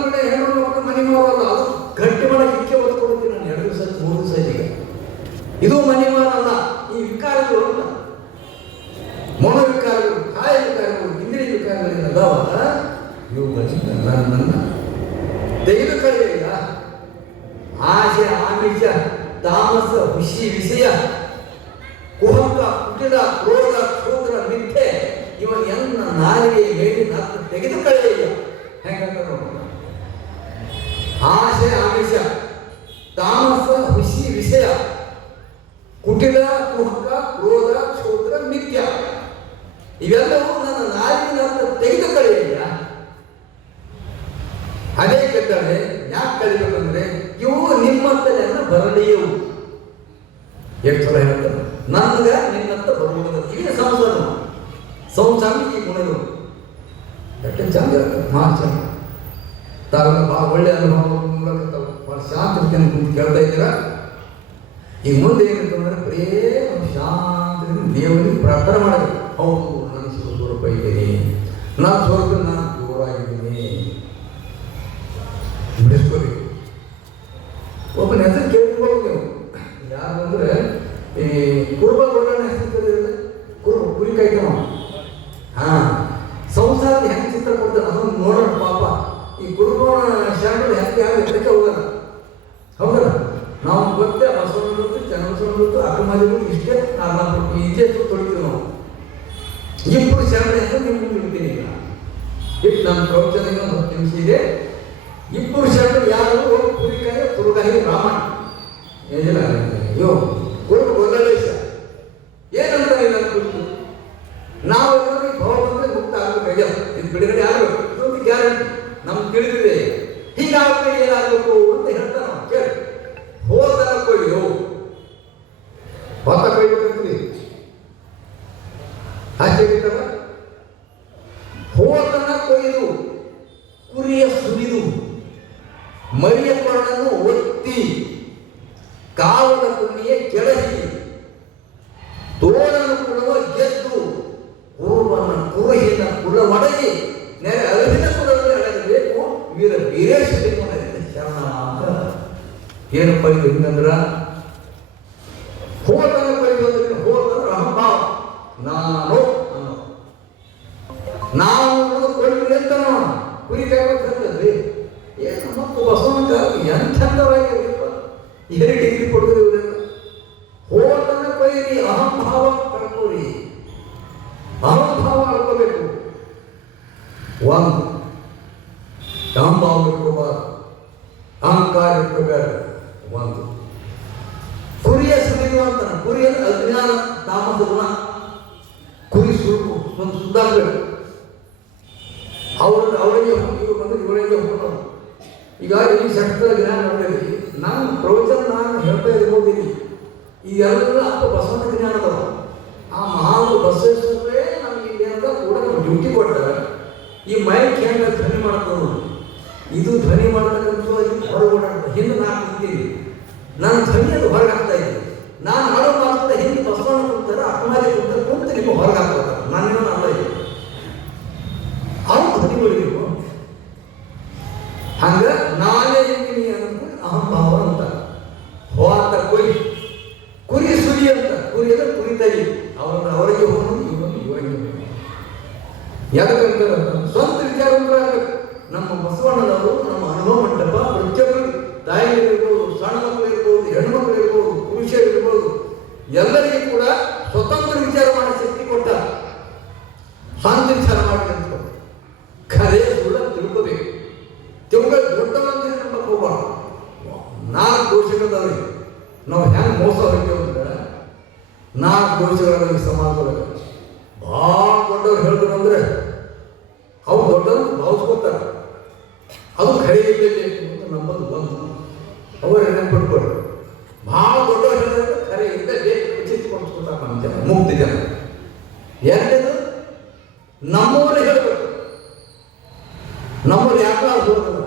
ಕಡೆ ಹೆಣ್ಣು ಮಕ್ಕಳು ಮನೆ ಮಾರಲ್ಲ. ಅದು ಗಟ್ಟಿ ಮಾಡಕ್ಕೆ ಇಕ್ಕೆ ಒತ್ತು ಕೊಡ್ತೀನಿ ನಾನು 2 ದಿವಸ 3 ದಿವಸ ಈಗ. ಇದು ಮನೆ ಮಾರಲ್ಲ. ಈ ವಿಕಾರಗಳು ಅಲ್ಲ, ಮನೋವಿಕಾರಗಳು, ಕಾಯ ವಿಕಾರಗಳು, ಇಂದ್ರಿಯ ವಿಕಾರಗಳಿಂದ ಅದಾವಲ್ಲ, ಇವುಗಳಿಂದ ನನ್ನ ದೈವ ಕಳೆಯ ಆಸೆ, ಆಮಿಷ, ತಾಮಸ, ಹುಷಿ, ವಿಷಯ, ಕುಹಕ, ಕುಟಿಲ, ಕ್ರೋಧ, ಕ್ಷೋದ್ರ, ಮಿಥ್ಯೆ ಇವನ್ ಎನ್ನ ನಾಲಿಗೆ ಮೇಲಿನ ತೆಗೆದು ಕಳೆಯ. ಹೆಂಗ ಆಸೆ, ಆಮಿಷ, ತಾಮಸ, ಹುಷಿ, ವಿಷಯ, ಕುಟಿಲ, ಕುಹಕ, ಕ್ರೋಧ, ಕ್ಷೋದ್ರ, ಮಿಥ್ಯ ಇವೆಲ್ಲವೂ ನನ್ನ ನಾಲಿನ ತೆಗೆದು ಕಳೆಯ. ಅದೇ ಕೆಟ್ಟರೆ ಯಾಕೆ ಕಳಿಬೇಕಂದ್ರೆ ಇವು ನಿಮ್ಮಂತಲೆಲ್ಲ ಬರಲಿಯವು. ಎಷ್ಟು ಸಲ ಹೇಳ್ತಾರೆ, ನನ್ಗ ನಿನ್ನಂತ ಬರುವುದು. ಈಗ ಸಂಸಾರ ಈ ಗುಣಗಳು ಎಷ್ಟು ಚಂದ ಇರುತ್ತೆ. ಚಂದ ತಾವು ಭಾಳ ಒಳ್ಳೆ ಅನುಭವ ಮೂಲಕ ಭಾಳ ಶಾಂತ ಕುಂತು ಕೇಳ್ತಾ ಇದ್ದೀರಾ. ಈಗ ಮುಂದೆ ಏನಿರ್ತಂದ್ರೆ ಬರೇ ಶಾಂತದಿಂದ ದೇವರಿಗೆ ಪ್ರಾರ್ಥನೆ ಮಾಡಬೇಕು. ಹೌದು, ನನ್ನ ಸ್ವರೂಪ ಇದ್ದೀನಿ, ನನ್ನ ಸ್ವರೂಪ ನಾನು ದೂರ ಆಗಿದ್ದೀನಿ. ಬಿಡಿಸ್ಕೋಬೇಕು. ಒಬ್ಬನ ಹೆಸರು ಕೇಳ್ಬೋದು ನೀವು, ಯಾರು ಅಂದ್ರೆ ಈ ಕುರುಬ ಗೊಳ್ಳನ ಹೆಸರು ಕುರುಬ ಕುರಿ ಕಾಯ್ತಾನ. ಹಾ, ಸಂಸಾರದ ಹೆಂಗೆ ಚಿತ್ರ ಕೊಡ್ತಾನೆ ಅದನ್ನು ನೋಡೋಣ ಪಾಪ. ಈ ಕುರುಬನ ಶರಣರು ಹೆಂಗೆ ಯಾವ ಎತ್ತಕ್ಕೆ ಹೋಗೋಣ. ಹೌದಲ್ಲ, ನಾವು ಗೊತ್ತೇ ಬಸವಣ್ಣ ಗೊತ್ತು, ಚನ್ನಬಸವಣ್ಣ ಗೊತ್ತು, ಅಕ್ಕಮಾದಿಗಳು ಇಷ್ಟೇ ಇದೇ ತೊಳಿತೀವಿ ನಾವು. ಇಬ್ಬರು ಶರಣ ಹೆಸರು ನೀವು ಮುಂದಿಡ್ತೀನಿ. ಈಗ ಇಟ್ಟು ನಮ್ಮ ಪ್ರವಚನ 10 ನಿಮಿಷ ಇದೆ. ಇಬ್ಬರು ಶರಣರು ಯಾರು? ಕುರಿಕಾಯಿ ತುರುಗಾಯಿ ಬ್ರಾಹ್ಮಣ. ಏನಿಲ್ಲ ಅಯ್ಯೋ ಕುರುಬ ಗೊಲ್ಲಲೇಶ ಏನಂತ ಇಲ್ಲ ಕುರಿತು ನಾವೆಲ್ಲರೂ ಭಾವ ಬಂದ್ರೆ ಮುಕ್ತ ಆಗಬೇಕು. ಇದು ಬಿಡುಗಡೆ ಆಗಬೇಕು, ಇದೊಂದು ಗ್ಯಾರಂಟಿ ನಮ್ಗೆ ತಿಳಿದಿದೆ. ಹೀಗಾಗಬೇಕು ಏನಾಗಬೇಕು ಅಂತ ಹೇಳ್ತಾ ನಾವು ಕೇಳಿ ಹೋದನ ಕೊಯ್ಯೋ ಹೊತ್ತ ಕೊಯ್ಬೇಕಂತೀವಿ ಆಶ್ಚರ್ಯಲ್ಲ. ಹೋತನ ಕೊಯ್ದು ಕುರಿಯ ಸುರಿದು ಮರಿಯ ಕೊರಳನ್ನು ಒತ್ತಿ ಕಾವಲ ಕುರಿಯ ಕೆಳಸಿ ತೋಳನ್ನು ಕೊಡುವ ಗೆದ್ದು ಕುರುಬನ ಕುರುಹಿನ ಕುಲ ಒಡಗಿ ನೆರೆ ಅರಿವಿನ ಕುಲದಲ್ಲಿ ಅಡಗಬೇಕು ವೀರ ವೀರೇಶ ಶರಣ ಅಂತ ಏನಪ್ಪ ಇದು ಹಿಂಗಂದ್ರ ಹೋತನ ಕೊಯ್ಯೋದ್ರಿಂದ ಹೋತಂದ್ರೆ ಅಹಂಭಾವ, ನಾನು ಅನ್ನೋ ನಾವು ಕೊಡ್ಲಿ ಅಂತ ಕುರಿ ಕಾಯ್ಬೇಕಂತಂದ್ರಿ. ಏನು ಮತ್ತು ಬಸವಣ್ಣ ಎಂಥವಾಗಿರ್ಬೇಕು, 2 ಡಿಗ್ರಿ ಕೊಡಿದ್ರಿ ಇವರೆಲ್ಲ. ಹೋತನ ಕೊಯ್ರಿ ಅಹಂಭಾವ ಕಳ್ಕೋರಿ, ಅಹಂಭಾವ ಕಳ್ಕೋಬೇಕು. ಒಂದು ಅಹಂಭಾವ ಇಟ್ಕೋಬಾರ್ದು, ಅಹಂಕಾರ ಇಟ್ಕೋಬೇಡ. ಒಂದು ಕುರಿಯ ಸುರಿಯುವ ಅಂತ, ಕುರಿಯ ಅಜ್ಞಾನ ತಾಮಸ ಗುಣ, ಕುರಿ ಸುರುಕು ಒಂದು ಸುದ್ದಾಗಬೇಕು. ಅವರಿಗೆ ಇವರು ಬಂದು ಇವರಿಗೆ ಹೋಗೋದು. ಈಗ ಈ ಶಸ್ತ್ರ ಜ್ಞಾನ ನೋಡಿದ್ರಿ, ನಾನು ಪ್ರವಚನ ನಾನು ಹೇಳ್ತಾ ಇರ್ಬೋದಿಲ್ಲ. ಇದೆಲ್ಲ ಅಪ್ಪ ಬಸವಣ್ಣ ಜ್ಞಾನ ಅದಾವ. ಆ ಮಹಾನ್ ಬಸವೇಶ್ವರರೇ ನಮಗೆ ಇಲ್ಲಿ ಕೂಡ ನಾವು ಡ್ಯೂಟಿ ಕೊಟ್ಟಾರೆ. ಈ ಮೈಕ್ ಹೆಂಗೆ ಧ್ವನಿ ಮಾಡ್ತದೆ, ಇದು ಧ್ವನಿ ಮಾಡತಕ್ಕಂಥ ಹೊರಗೆ ಓಡಾಡ್ತದೆ. ಹಿಂದೆ ನಾನು ನಿಂತೀನಿ, ನಾನು ಧ್ವನಿ ಅದು ಹೊರಗೆ ಹಾಕ್ತಾ ಇದ್ದೀನಿ. ನಾನು ಮಾಡೋ ಮಾತ್ರ ಹಿಂದೆ ಬಸವಣ್ಣ ಕುಂತಾರೆ, ಅಕ್ಕಮಾರಿ ಕುಂತಾರೆ, ಕುಂತು ನಿಮ್ಮ ಹೊರಗೆ ಹಾಕ್ತಾರೆ. ನಾನೇನೋ ಅಲ್ಲ ಇದೆ ಅವ್ರು ಧ್ವನಿಗಳಿಗೂ ಹಂಗ ನಾನೇ ಇದ್ದೀನಿ ಅನ್ನೋದು ಅಹಂಭಾವ ಅಂತ. ಹೋತ ಕುರಿ ಕುರಿ ಸುರಿ ಅಂತ, ಕುರಿ ಅಂದ್ರೆ ಕುರಿ ತಲಿ. ಅವರಿಗೆ ಹೋಗೋದು ಇವನು ಇವರಿಗೆ ಯಾಕಂದ್ರೆ ಸ್ವಂತ ವಿಚಾರ ಆಗಬೇಕು. ನಮ್ಮ ಬಸವಣ್ಣನವರು ನಮ್ಮ ಅನುಭವ ಮಂಟಪ ಪ್ರತಿಯೊಬ್ಬರು ತಾಯಿಗಳಿರ್ಬೋದು, ಸಣ್ಣ ಮಕ್ಕಳು ಇರ್ಬೋದು, ಹೆಣ್ಮಕ್ಳು ಇರ್ಬೋದು, ಪುರುಷರು ಇರ್ಬೋದು, ಎಲ್ಲರಿಗೂ ಕೂಡ ಸ್ವತಂತ್ರ ವಿಚಾರ ಮಾಡೋ ಶಕ್ತಿ ಕೊಟ್ಟ. ಸ್ವಂತ ವಿಚಾರ ಮಾಡಿ ಅಂತ ಖರೆ ಸುಳ್ಳ ತಿಳ್ಕೋಬೇಕು. ತಿಳ್ಕೊಳ್ಳಿ ದೊಡ್ಡ ಮಂದಿ ನಂಬಕ್ಕೆ ಹೋಗ್ಬಾರ್ದು. 4 ದೋಷಗಳದವ್ರಿಗೆ ನಾವು ಹೆಂಗೆ ಮೋಸ ಹೋಗ್ತೇವೆ ಅಂದ್ರೆ, 4 ದೋಷಗಳಾಗಿ ಸಮಾಜದೊಳಗೆ ಭಾಳ ದೊಡ್ಡವ್ರು ಹೇಳಿದ್ರು ಅಂದ್ರೆ ಅವ್ರು ದೊಡ್ಡವ್ರು ಭಾವಿಸ್ಕೊತಾರೆ. ಅದು ಖರೆ ಇರಲೇಬೇಕು ಅಂತ ನಂಬದು ಒಂದು. ಅವರು ನೆನ್ಪಿಟ್ಕೊಳ್ರಿ, ಭಾಳ ದೊಡ್ಡವ್ರು ಹೇಳಿದ್ರೆ ಖರೆ ಇರಲೇಬೇಕು ಖಚಿತಪಡಿಸ್ಕೊತಾರೆ ನಮ್ಮ ಜನ, ಮುಕ್ತಿ ಜನ. ಎರಡನೇದು ನಮ್ಮವ್ರು ಹೇಳ್ಬೇಕು. ನಮ್ಮವ್ರು ಯಾಕಾದ್ರು ಹೋಗೋದಿಲ್ಲ,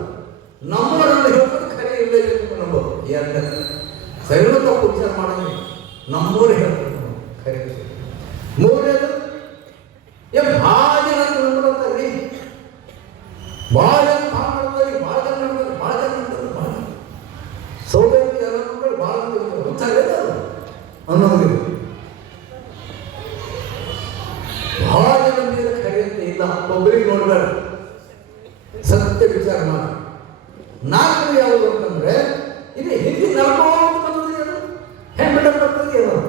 ನಮ್ಮವರನ್ನು ಹೇಳ್ತಾರೆ ಖರೆ ಇರಲೇಬೇಕು ಅಂತ ನಂಬೋದು. ಎರಡನೇ ಸರಿ ತಪ್ಪು ವಿಚಾರ ಮಾಡೋದು ನಮ್ಮವ್ರು ಹೇಳ್ತಾರೆ ಖರೆ. ಮೂರನೇದು ಭಾಳ ಜನ ನಂಬ್ರಿ, ಭಾಳ ಜನ ಭಾಳ ಮಾಡ್ತಾರೆ, ಭಾಳ ಜನ ನಂಬ್ತಾರೆ, ಭಾಳ ಜನ ನಂಬ್ತಾರೆ, ಭಾಳ ಜನ ಸೌಲಭ್ಯ ಎಲ್ಲ ನಂಬ್ತಾರೆ, ಭಾಳ ಗೊತ್ತಾಗಲ್ಲ ಅನ್ನೋದು. ಭಾಳ ಜನ ಮೇಲೆ ಖರೆ ಅಂತ ಇಲ್ಲ, ಒಬ್ಬರಿಗೆ ನೋಡ್ಬೇಡ, ಸತ್ಯ ವಿಚಾರ ಮಾಡಿ. 4 ಯಾವುದು ಅಂತಂದ್ರೆ ಇದು ಹಿಂದಿ ನಡ್ಕೊಂಡು ಬಂದದ್ದು. ಅದು ಹೆಂಗೆ ಬಿಡ ಬರ್ತದೆ ಅದು,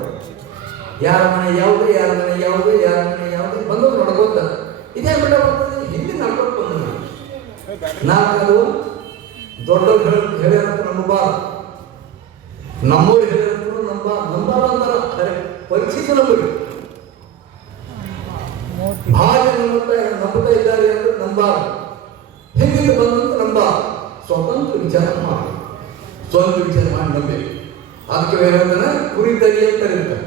ಯಾರ ಮನೆ ಯಾವುದು, ಯಾರ ಮನೆ ಯಾವುದು, ಯಾರ ಮನೆ ಯಾವುದು ಬಂದದ್ದು ನಡ್ಕೊಂತ ಇದೇ ಬಿಡ ಬರ್ತದೆ. ಹಿಂದಿ ನಡ್ಕೊಂಡು ಬಂದದ್ದು. 4 ದೊಡ್ಡವ್ರು ಹೇಳ್ಯಾರಂತ ನಂಬಬಾರ್ದು, ನಮ್ಮವ್ರು ಹೇಳ್ಯಾರಂತ ನಂಬಾರ ಅಂತಾರ. ಖರೆ ಪರಿಚಿತ ನಂಬರಿ. ಭಾಳ ನಂಬುತ್ತಾ ಇದ್ದಾರೆ ಅಂದ್ರೆ ನಂಬಾರ್ದು, ಹಿಂದಿನ ಬಂದಂತ ನಂಬ. ಸ್ವತಂತ್ರ ವಿಚಾರ ಮಾಡಿ, ಸ್ವಂತ ವಿಚಾರ ಮಾಡಿ ನಂಬಬೇಕು. ಅದಕ್ಕೆ ಏನಂತಾನೆ ಕುರಿ ತಲಿ ಅಂತ ಇರ್ತಾರೆ.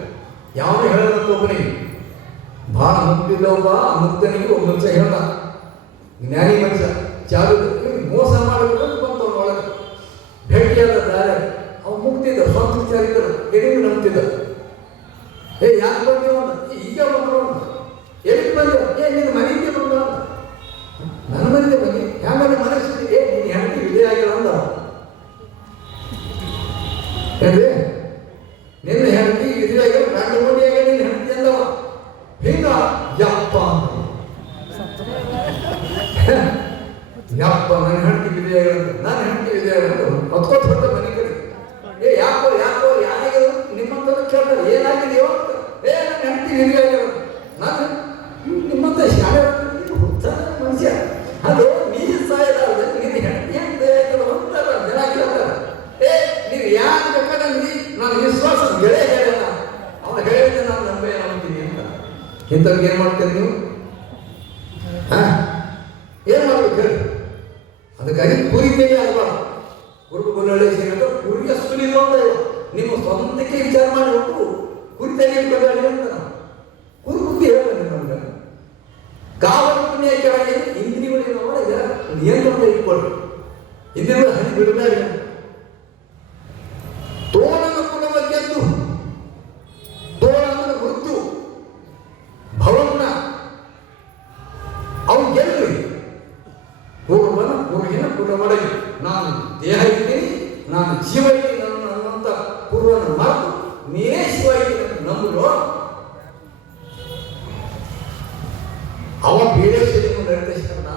ಯಾವ ಹೇಳೋದಂತ ಒಬ್ಬನಿಗೆ ಭಾಳ ಮುಕ್ತಿದ್ದವೊಬ್ಬ ಮುಕ್ತನಿಗೆ ಒಬ್ಬ ಮನುಷ್ಯ ಹೇಳ್ದ, ಜ್ಞಾನಿ ಮನುಷ್ಯ ಚಾಲು ಮೋಸ ಮಾಡಬೇಕಂತ ಬಂತವನ ಒಳಗೆ ಭೇಟಿಯಾದ ದಾರ. ಅವ್ನು ಮುಕ್ತಿದ್ದ, ಸ್ವಂತ ವಿಚಾರ ಇದ್ದರು, ಎಲ್ಲಿಂದ ನಂಬ್ತಿದ್ದ. ಯಾಕೆ ಬಂದೀವ ಈಗ ಬಂದ್ರು, ಎಲ್ಲಿ ಬಂದ? ನಿನ್ನ ಮನೆಗೆ ಬಂದ, ನನ್ನ ಮನೆಗೆ ಬನ್ನಿ. ಹೆಂಗಂದ್ರೆ ಮನಸ್ಸಿಗೆ ನೀನು ಹೆಂಡತಿ ವಿಜಯ ಆಗಿಲ್ಲ ಅಂದ ಏನ್ರಿ. ನಿನ್ನ ಹೆಂಡತಿ ಇದ್ರಾಗ ಗಂಡ ಮನೆಯಾಗ ನಿನ್ನ ಹೆಂಡತಿ ಅಂದವ ಹಿಂಗ ಯಪ್ಪ ಯಪ್ಪ ನನ್ನ ಹೆಂಡತಿ ಇದ್ರಾಗ ನನ್ನ ಹೆಂಡತಿ ಇದ್ರಾಗ ಹೊತ್ಕೊಟ್ಟು ಹೊತ್ತ ಮನೆ ಕಡೆ ಯಾಕೋ ಯಾಕೋ ಯಾರಿಗೂ ನಿಮ್ಮಂತ ಕೇಳ್ತಾರೆ ಏನಾಗಿದೆಯೋ ಅಂತ ನನ್ನ ಹೆಂಡತಿ ಇದ್ರಾಗ ನಾನು ನಿಮ್ಮಂತ ಶಾಲೆ ಮನುಷ್ಯ ಅದು ನೀ ಸಾಯಲಾರ್ದೆ ನಿನ್ನ ಹೆಂಡತಿ ಅಂತಾರ ಜನ ಕೇಳ್ತಾರೆ ನೀವು ಯಾಕೆ ಬೇಕಾದ್ರೆ ನಾನು ವಿಶ್ವಾಸ ಗೆಳೆಯ ಹೇಳಲ್ಲ ಅವನು ಹೇಳಿದ್ರೆ ನಾನು ನಂಬೆ ನಂಬ್ತೀನಿ ಅಂತ ಇಂಥವ್ರಿಗೆ ಏನು ಮಾಡ್ತೀರಿ ನೀವು ಏನು ಮಾಡ್ಬೇಕು ಹೇಳಿ ಅದಕ್ಕಾಗಿ ಕುರಿತೆಗೆ ಆಗಬಾರ್ದು ಕುರುಬು ಗುನ್ನಳ್ಳಿ ಸಿಗುತ್ತೆ ಕುರಿಗೆ ಸುಲಿದು ಅಂತ ನಿಮ್ಮ ಸ್ವಂತಕ್ಕೆ ವಿಚಾರ ಮಾಡಿಬಿಟ್ಟು ಕುರಿತೆಗೆ ಕೊಡಲಿ ಅಂತ ಕುರು ಬುದ್ಧಿ ಹೇಳ್ತಾನೆ ನಮ್ಗೆ ಕಾವಲು ಪುಣ್ಯ ಕೆಳಗೆ ಇಂದ್ರಿಯಗಳಿಗೆ ನೋಡಿದ್ರೆ ನಿಯಂತ್ರಣ ಇಟ್ಕೊಳ್ರಿ ಇಂದ್ರಿಯಗಳು ಹನಿ ಬಿಡಬೇಡಿ ತೋಳನ ಕುಲವ ಗೆದ್ದು ತೋಳ ಅಂದ್ರೆ ಮೃತ್ಯು ಭವನ ಅವನು ಗೆಲ್ರಿ ಪೂರ್ವನ ಪೂರ್ವಿನ ಕುಲವಡಗಿ ನಾನು ದೇಹ ಇದ್ದೀನಿ ನಾನು ಜೀವ ಇದ್ದೀನಿ ಅನ್ನುವಂಥ ಪೂರ್ವನ ಮಾತು ನೀನೇ ಶಿವ ಇದ್ದೀನಿ ನಂಬರು ಅವ ಬೀರೇಶ್ವರಿ ನಿರ್ದೇಶನ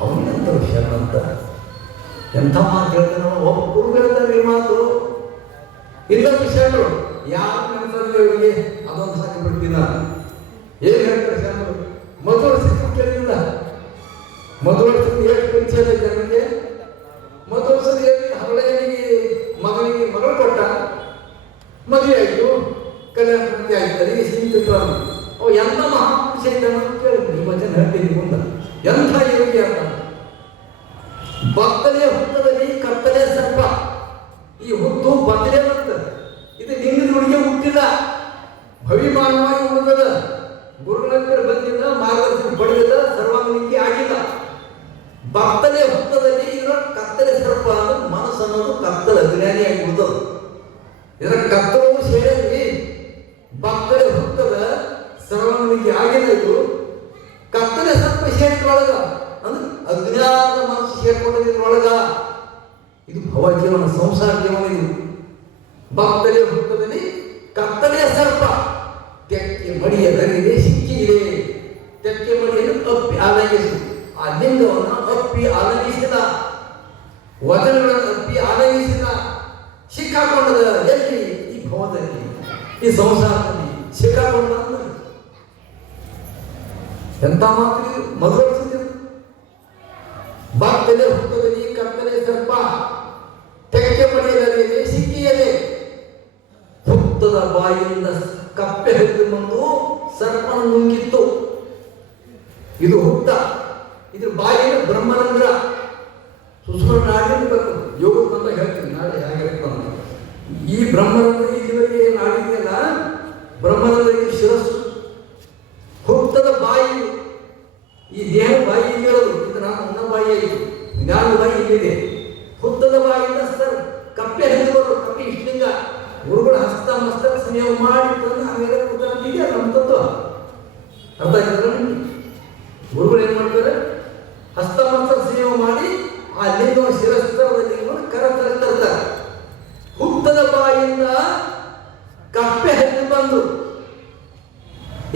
ಅವನಿಗಂತ ಶರಣ ಅಂತ ಎಂಥ ಮಾತು ಹೇಳ್ತಾನೆ ಒಬ್ಬ ಕುರು ಹೇಳ್ತಾರೆ ಈ ಮಾತು ಇನ್ನೊಂದು ಶರಣರು ಯಾರು ನೆನಪಲ್ಲಿ ಅವರಿಗೆ ಅದೊಂದು ಸಾಕಿ ಬಿಡ್ತೀನಿ ನಾನು ಏನು ಹೇಳ್ತಾರೆ ಶರಣರು ಮದುವೆ ಸಿಕ್ಕ ಕೇಳಿಲ್ಲ ಮದುವೆ ಸಿಕ್ಕ ಎಷ್ಟು ಪರಿಚಯ ಇದೆ ಜನರಿಗೆ ಮದುವೆ ಸರಿ ಹರಳೆಯನಿಗೆ ಮಗನಿಗೆ ಮಗಳು ಕೊಟ್ಟ ಮದುವೆ ಆಯಿತು ಕಲ್ಯಾಣ ಪೂರ್ತಿ ಆಯ್ತು ಅಲ್ಲಿಗೆ ಸೀಮಿತ ಅವ ಎಂಥ ಮಹಾಪುರುಷ ಇದ್ದಾನ ಅಂತ ಕೇಳಿದ್ರು ಈ ವಚನ ಹೇಳ್ತೀನಿ ಮುಂದೆ ಎಂಥ ಯೋಗಿ ಅಂತ ಬತ್ತಲೆಯ ಹುತ್ತದಲ್ಲಿ ಕತ್ತಲೆ ಸರ್ಪ ಈ ಹುತ್ತು ಬತ್ತಲೆ ಬಂತ ಇದು ಲಿಂಗದ ಹುಡುಗಿ ಹುಟ್ಟಿಲ್ಲ ಭವಿಮಾನವಾಗಿ ಉಳಿದದ ಗುರುಗಳ ಬಂದಿಲ್ಲ ಮಾರ್ಗದರ್ಶನ ಪಡೆದಿಲ್ಲ ಸರ್ವಾಂಗಲಿಂಗಿ ಆಗಿಲ್ಲ ಬತ್ತಲೆ ಹುತ್ತದಲ್ಲಿ ಇದರ ಕತ್ತಲೆ ಸರ್ಪ ಅಂದ್ರೆ ಮನಸ್ಸು ಅನ್ನೋದು ಕತ್ತಲೆ ಅಜ್ಞಾನಿಯಾಗಿ ಉಳಿದದು ಇದರ ಕತ್ತಲವು ಸೇರಿ ಬತ್ತಲೆ ಹುತ್ತದ ಸರ್ವಾಂಗಲಿಂಗಿ ಆಗಿಲ್ಲ ಇದು ಕತ್ತಲೆ ಸರ್ಪ ಸೇರಿದ್ರೊಳಗ ಅಂದ್ರೆ ಅಜ್ಞಾನದ ಮನಸ್ಸು ಸೇರ್ಕೊಂಡಿದ್ರೊಳಗ ಇದು ಭವ ಜೀವನ ಸಂಸಾರ ಜೀವನ ಇದು ಭಕ್ತಲೆ ಹುತ್ತದಲ್ಲಿ ಕತ್ತಲೆಯ ಸರ್ಪ ತೆಕ್ಕೆ ಮಡಿಯ ದರಿದೆ ಸಿಕ್ಕಿದೆ ತೆಕ್ಕೆ ಮಡಿಯನ್ನು ಅಪ್ಪಿ ಆಲಂಗಿಸಿ ಆ ಲಿಂಗವನ್ನು ಅಪ್ಪಿ ಆಲಂಗಿಸಿದ ವಚನಗಳನ್ನು ಅಪ್ಪಿ ಆಲಂಗಿಸಿದ ಸಿಕ್ಕಾಕೊಂಡದ ಎಲ್ಲಿ ಈ ಭವದಲ್ಲಿ ಈ ಸಂಸಾರದಲ್ಲಿ ಸಿಕ್ಕಾಕೊಂಡ ಎಂತ ಮಾತು ಮಧುರ ಭಕ್ತಲೆ ಹುತ್ತದಲ್ಲಿ ಕತ್ತಲೆ ಸರ್ಪ ತೆಕ್ಕೆ ಮಡಿಯಲಿದೆ ಸಿಕ್ಕಿಯದೆ ಹುತ್ತದ ಬಾಯಿಯಿಂದ ಕಪ್ಪೆ ಹರಿದು ಬಂದು ಸರ್ಪನ ನುಂಗಿತ್ತು ಇದು ಹುತ್ತ ಇದ್ರ ಬಾಯಿಯ ಬ್ರಹ್ಮರಂಧ್ರ ಸುಸುರ ನಾಡಿರ್ಬೇಕು ಯೋಗದ ಬಂದ ಹೇಳ್ತೀನಿ ನಾಳೆ ಹೇಗಿರ್ತಾನೆ ಈ ಬ್ರಹ್ಮರಂಧ್ರ ಇದುವರೆಗೆ ನಾಡಿದೆಯಲ್ಲ ಬ್ರಹ್ಮರಂಧ್ರ ಶಿರಸ್ಸು ಹುತ್ತದ ಬಾಯಿ ಈ ದೇಹ ಬಾಯಿ ಇರೋದು ಇದು ನಾನು ನನ್ನ ಬಾಯಿ ಆಯಿತು ಜ್ಞಾನದ ಬಾಯಿ ಇಲ್ಲಿದೆ ಹುತ್ತದ ಬಾಯಿಯಿಂದ ಸರ್ ಕಪ್ಪೆ ಹರಿದು ಬರೋದು ಕಪ್ಪೆ ಇಷ್ಟಲಿಂಗ ಗುರುಗಳು ಹಸ್ತ ಮಸ್ತಕ ಸಂಯೋಗ ಮಾಡಿ ತಂದು ಆಮೇಲೆ ಕೂತಿದೆ ನಮ್ಮ ತತ್ವ ಅರ್ಥ ಆಯ್ತಲ್ಲ ನಿಮಗೆ ಗುರುಗಳು ಏನು ಮಾಡ್ತಾರೆ ಹಸ್ತ ಮಸ್ತಕ ಸಂಯೋಗ ಮಾಡಿ ಆ ಲಿಂಗವ ಶಿರಸ್ತರದ ಲಿಂಗವನ್ನು ತರ್ತಾರೆ ಹುತ್ತದ ಬಾಯಿಯಿಂದ ಕಪ್ಪೆ ಹರಿದು ಬಂದು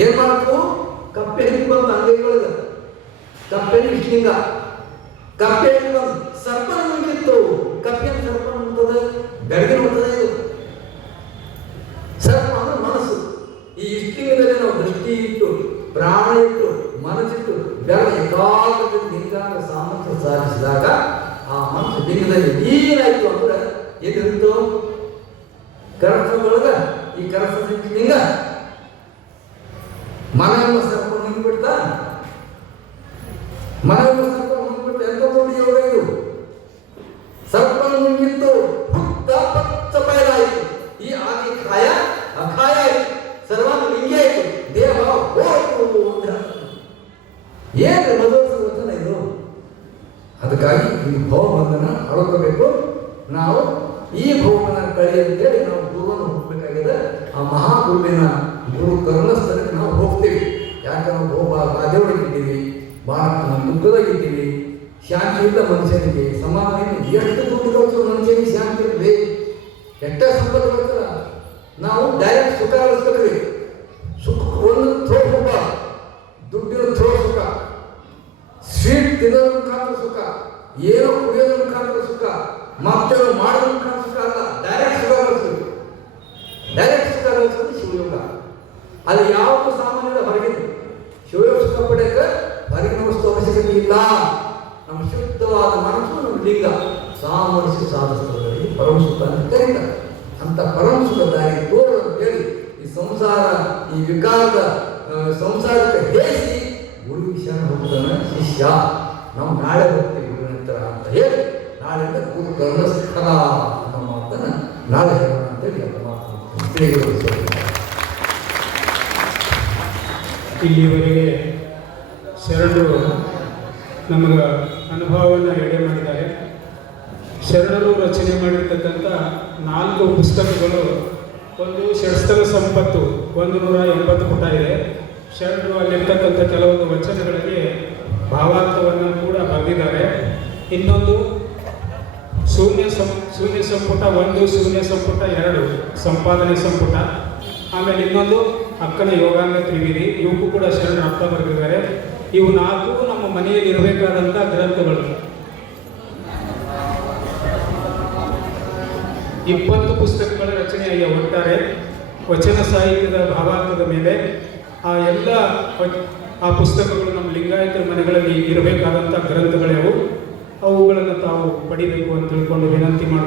ಏನ್ ಮಾಡ್ತು ಕಪ್ಪೆ ಹರಿದು ಬಂದು ಅಂಗೈಗಳದ ಕಪ್ಪೆ ಇಷ್ಟಲಿಂಗ ಕಪ್ಪೆ ಹರಿದು ಬಂದು ಸರ್ಪನ ನುಂಗಿತ್ತು ಕಪ್ಪೆ ಸರ್ಪ ನುಂಗ್ತದೆ ಬೆಳಗ್ಗೆ ನೋಡ್ತದೆ ಇದು ಸರ್ಪ ಅಂದ್ರೆ ಮನಸ್ಸು ಈ ಇಷ್ಟಲಿಂಗದಲ್ಲಿ ನಾವು ದೃಷ್ಟಿ ಇಟ್ಟು ಪ್ರಾಣ ಇಟ್ಟು ಮನಸ್ಸಿಟ್ಟು ಬೆಳಗ್ಗೆ ಏಕಾಗ್ರತೆ ಲಿಂಗಾಂಗ ಸಾಮರ್ಥ್ಯ ಸಾಧಿಸಿದಾಗ ಆ ಮನಸ್ಸು ಲಿಂಗದಲ್ಲಿ ಏನಾಯ್ತು ಅಂದ್ರೆ ಏನಿರುತ್ತೋ ಕರಸದೊಳಗ ಈ ಕರಸ ಲಿಂಗ ಮನ ಎಂಬ ಸರ್ಪ ನುಂಗಿಬಿಡ್ತಾ ಮನ ಎಂಬ ಸರ್ಪ ನುಂಗಿಬಿಟ್ಟು ಎಂತ ನೋಡಿ ಯೋಗ ಇದು ಸರ್ಪ ನುಂಗಿತ್ತು ಹುತ್ತ ಪಚ್ಚ ಬಯಲಾಯಿತು ಈ ಆಗಿ ಕಾಯ ಅಖಾಯ ಆಯಿತು ಸರ್ವಾಂಗ ಲಿಂಗಿ ಆಯಿತು ದೇಹ ಹೋಯ್ತು ಅಂತ ಏನು ಮಧುರ ವಚನ ಇದು ಅದಕ್ಕಾಗಿ ಈ ಭವಬಂಧನ ಅಳ್ಕೋಬೇಕು ನಾವು ಈ ಭವನ ಕಳಿ ಅಂತೇಳಿ ನಾವು ಗುರುವನ್ನು ಹೋಗ್ಬೇಕಾಗಿದೆ ಆ ಮಹಾಗುರುವಿನ ಗುರು ಕರುಣಸ್ಥಳಕ್ಕೆ ನಾವು ಹೋಗ್ತೀವಿ ಯಾಕೆ ನಾವು ಬಾಧೆಯೊಳಗಿದ್ದೀವಿ ಭಾಳ ದುಃಖದಾಗಿದ್ದೀವಿ ಶಾಂತಿ ಇಲ್ಲ ಮನುಷ್ಯನಿಗೆ ಸಮಾಧಾನ ಎಷ್ಟು ದುಡ್ಡು ಕಳಿಸೋ ಮನುಷ್ಯನಿಗೆ ಶಾಂತಿ ಇರಲಿ ಎಷ್ಟೇ ಸಂಪತ್ತು ಕಳಿಸಲ್ಲ ನಾವು ಡೈರೆಕ್ಟ್ ಸುಖ ಅನಿಸ್ಬೇಕ್ರಿ. ಸುಖ ಒಂದು ಥ್ರೋ ಸುಖ, ದುಡ್ಡಿನ ಥ್ರೋ ಸುಖ, ಸ್ವೀಟ್ ತಿನ್ನೋದ್ರ ಮುಖಾಂತರ ಸುಖ, ಏನೋ ಕುಡಿಯೋದ್ರ ಮುಖಾಂತರ ಸುಖ, ಮಕ್ಕಳು ಮಾಡೋದ್ರ ಮುಖಾಂತರ ಸುಖ ಅಲ್ಲ. ಡೈರೆಕ್ಟ್ ಸುಖ ಅನಿಸ್ಬೇಕು. ಡೈರೆಕ್ಟ್ ಸುಖ ಅನಿಸೋದು ಶಿವಯೋಗ. ಅದು ಯಾವುದು ಸಾಮಾನ್ಯದ ಹೊರಗಿದೆ. ಶಿವಯೋಗ ಸುಖ ಪಡೆಯಕ್ಕೆ ಹೊರಗಿನ ವಸ್ತು ಅವಶ್ಯಕತೆ ಇಲ್ಲ. ನಮ್ಮ ಶುದ್ಧವಾದ ಮನಸ್ಸು, ನಮ್ಮ ಲಿಂಗ ಸಾಮರಸ್ಯ ಸಾಧಿಸುವುದರಲ್ಲಿ ಪರಮ ಸುಖ ಅಂತ ಕರೀತಾರೆ. ಅಂತ ಪರಮ ಸುಖ ದಾರಿ ತೋರು ಅಂತ ಹೇಳಿ ಈ ಸಂಸಾರ, ಈ ವಿಕಾರದ ಸಂಸಾರಕ್ಕೆ ಹೇಸಿ ಗುರು ಶರಣ ಹೋಗುತ್ತಾನೆ ಶಿಷ್ಯ. ನಾವು ನಾಳೆ ಹೋಗ್ತೀವಿ ಗುರು ನಂತರ ಅಂತ ಹೇಳಿ ನಾಳೆಯಿಂದ ಗುರು ಕರ್ಣಸ್ಥಳ ಅನ್ನೋ ಮಾತನ್ನು ನಾಳೆ ಹೇಳೋಣ ಅಂತೇಳಿ ಅಂತ ಮಾತು ಇಲ್ಲಿವರೆಗೆ ಶರಣರು ನಮಗೆ ಅನುಭವವನ್ನು ಎಡೆ ಮಾಡಿದ್ದಾರೆ. ಶರಣರು ರಚನೆ ಮಾಡಿರ್ತಕ್ಕಂಥ 4 ಪುಸ್ತಕಗಳು, ಒಂದು ಷಟ್ಸ್ಥಲ ಸಂಪತ್ತು 180 ಪುಟ ಇದೆ. ಶರಣರು ಅಲ್ಲಿರ್ತಕ್ಕಂಥ ಕೆಲವೊಂದು ವಚನಗಳಿಗೆ ಭಾವಾರ್ಥವನ್ನು ಕೂಡ ಬರೆದಿದ್ದಾರೆ. ಇನ್ನೊಂದು ಶೂನ್ಯ ಸಂಪುಟ 1, ಶೂನ್ಯ ಸಂಪುಟ 2 ಸಂಪಾದನೆ ಸಂಪುಟ. ಆಮೇಲೆ ಇನ್ನೊಂದು ಅಕ್ಕನ ಯೋಗಾಂಗ ತ್ರಿವಿಧಿ, ಇವಕ್ಕೂ ಕೂಡ ಶರಣರು ಅರ್ಥ ಬರೆದಿದ್ದಾರೆ. ಇವು 4 ನಮ್ಮ ಮನೆಯಲ್ಲಿ ಇರಬೇಕಾದಂಥ ಗ್ರಂಥಗಳು. 20 ಪುಸ್ತಕಗಳ ರಚನೆಯಾಗಿ ಒಟ್ಟಾರೆ ವಚನ ಸಾಹಿತ್ಯದ ಭಾವಾರ್ಥದ ಮೇಲೆ ಆ ಪುಸ್ತಕಗಳು ನಮ್ಮ ಲಿಂಗಾಯತರ ಮನೆಗಳಲ್ಲಿ ಇರಬೇಕಾದಂಥ ಗ್ರಂಥಗಳವು. ಅವುಗಳನ್ನು ತಾವು ಪಡಿಬೇಕು ಅಂತ ತಿಳ್ಕೊಂಡು ವಿನಂತಿ ಮಾಡಿ